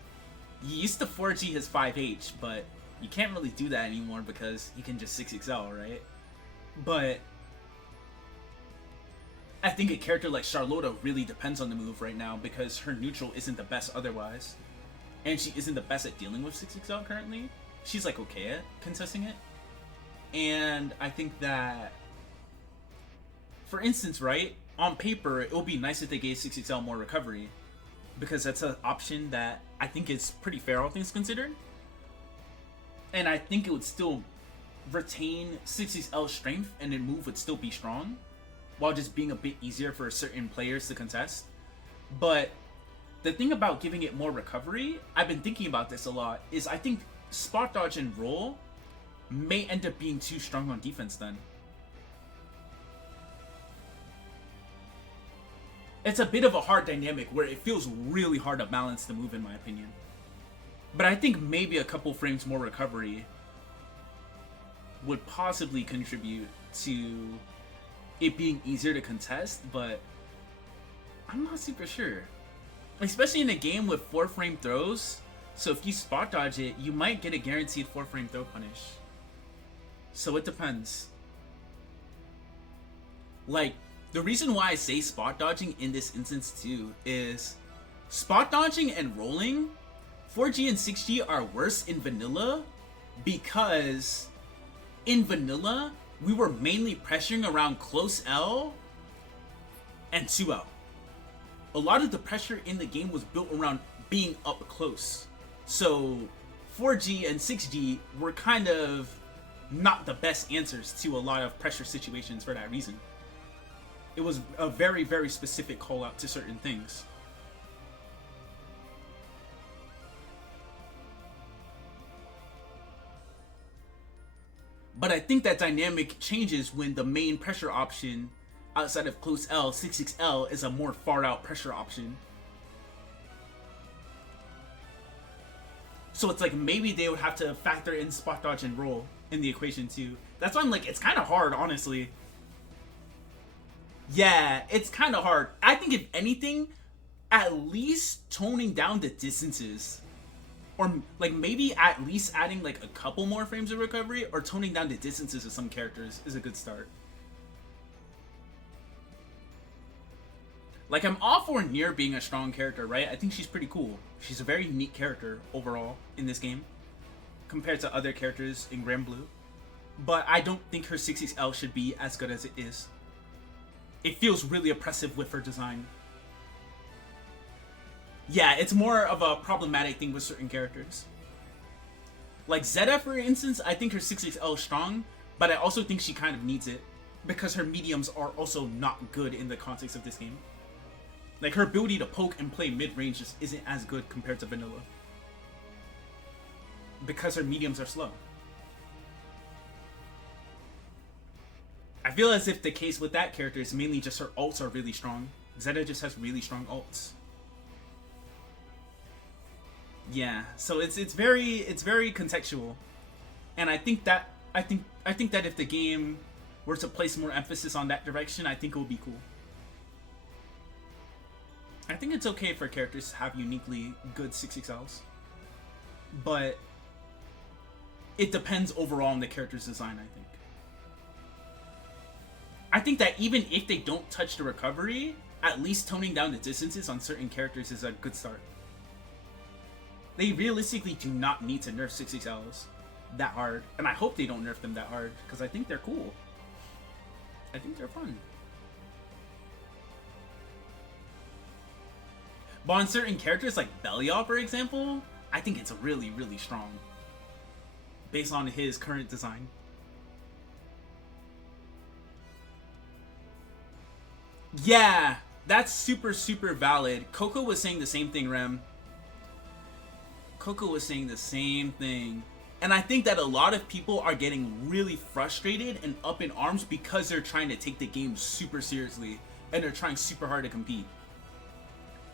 you used to 4G his 5H, but you can't really do that anymore because you can just 6XL, right? But I think a character like Charlotta really depends on the move right now because her neutral isn't the best otherwise. And she isn't the best at dealing with 6XL currently. She's like okay at contesting it. And I think that, for instance, right, on paper, it would be nice if they gave 6XL more recovery. Because that's an option that I think is pretty fair, all things considered. And I think it would still retain 6XL's strength and the move would still be strong. While just being a bit easier for certain players to contest. But the thing about giving it more recovery, I've been thinking about this a lot, is I think spot dodge and roll may end up being too strong on defense then. It's a bit of a hard dynamic where it feels really hard to balance the move in my opinion. But I think maybe a couple frames more recovery would possibly contribute to it being easier to contest, but I'm not super sure. Especially in a game with 4-frame throws, so if you spot dodge it, you might get a guaranteed 4-frame throw punish. So it depends. Like, the reason why I say spot dodging in this instance too is spot dodging and rolling, 4G and 6G are worse in vanilla because in vanilla, we were mainly pressuring around close L and 2L. A lot of the pressure in the game was built around being up close. So 4G and 6G were kind of not the best answers to a lot of pressure situations for that reason. It was a very, very specific call out to certain things. But I think that dynamic changes when the main pressure option outside of close L, 6XL, is a more far out pressure option. So it's like maybe they would have to factor in spot dodge and roll in the equation too. That's why I'm like, it's kind of hard, honestly. Yeah, it's kind of hard. I think if anything, at least toning down the distances. Or like maybe at least adding like a couple more frames of recovery or toning down the distances of some characters is a good start. Like I'm all for Nier being a strong character, right? I think she's pretty cool. She's a very unique character overall in this game compared to other characters in Grand Blue. But I don't think her 6XL should be as good as it is. It feels really oppressive with her design. Yeah, it's more of a problematic thing with certain characters. Like Zeta, for instance, I think her 6XL is strong, but I also think she kind of needs it because her mediums are also not good in the context of this game. Like her ability to poke and play mid-range just isn't as good compared to vanilla. Because her mediums are slow. I feel as if the case with that character is mainly just her ults are really strong. Zeta just has really strong ults. Yeah, so it's very contextual. And I think that if the game were to place more emphasis on that direction, I think it would be cool. I think it's okay for characters to have uniquely good 6XLs. But it depends overall on the character's design, I think. I think that even if they don't touch the recovery, at least toning down the distances on certain characters is a good start. They realistically do not need to nerf 6XLs that hard. And I hope they don't nerf them that hard, because I think they're cool. I think they're fun. But on certain characters like Belial, for example, I think it's really, really strong. Based on his current design. Yeah, that's super, super valid. Coco was saying the same thing, Rem. Coco was saying the same thing. And I think that a lot of people are getting really frustrated and up in arms because they're trying to take the game super seriously. And they're trying super hard to compete.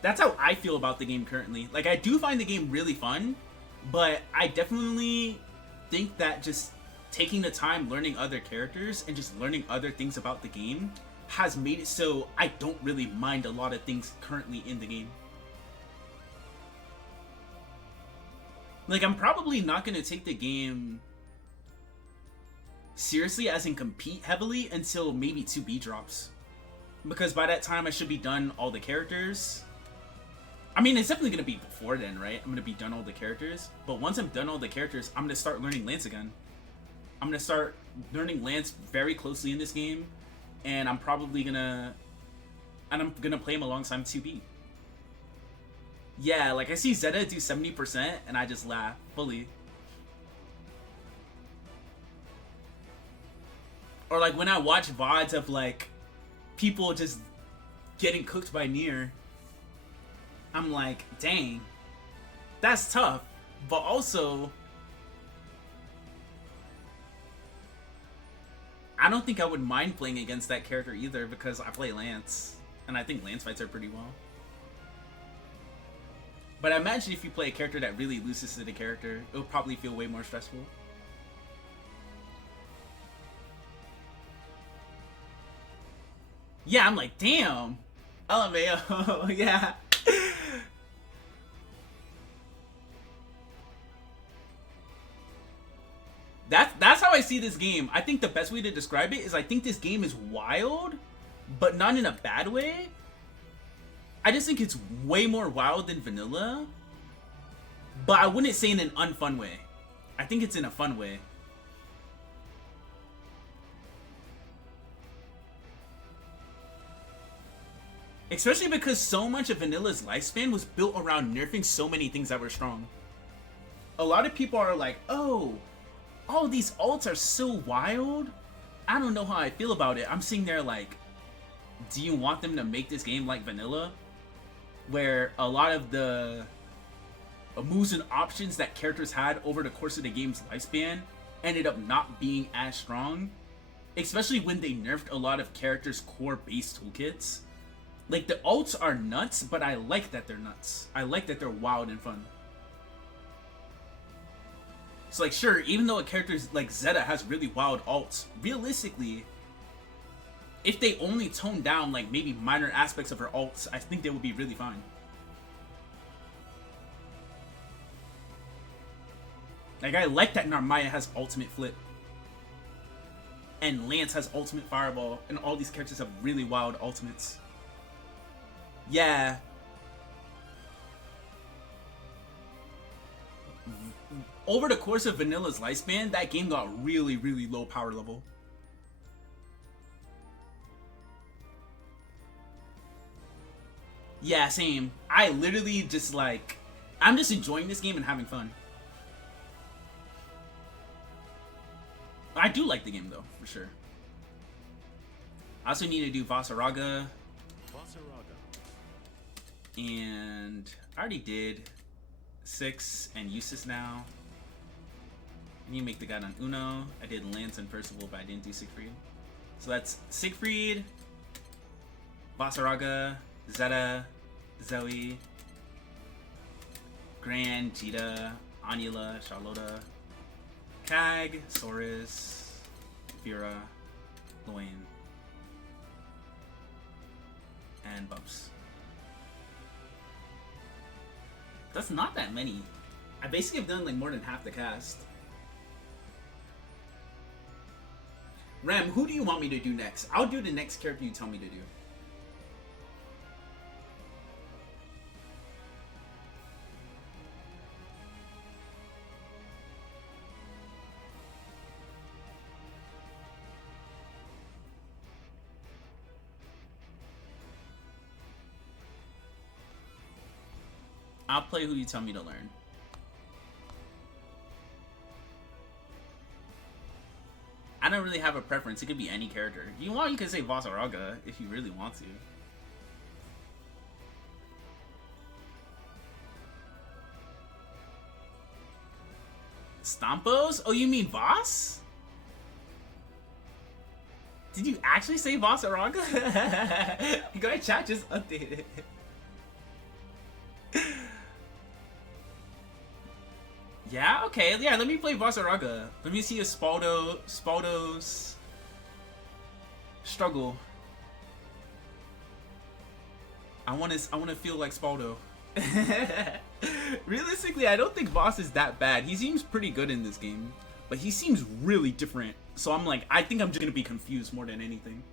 That's how I feel about the game currently. Like, I do find the game really fun. But I definitely think that just taking the time learning other characters and just learning other things about the game has made it so I don't really mind a lot of things currently in the game. Like, I'm probably not going to take the game seriously as in compete heavily until maybe 2B drops. Because by that time I should be done all the characters. I mean, it's definitely going to be before then, right? I'm going to be done all the characters. But once I'm done all the characters, I'm going to start learning Lance again. I'm going to start learning Lance very closely in this game. And I'm probably going to... And I'm going to play him alongside 2B. Yeah, like I see Zeta do 70% and I just laugh fully. Or like when I watch VODs of like people just getting cooked by Nier, I'm like, dang, that's tough. But also, I don't think I would mind playing against that character either because I play Lance. And I think Lance fights are pretty well. But I imagine if you play a character that really loses to the character, it'll probably feel way more stressful. Yeah, I'm like, damn. LMAO, yeah. That's how I see this game. I think the best way to describe it is I think this game is wild, but not in a bad way. I just think it's way more wild than vanilla, but I wouldn't say in an unfun way. I think it's in a fun way. Especially because so much of vanilla's lifespan was built around nerfing so many things that were strong. A lot of people are like, oh, all these ults are so wild. I don't know how I feel about it. I'm sitting there like, do you want them to make this game like vanilla? Where a lot of the moves and options that characters had over the course of the game's lifespan ended up not being as strong. Especially when they nerfed a lot of characters' core base toolkits. Like, the ults are nuts, but I like that they're nuts. I like that they're wild and fun. So, like, sure, even though a character like Zeta has really wild ults, realistically, if they only tone down, like, maybe minor aspects of her ults, I think they would be really fine. Like, I like that Narmaya has ultimate flip. And Lance has ultimate fireball, and all these characters have really wild ultimates. Yeah. Over the course of Vanilla's lifespan, that game got really, really low power level. Yeah, same. I literally just like... I'm just enjoying this game and having fun. I do like the game though, for sure. I also need to do Vasaraga. And I already did 6 and Eustace now. I need to make the guy on Uno. I did Lance and Percival, but I didn't do Siegfried. So that's Siegfried, Vasaraga, Zeta, Zoe, Gran, Jita, Anila, Charlotta, Kag, Soris, Vera, Loin, and Bumps. That's not that many. I basically have done like more than half the cast. Ram, who do you want me to do next? I'll do the next character you tell me to do. I'll play who you tell me to learn. I don't really have a preference. It could be any character. If you want, you can say Vasaraga if you really want to. Stompos? Oh, you mean Voss? Did you actually say Vasaraga? Go ahead, chat, just update it. Yeah, okay, yeah, let me play Vasaraga. Let me see a Spaldo's struggle. I wanna feel like Spaldo. Realistically, I don't think Voss is that bad. He seems pretty good in this game, but he seems really different. So I'm like, I think I'm just gonna be confused more than anything.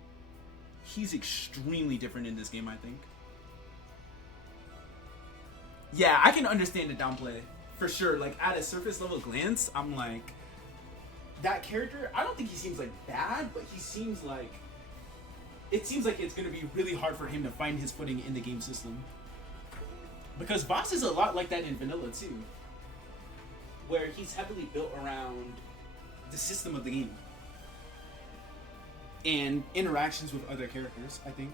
He's extremely different in this game, I think. Yeah, I can understand the downplay. For sure, like, at a surface level glance, I'm like, that character, I don't think he seems, like, bad, but he seems like, it seems like it's gonna be really hard for him to find his footing in the game system. Because Voss is a lot like that in vanilla, too. Where he's heavily built around the system of the game. And interactions with other characters, I think.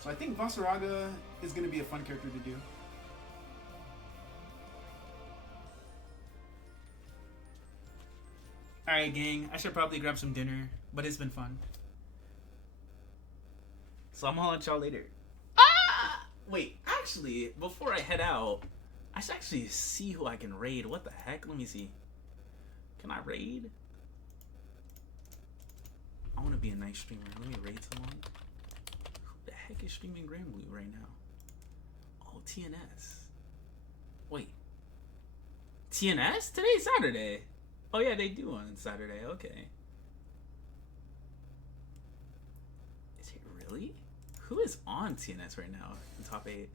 So I think Vasaraga is gonna be a fun character to do. Alright, gang, I should probably grab some dinner, but it's been fun. So I'm gonna let y'all later. Ah! Wait, actually, before I head out, I should actually see who I can raid. What the heck? Let me see. Can I raid? I want to be a nice streamer. Let me raid someone. Who the heck is streaming Grand Blue right now? Oh, TNS. Wait. TNS? Today's Saturday. Oh yeah, they do on Saturday. Okay. Is it really? Who is on TNS right now in top 8?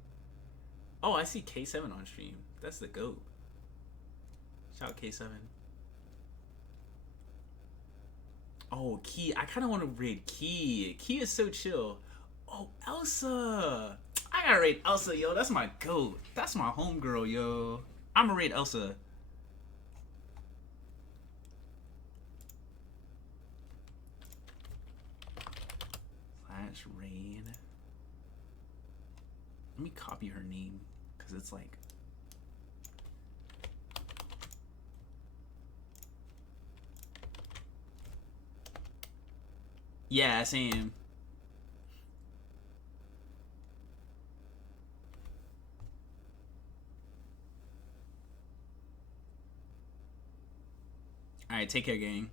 Oh, I see K7 on stream. That's the GOAT. Shout out K7. Oh, Key. I kind of want to raid Key. Key is so chill. Oh, Elsa. I gotta raid Elsa, yo. That's my GOAT. That's my homegirl, yo. I'm gonna raid Elsa. Rain. Let me copy her name because it's like yeah, same. All right, take care, gang.